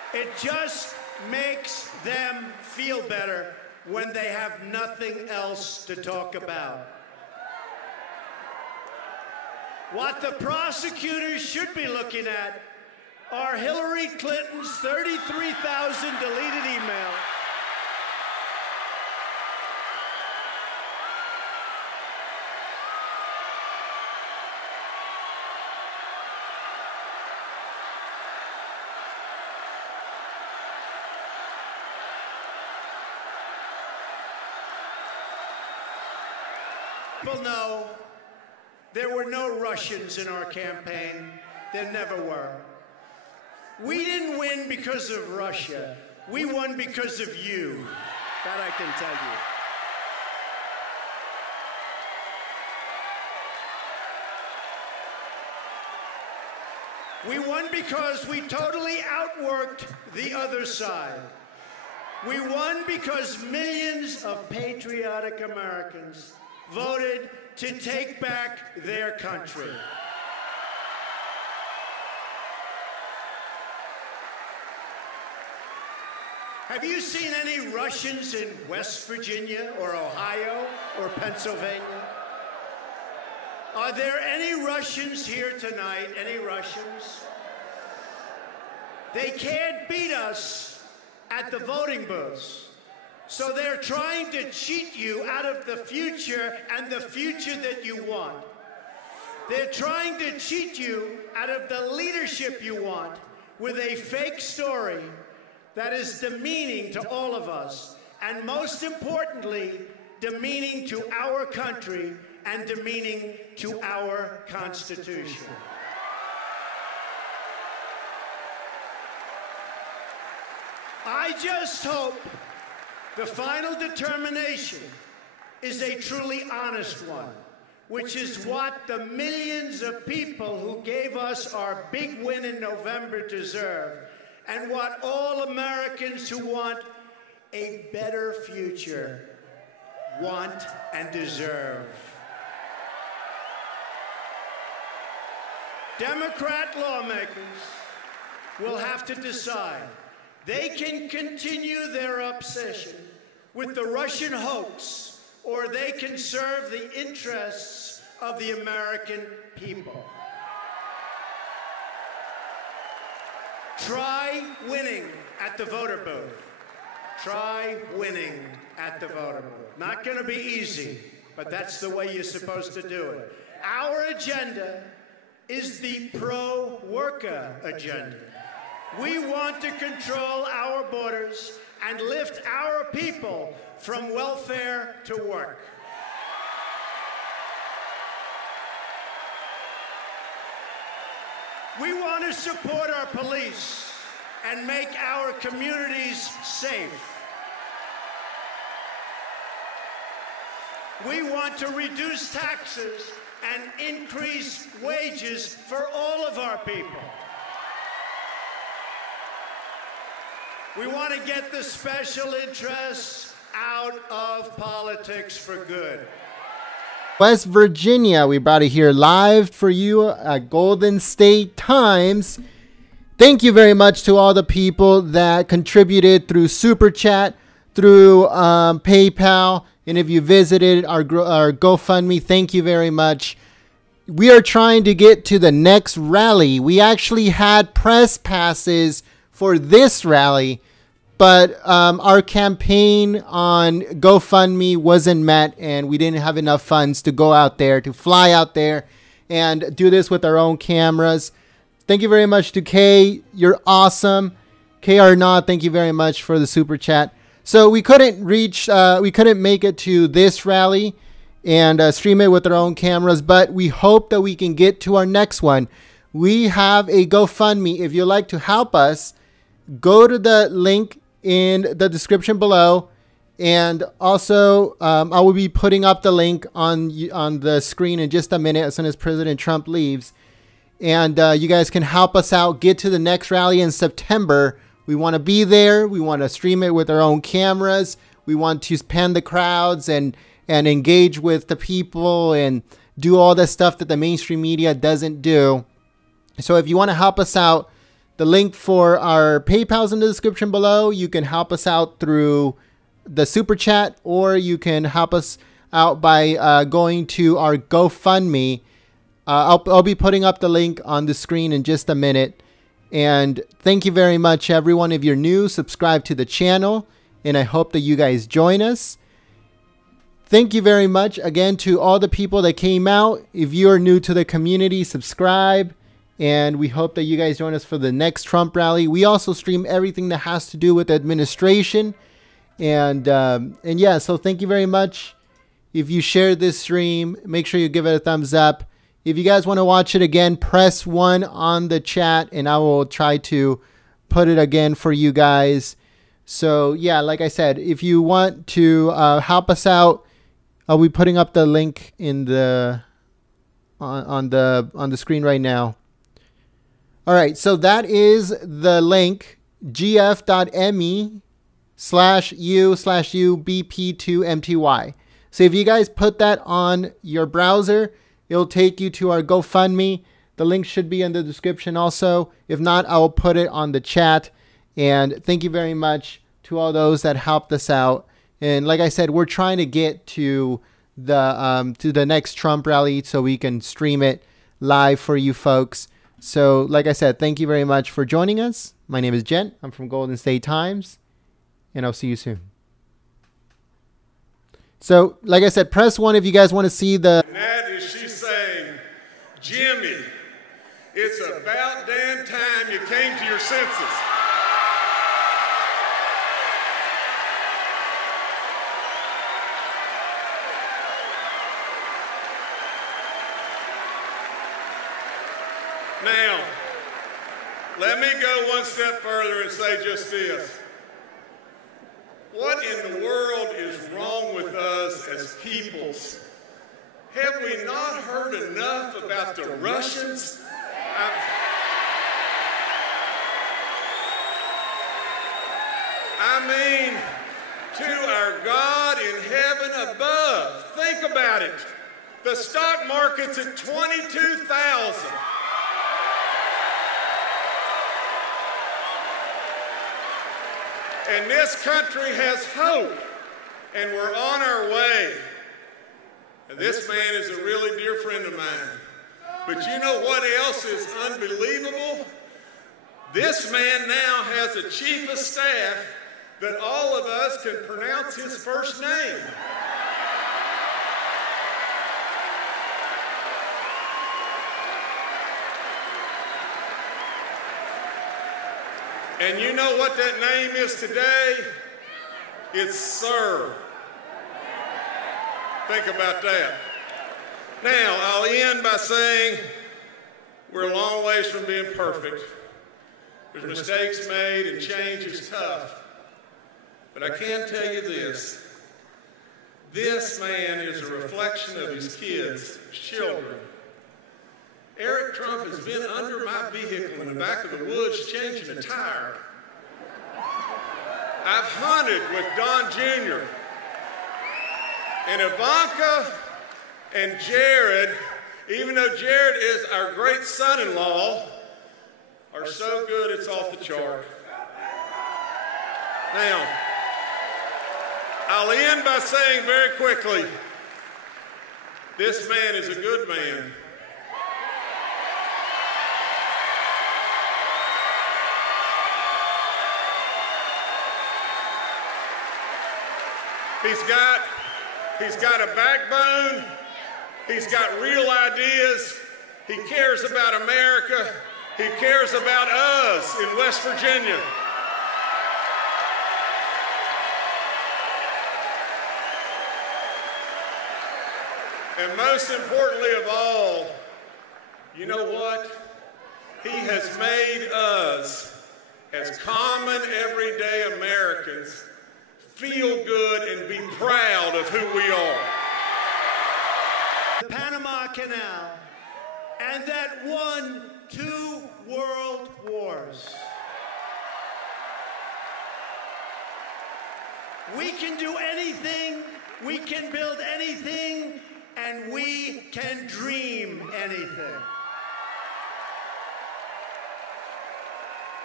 It just makes them feel better when they have nothing else to talk about. What the prosecutors should be looking at are Hillary Clinton's 33,000 deleted emails, people know there were no Russians in our campaign. There never were. We didn't win because of Russia. We won because of you. That I can tell you. We won because we totally outworked the other side. We won because millions of patriotic Americans voted to take back their country. Have you seen any Russians in West Virginia or Ohio or Pennsylvania? Are there any Russians here tonight? Any Russians? They can't beat us at the voting booths. So they're trying to cheat you out of the future and the future that you want. They're trying to cheat you out of the leadership you want with a fake story that is demeaning to all of us, and most importantly, demeaning to our country and demeaning to our Constitution. I just hope the final determination is a truly honest one, which is what the millions of people who gave us our big win in November deserve, and what all Americans who want a better future want and deserve. Democrat lawmakers will have to decide. They can continue their obsession with the Russian hoax, or they can serve the interests of the American people. Try winning at the voter booth. Try winning at the voter booth. Not going to be easy, but that's the way you're supposed to do it. Our agenda is the pro-worker agenda. We want to control our borders and lift our people from welfare to work. We want to support our police and make our communities safe. We want to reduce taxes and increase wages for all of our people. We want to get the special interests out of politics for good. West Virginia, we brought it here live for you at Golden State Times. Thank you very much to all the people that contributed through Super Chat, through PayPal, and if you visited our GoFundMe, thank you very much. We are trying to get to the next rally. We actually had press passes for this rally, but our campaign on GoFundMe wasn't met, and we didn't have enough funds to go out there, to fly out there and do this with our own cameras. Thank you very much to Kay. You're awesome. Kay Arnaud, thank you very much for the super chat. So we couldn't make it to this rally and stream it with our own cameras, but we hope that we can get to our next one. We have a GoFundMe. If you'd like to help us, go to the link in the description below, and also I will be putting up the link on the screen in just a minute as soon as President Trump leaves, and you guys can help us out, get to the next rally in September. We want to be there. We want to stream it with our own cameras. We want to pan the crowds and engage with the people and do all the stuff that the mainstream media doesn't do. So if you want to help us out, The link for our PayPal's in the description below. You can help us out through the super chat, or you can help us out by going to our GoFundMe. I'll be putting up the link on the screen in just a minute. And thank you very much, everyone. If you're new, subscribe to the channel, and I hope that you guys join us. Thank you very much again to all the people that came out. If you are new to the community, subscribe. And we hope that you guys join us for the next Trump rally. We also stream everything that has to do with administration. And yeah, so thank you very much. If you shared this stream, make sure you give it a thumbs up. If you guys want to watch it again, press 1 on the chat, and I will try to put it again for you guys. So yeah, like I said, if you want to help us out, I'll be putting up the link in the on the screen right now. All right, so that is the link, gf.me/u/ubp2mty. So if you guys put that on your browser, it'll take you to our GoFundMe. The link should be in the description also. If not, I will put it on the chat. And thank you very much to all those that helped us out. And like I said, we're trying to get to the next Trump rally so we can stream it live for you folks. So like I said, thank you very much for joining us. My name is Jen. I'm from Golden State Times, and I'll see you soon. So like I said, press 1 if you guys want to see the... And that is she saying, Jimmy, it's about damn time you came to your senses. Now, let me go one step further and say just this. What in the world is wrong with us as peoples? Have we not heard enough about the Russians? I mean, to our God in heaven above. Think about it. The stock market's at 22,000. And this country has hope, and we're on our way. And this man is a really dear friend of mine. But you know what else is unbelievable? This man now has a chief of staff that all of us can pronounce his first name. And you know what that name is today? It's Sir. Think about that. Now, I'll end by saying we're a long ways from being perfect. There's mistakes made and change is tough. But I can tell you this. This man is a reflection of his kids, his children. Eric Trump has been under my vehicle in the back of the woods changing a tire. I've hunted with Don Jr. And Ivanka and Jared, even though Jared is our great son-in-law, are so good it's off the chart. Now, I'll end by saying very quickly, this man is a good man. He's got a backbone. He's got real ideas. He cares about America. He cares about us in West Virginia. And most importantly of all, you know what? He has made us, as common everyday Americans, feel good and be proud of who we are. The Panama Canal, and that won 2 world wars. We can do anything, we can build anything, and we can dream anything.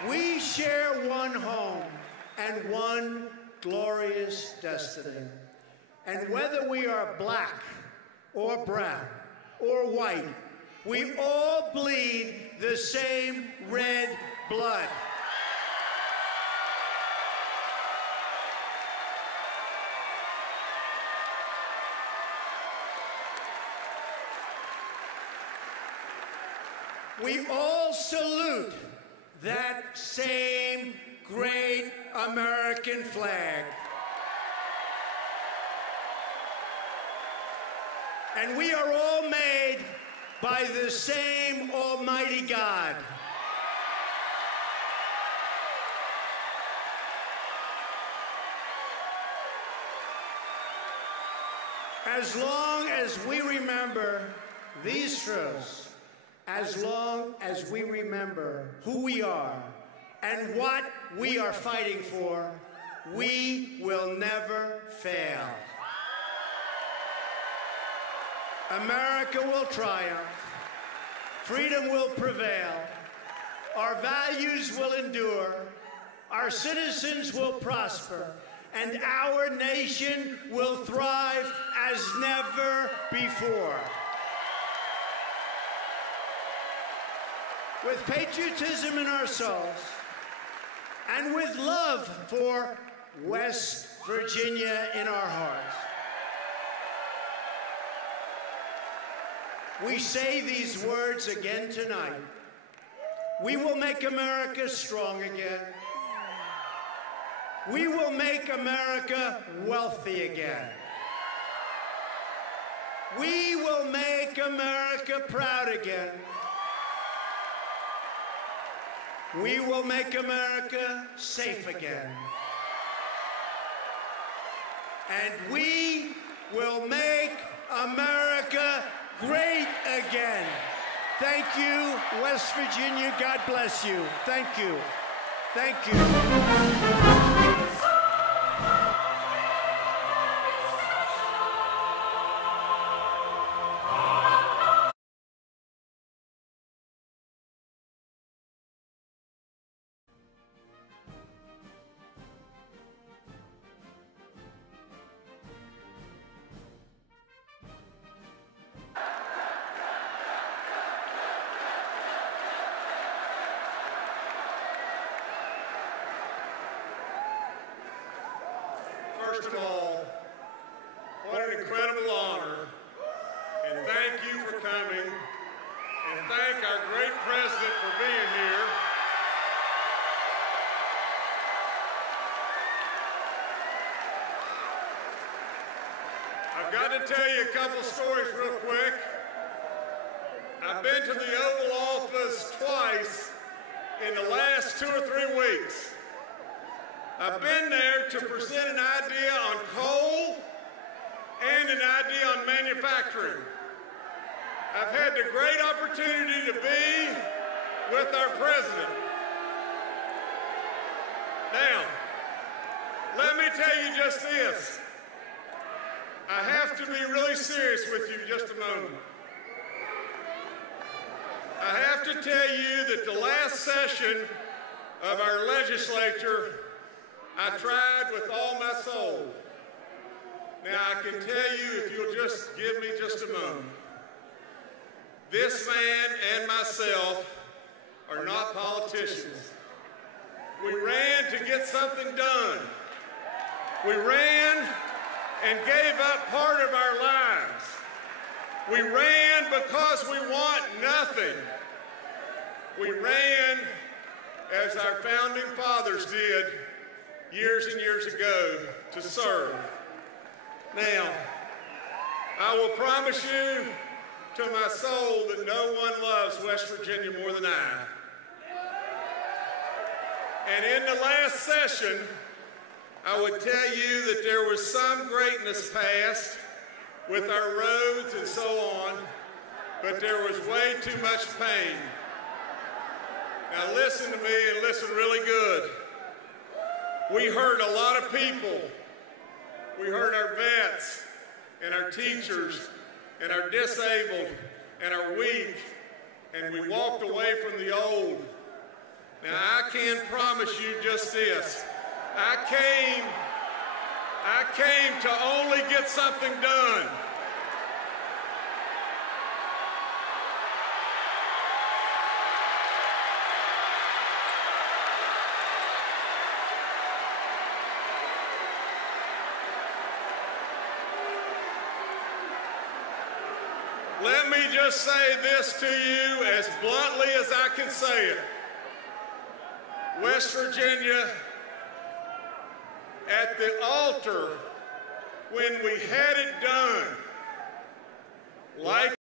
We share one home and one glorious destiny. And whether we are black or brown or white, we all bleed the same red blood. We all salute that same great American flag. And we are all made by the same Almighty God. As long as we remember these truths, as long as we remember who we are and what we are fighting for, we will never fail. America will triumph. Freedom will prevail. Our values will endure. Our citizens will prosper. And our nation will thrive as never before. With patriotism in our souls and with love for West Virginia in our hearts, we say these words again tonight. We will make America strong again. We will make America wealthy again. We will make America proud again. We will make America safe again. And we will make America great again. Thank you, West Virginia. God bless you. Thank you. Thank you. First of all, what an incredible honor, and thank you for coming, and thank our great president for being here. I've got to tell you a couple stories real quick. I've been to the Oval Office twice in the last 2 or 3 weeks. I've been there to present an idea on coal and an idea on manufacturing. I've had the great opportunity to be with our president. Now, let me tell you just this. I have to be really serious with you just a moment. I have to tell you that the last session of our legislature, I tried with all my soul. Now, I can tell you, if you'll just give me just a moment, this man and myself are not politicians. We ran to get something done. We ran and gave up part of our lives. We ran because we want nothing. We ran as our founding fathers did years and years ago, to serve. Now, I will promise you to my soul that no one loves West Virginia more than I. And in the last session, I would tell you that there was some greatness past with our roads and so on, but there was way too much pain. Now listen to me and listen really good. We hurt a lot of people. We hurt our vets and our teachers and our disabled and our weak, and we walked away from the old. Now, I can promise you just this. I came to only get something done. Let me just say this to you as bluntly as I can say it. West Virginia, at the altar, when we had it done, like